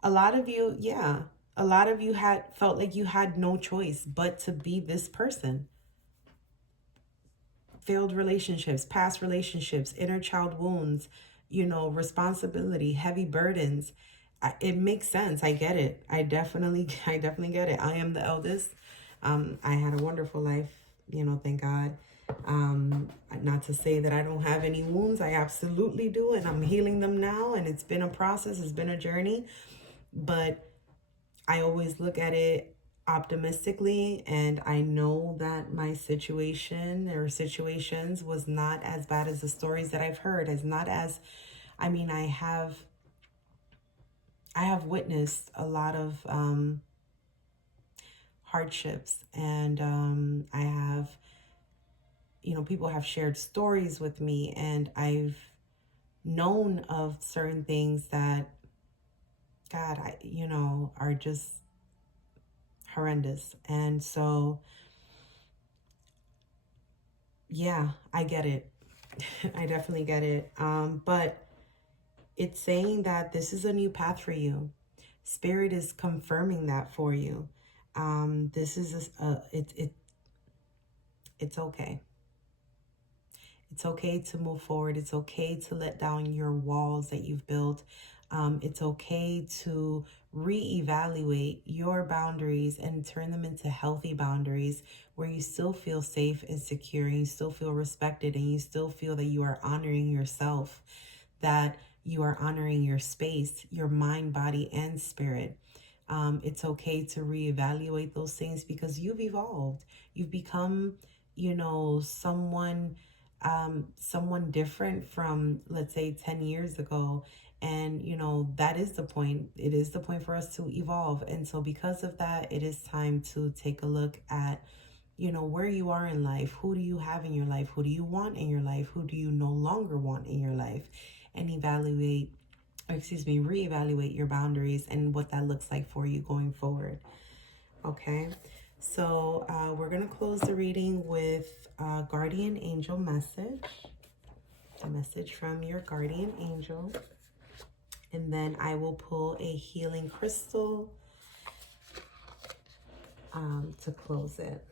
A lot of you, had felt like you had no choice but to be this person. Failed relationships, past relationships, inner child wounds, responsibility, heavy burdens. It makes sense. I get it. I definitely get it. I am the eldest. I had a wonderful life, thank God. Not to say that I don't have any wounds. I absolutely do, and I'm healing them now, and it's been a process. It's been a journey, but I always look at it optimistically, and I know that my situation or situations was not as bad as the stories that I've heard. As not as, I mean, I have witnessed a lot of hardships, and I have, people have shared stories with me, and I've known of certain things that, God, are just horrendous. And so, yeah, I get it. I definitely get it. But it's saying that this is a new path for you. Spirit is confirming that for you. This is it's okay. It's okay to move forward. It's okay to let down your walls that you've built. It's okay to reevaluate your boundaries and turn them into healthy boundaries where you still feel safe and secure, and you still feel respected, and you still feel that you are honoring yourself, that you are honoring your space, your mind, body, and spirit. It's okay to reevaluate those things because you've evolved. You've become, someone different from, let's say, 10 years ago. And, that is the point. It is the point for us to evolve. And so because of that, it is time to take a look at, where you are in life. Who do you have in your life? Who do you want in your life? Who do you no longer want in your life? And reevaluate your boundaries and what that looks like for you going forward. Okay. So we're going to close the reading with a guardian angel message. A message from your guardian angel. And then I will pull a healing crystal to close it.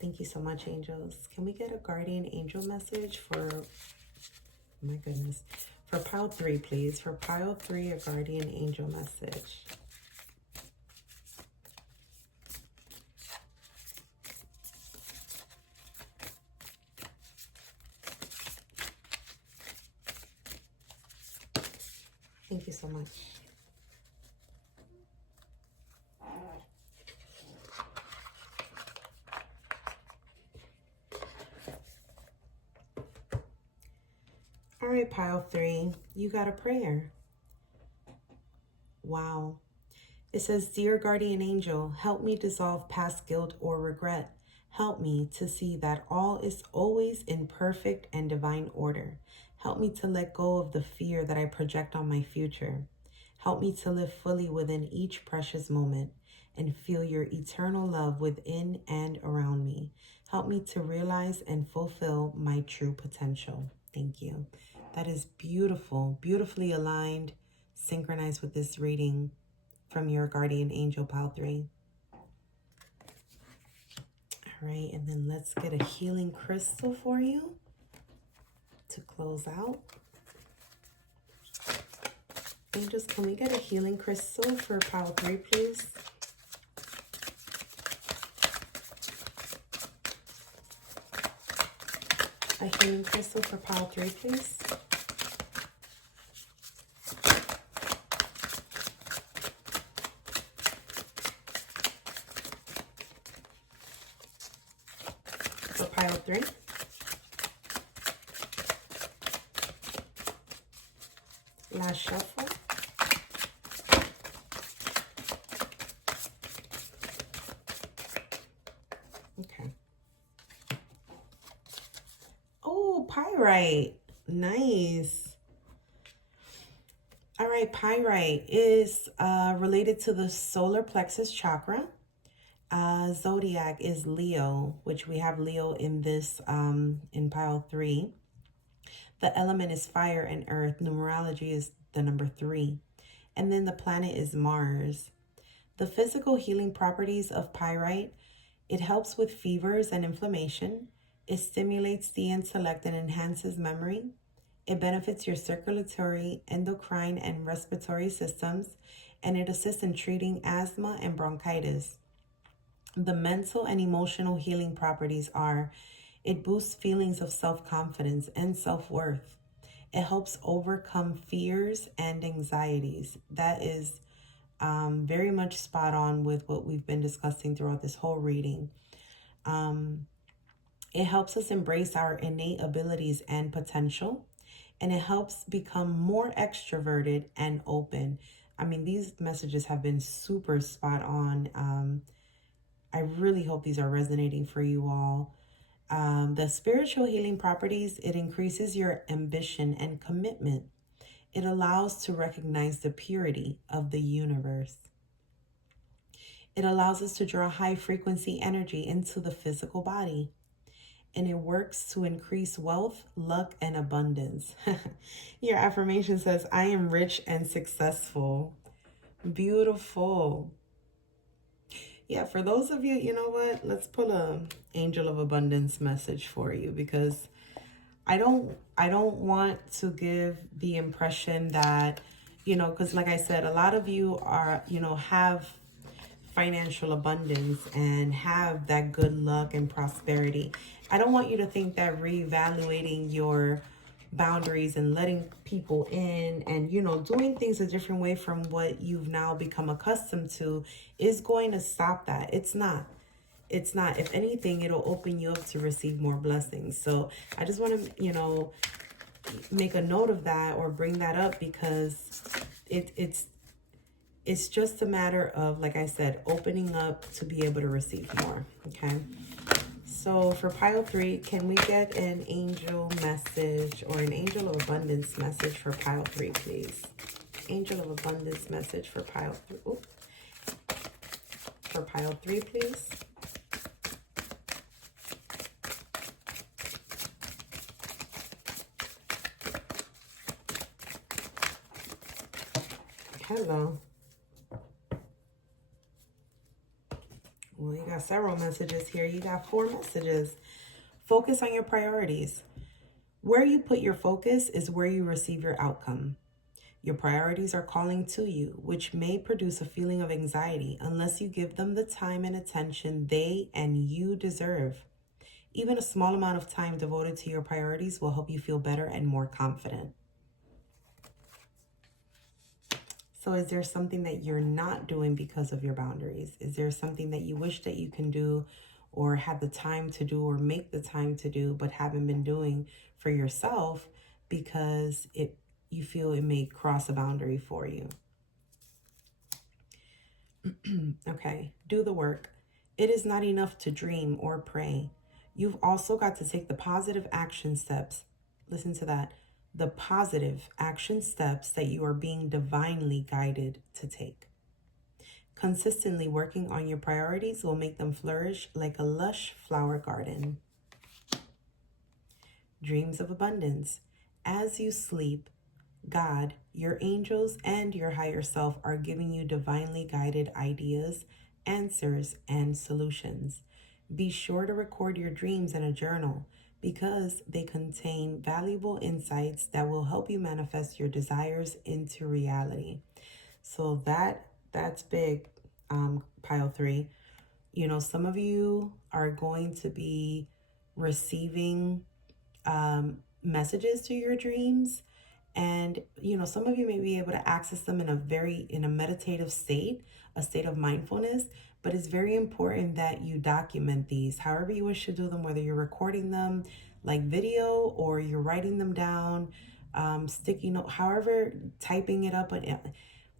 Thank you so much, angels. Can we get a guardian angel message for, my goodness, for pile 3, please? For pile 3, a guardian angel message. Thank you so much. right, pile 3, you got a prayer. Wow. It says, Dear guardian angel, help me dissolve past guilt or regret. Help me to see that all is always in perfect and divine order. Help me to let go of the fear that I project on my future. Help me to live fully within each precious moment and feel your eternal love within and around me. Help me to realize and fulfill my true potential. Thank you. That is beautiful, beautifully aligned, synchronized with this reading from your guardian angel, pile 3. All right, and then let's get a healing crystal for you to close out. Angels, can we get a healing crystal for pile 3, please? A healing crystal for pile 3, please. For pile 3. Last shuffle. Okay. Oh, pyrite. Nice. All right, pyrite is related to the solar plexus chakra. Zodiac is Leo, which we have Leo in this, in pile 3. The element is fire and earth. Numerology is the number 3. And then the planet is Mars. The physical healing properties of pyrite: it helps with fevers and inflammation. It stimulates the intellect and enhances memory. It benefits your circulatory, endocrine, and respiratory systems, and it assists in treating asthma and bronchitis. The mental and emotional healing properties are: it boosts feelings of self-confidence and self-worth. It helps overcome fears and anxieties. That is very much spot on with what we've been discussing throughout this whole reading. It helps us embrace our innate abilities and potential, and it helps become more extroverted and open. I mean, these messages have been super spot on. I really hope these are resonating for you all. The spiritual healing properties: it increases your ambition and commitment. It allows to recognize the purity of the universe. It allows us to draw high frequency energy into the physical body. And it works to increase wealth, luck, and abundance. Your affirmation says, I am rich and successful. Beautiful. Yeah, for those of you, you know what? Let's pull a angel of abundance message for you, because I don't want to give the impression that, because like I said, a lot of you are, have financial abundance and have that good luck and prosperity. I don't want you to think that reevaluating your boundaries and letting people in and, doing things a different way from what you've now become accustomed to is going to stop that. It's not. It's not. If anything, it'll open you up to receive more blessings. So I just want to, make a note of that or bring that up, because it's just a matter of, like I said, opening up to be able to receive more. Okay. So for pile 3, can we get an angel message or an angel of abundance message for pile 3, please? Angel of abundance message for pile 3. Ooh. For pile 3, please. Hello. Well, you got several messages here. You got 4 messages. Focus on your priorities. Where you put your focus is where you receive your outcome. Your priorities are calling to you, which may produce a feeling of anxiety unless you give them the time and attention they and you deserve. Even a small amount of time devoted to your priorities will help you feel better and more confident. So is there something that you're not doing because of your boundaries? Is there something that you wish that you can do or have the time to do or make the time to do but haven't been doing for yourself because you feel it may cross a boundary for you. Okay, do the work. It is not enough to dream or pray. You've also got to take the positive action steps. Listen to that. The positive action steps that you are being divinely guided to take. Consistently working on your priorities will make them flourish like a lush flower garden. Dreams of abundance. As you sleep, God, your angels, and your higher self are giving you divinely guided ideas, answers, and solutions. Be sure to record your dreams in a journal because they contain valuable insights that will help you manifest your desires into reality. So that's big, pile 3. You know, some of you are going to be receiving messages to your dreams, and you know, some of you may be able to access them in a meditative state, a state of mindfulness. But it's very important that you document these however you wish to do them, whether you're recording them like video or you're writing them down, sticky note, however, typing it up.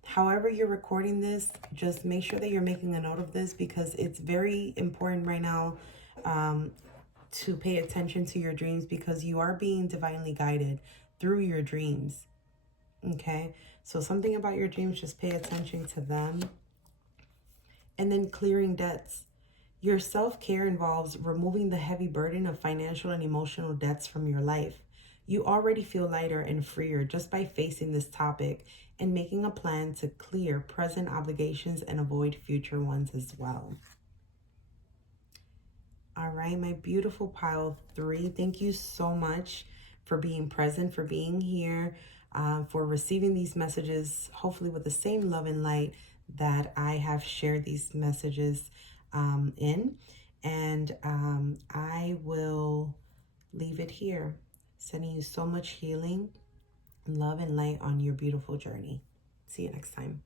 However you're recording this, just make sure that you're making a note of this, because it's very important right now to pay attention to your dreams, because you are being divinely guided through your dreams. Okay, so something about your dreams, just pay attention to them. And then clearing debts. Your self-care involves removing the heavy burden of financial and emotional debts from your life. You already feel lighter and freer just by facing this topic and making a plan to clear present obligations and avoid future ones as well. All right, my beautiful pile 3, thank you so much for being present, for being here, for receiving these messages, hopefully with the same love and light that I have shared these messages in. And I will leave it here, sending you so much healing, love, and light on your beautiful journey. See you next time.